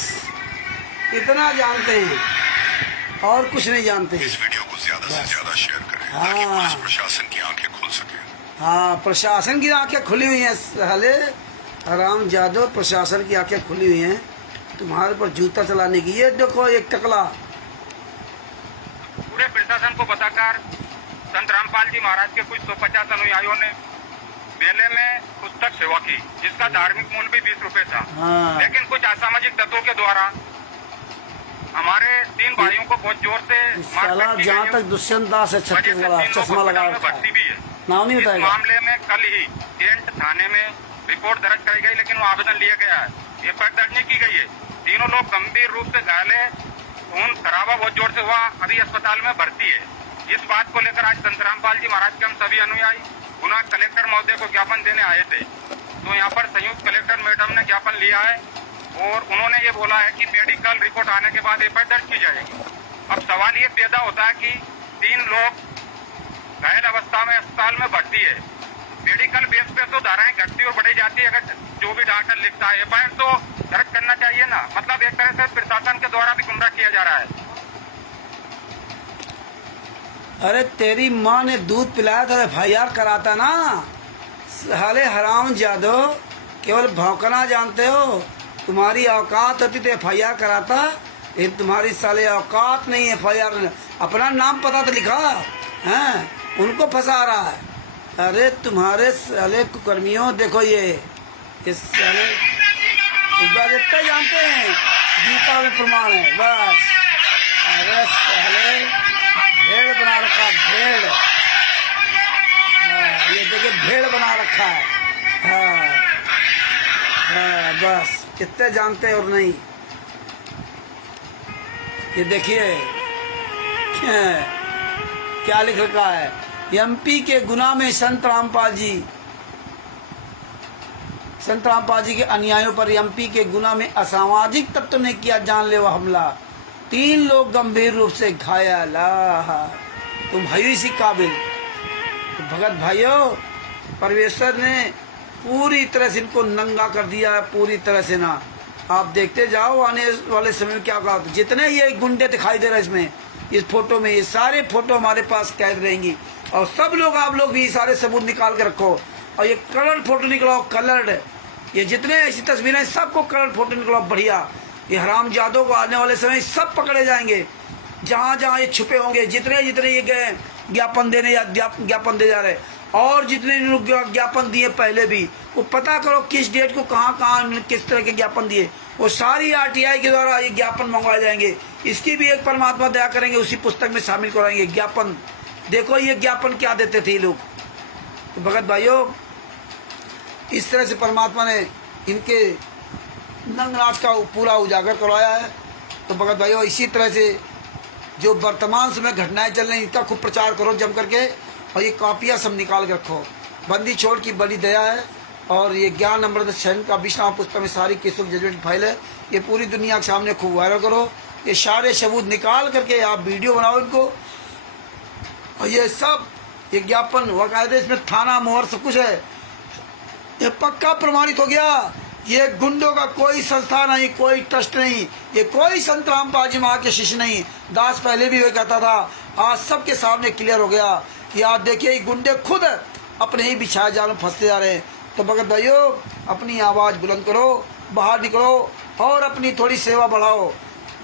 इतना जानते हैं और कुछ नहीं जानते हैं। इस वीडियो को ज्यादा से ज्यादा शेयर करें ताकि पुलिस प्रशासन की आंखें खुल सके। हाँ, प्रशासन की आंखें खुली हुई हैं साले हराम जादव, प्रशासन की आंखें खुली हुई हैं तुम्हारे पर जूता चलाने की। ये देखो एक टकला पूरे प्रशासन को बताकर संत रामपाल जी महाराज के कुछ 150 अनुयायियों ने मेले में पुस्तक सेवा की, जिसका धार्मिक मूल्य भी 20 रुपए था। हाँ। लेकिन कुछ असामाजिक तत्वों के द्वारा हमारे 3 भाइयों को बहुत जोर से साला मारपीट की जहाँ गई, तक दुष्यंत दास है वजह से छत्तीसगढ़ 3 लोग चश्मा लगा अस्पताल में रखा भर्ती है, भी है। नाम नहीं इस बताएगा। मामले में कल ही कैंट थाने में रिपोर्ट दर्ज कराई गई, लेकिन वो आवेदन लिया गया है, एफआईआर दर्ज नहीं की गई है। तीनों लोग गंभीर रूप से घायल है, खून खराबा बहुत जोर से हुआ, अभी अस्पताल में भर्ती है। इस बात को लेकर आज संत रामपाल जी महाराज के हम सभी अनुयायी गुना कलेक्टर महोदय को ज्ञापन देने आए थे। तो यहाँ पर संयुक्त कलेक्टर मैडम ने ज्ञापन लिया है और उन्होंने ये बोला है कि मेडिकल रिपोर्ट आने के बाद एफआईआर दर्ज की जाएगी। अब सवाल ये पैदा होता है कि 3 लोग घायल अवस्था में अस्पताल में भर्ती है, मेडिकल बेस पे तो धाराएं घटती और बढ़ी जाती है। अगर जो भी डॉक्टर लिखता है एफआईआर तो दर्ज करना चाहिए ना। मतलब एक तरह से प्रशासन के द्वारा भी गुमराह किया जा रहा है। अरे तेरी माँ ने दूध पिलाया था एफआईआर कराता ना। साले हराम जादव, केवल भौंकना जानते हो, तुम्हारी औकात होती तो एफआईआर कराता। ये तुम्हारी साले औकात नहीं एफआईआर, अपना नाम पता तो लिखा है, उनको फंसा रहा है। अरे तुम्हारे साले कुकर्मियों, देखो ये साले इतना जानते हैं, गीता में प्रमाण है बस। अरे साले भेड़ बना रखा है, भेड़। हाँ, ये देखिए भेड़ बना रखा है। हाँ, हाँ, बस कितने जानते और नहीं। ये देखिए क्या लिख रखा है, एमपी के गुना में संत रामपाल जी के अनुयायियों पर एमपी के गुना में असामाजिक तत्व ने किया जानलेवा हमला, 3 लोग गंभीर रूप से घायल। तुम है इसी काबिल। तो भगत भाइयों, परमेश्वर ने पूरी तरह से इनको नंगा कर दिया है, पूरी तरह से ना। आप देखते जाओ आने वाले समय में क्या होगा। जितने ये गुंडे दिखाई दे रहे हैं इसमें, इस फोटो में, ये सारे फोटो हमारे पास कैद रहेंगी और सब लोग, आप लोग भी सारे सबूत निकाल के रखो। और ये कलर्ड फोटो निकलाओ, कलर्ड, ये जितने ऐसी तस्वीरें सबको कलर्ड फोटो निकलाओ बढ़िया। ये हराम जादों को आने वाले समय सब पकड़े जाएंगे, जहाँ जहाँ ये छुपे होंगे, जितने जितने ये गए ज्ञापन देने या ज्ञापन दे जा रहे, और जितने लोग ज्ञापन दिए पहले भी, वो पता करो किस डेट को कहाँ कहाँ किस तरह के ज्ञापन दिए, वो सारी आरटीआई के द्वारा ये ज्ञापन मंगवाए जाएंगे। इसकी भी एक परमात्मा दया करेंगे, उसी पुस्तक में शामिल कराएंगे ज्ञापन। देखो ये ज्ञापन क्या देते थे ये लोग। तो भगत भाइयों, इस तरह से परमात्मा ने इनके नंगनाच का पूरा उजागर करवाया है। तो भगत भाइयों, इसी तरह से जो वर्तमान समय घटनाएं चल रही, इनका खूब प्रचार करो जम करके, और ये कॉपियाँ सब निकाल के रखो। बंदी छोड़ की बड़ी दया है, और ये ज्ञान अमृत शरण का विष्णु पुस्तक में सारी केसों की जजमेंट फाइल है। ये पूरी दुनिया के सामने खूब वायरल करो। ये सारे सबूत निकाल करके आप वीडियो बनाओ इनको, और ये सब ये ज्ञापन वकायदे, इसमें थाना मोहर सब कुछ है। ये पक्का प्रमाणित हो गया, ये गुंडों का कोई संस्था नहीं, कोई ट्रस्ट नहीं, ये कोई संत रामपाल जी महाराज के शिष्य नहीं। दास पहले भी वो कहता था, आज सबके सामने क्लियर हो गया कि आज देखिए ये गुंडे खुद अपने ही बिछाए जाल में फंसते जा रहे हैं। तो भगत भाइयों, अपनी आवाज़ बुलंद करो, बाहर निकलो और अपनी थोड़ी सेवा बढ़ाओ।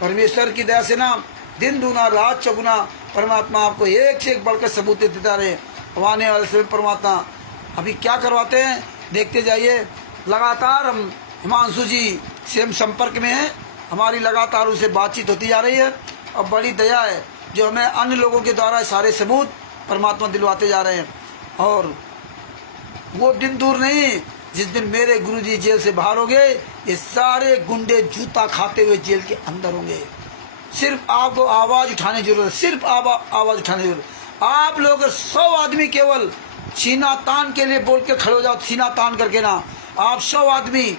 परमेश्वर की दया से ना दिन दूना रात चौगुना परमात्मा आपको एक से एक बढ़कर सबूत देता रहे। आने वाले समय परमात्मा अभी क्या करवाते हैं देखते जाइए। लगातार हम हिमांशु जी से हम संपर्क में हैं, हमारी लगातार उनसे बातचीत होती जा रही है, और बड़ी दया है जो हमें अन्य लोगों के द्वारा सारे सबूत परमात्मा दिलवाते जा रहे हैं। और वो दिन दूर नहीं जिस दिन मेरे गुरुजी जेल से बाहर होंगे, ये सारे गुंडे जूता खाते हुए जेल के अंदर होंगे। सिर्फ आपको आवाज़ उठाने की जरूरत है, सिर्फ आवाज़ उठाने की जरूरत। आप लोग 100 आदमी केवल सीना तान के लिए बोल के खड़े हो जाओ, सीना तान करके ना। आप 100 आदमी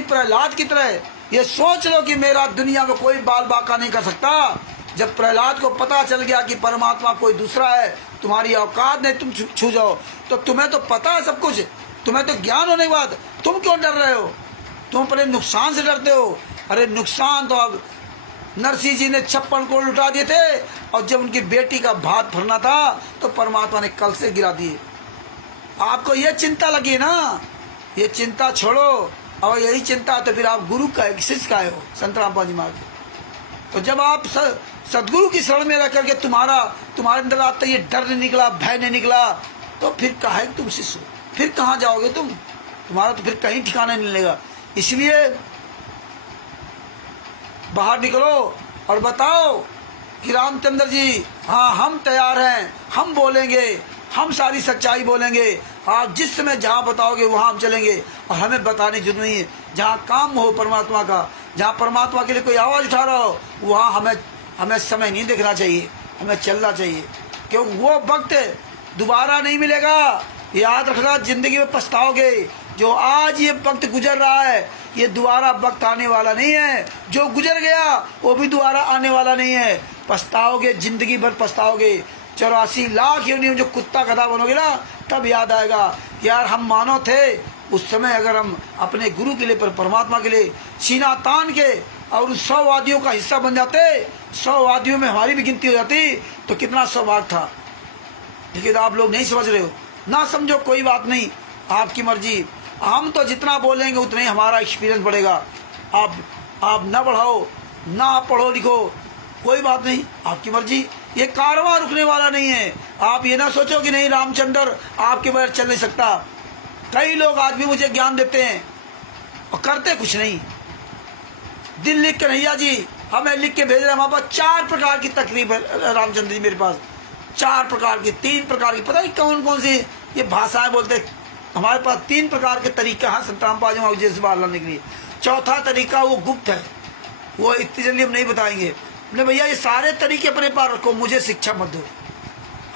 प्रहलाद की तरह ये सोच लो कि मेरा दुनिया में कोई बाल बाका नहीं कर सकता। जब प्रहलाद को पता चल गया कि परमात्मा कोई दूसरा है, तुम्हारी औकात नहीं तुम छू जाओ, तो तुम्हें तो पता है सब कुछ, तुम्हें तो ज्ञान होने के बाद तुम क्यों डर रहे हो? तुम अपने नुकसान से डरते हो। अरे नुकसान तो अब नरसिंह जी ने 56 करोड़ लुटा दिए थे, और जब उनकी बेटी का भात भरना था तो परमात्मा ने कल से गिरा दिए। आपको ये चिंता लगी है ना, ये चिंता छोड़ो। और यही चिंता तो फिर आप गुरु का शिष्य का हो, संत रामपाल जी महाराज। तो जब आप सदगुरु की शरण में रह करके तुम्हारे अंदर आता ये डर नहीं निकला, भय नहीं निकला, तो फिर कहा है तुम शिष्य हो, फिर कहाँ जाओगे तुम? तुम्हारा तो फिर कहीं ठिकाना नहीं मिलेगा। इसलिए बाहर निकलो और बताओ कि रामचंद्र जी, हाँ हम तैयार हैं, हम बोलेंगे, हम सारी सच्चाई बोलेंगे। आप जिस समय जहाँ बताओगे वहाँ हम चलेंगे, और हमें बताने की जरूरत नहीं है। जहाँ काम हो परमात्मा का, जहाँ परमात्मा के लिए कोई आवाज़ उठा रहा हो, वहाँ हमें समय नहीं देखना चाहिए, हमें चलना चाहिए, क्योंकि वो वक्त दोबारा नहीं मिलेगा। याद रखना, जिंदगी में पछताओगे। जो आज ये वक्त गुजर रहा है, ये दोबारा वक्त आने वाला नहीं है। जो गुजर गया वो भी दोबारा आने वाला नहीं है। पछताओगे, जिंदगी भर पछताओगे। 84 लाख योनियों में जो कुत्ता गधा बनोगे ना, तब याद आएगा यार हम मानव थे। उस समय अगर हम अपने गुरु के लिए, परमात्मा के लिए सीना तान के और उन 100 वादियों का हिस्सा बन जाते, 100 वादियों में हमारी भी गिनती हो जाती, तो कितना सौभाग्य था। लेकिन आप लोग नहीं समझ रहे हो। ना समझो, कोई बात नहीं, आपकी मर्जी। हम तो जितना बोलेंगे उतना ही हमारा एक्सपीरियंस बढ़ेगा। आप ना बढ़ाओ, ना पढ़ो लिखो, कोई बात नहीं, आपकी मर्जी। ये कारवां रुकने वाला नहीं है। आप ये ना सोचो कि नहीं रामचंद्र आपके बगैर चल नहीं सकता। कई लोग आज भी मुझे ज्ञान देते हैं और करते कुछ नहीं। दिल लिख के नैया जी हमें लिख के भेज रहे हैं। हमारे पास 4 प्रकार की तकलीफ है रामचंद्र जी, मेरे पास 4 प्रकार की, 3 प्रकार की, पता नहीं कौन कौन सी ये भाषाएं बोलते। हमारे पास 3 प्रकार के तरीके हैं संत रामपाल जी से बाहर लाने के लिए। चौथा तरीका वो गुप्त है, वो इतनी जल्दी हम नहीं बताएंगे। बोले भैया ये सारे तरीके अपने पास रखो, मुझे शिक्षा मत दो,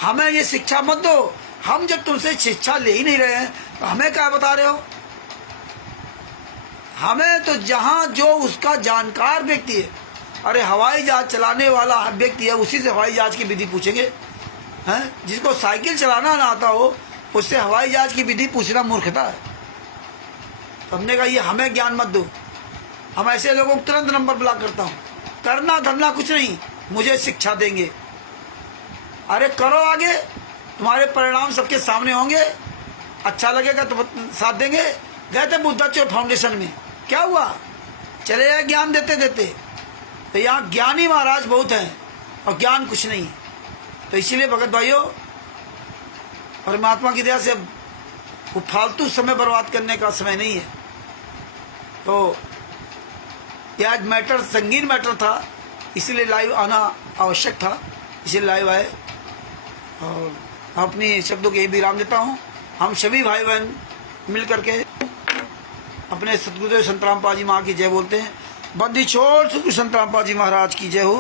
हमें ये शिक्षा मत दो। हम जब तुमसे शिक्षा ले ही नहीं रहे हैं तो हमें क्या बता रहे हो? हमें तो जहाँ जो उसका जानकार व्यक्ति है, अरे हवाई जहाज चलाने वाला व्यक्ति है, उसी से हवाई जहाज की विधि पूछेंगे हैं? जिसको साइकिल चलाना ना आता हो उससे हवाई जहाज की विधि पूछना मूर्खता है। तो हमने कहा ये हमें ज्ञान मत दो। हम ऐसे लोगों को तुरंत नंबर ब्लॉक करता हूँ। करना धरना कुछ नहीं, मुझे शिक्षा देंगे। अरे करो आगे, तुम्हारे परिणाम सबके सामने होंगे, अच्छा लगेगा तो साथ देंगे। गए थे बुद्धाचोर फाउंडेशन में, क्या हुआ? चले जाए ज्ञान देते देते। तो यहाँ ज्ञानी महाराज बहुत हैं और ज्ञान कुछ नहीं। तो इसीलिए भगत भाइयों, परमात्मा की दया से वो फालतू समय बर्बाद करने का समय नहीं है। तो ये आज मैटर संगीन मैटर था, इसीलिए लाइव आना आवश्यक था, इसीलिए लाइव आए। और अपनी शब्दों के यही विराम देता हूँ। हम सभी भाई बहन मिल करके अपने सतगुरुदेव संत रामपाल जी महाराज की जय बोलते हैं। बंदी छोड़ सतगुरु संत रामपाल जी महाराज की जय हो।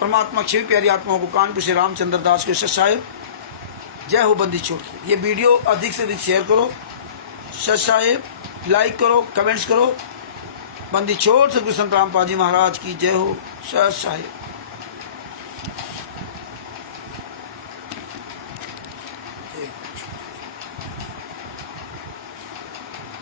परमात्मा सभी प्यारी आत्माओं को कानपुर से रामचंद्र दास के सच साहेब जय हो। बंदी छोड़ के ये वीडियो अधिक से अधिक शेयर करो, सच साहेब लाइक करो, कमेंट्स करो। बंदी छोड़ सतगुरु संत रामपाल जी महाराज की जय हो। सच साहेब।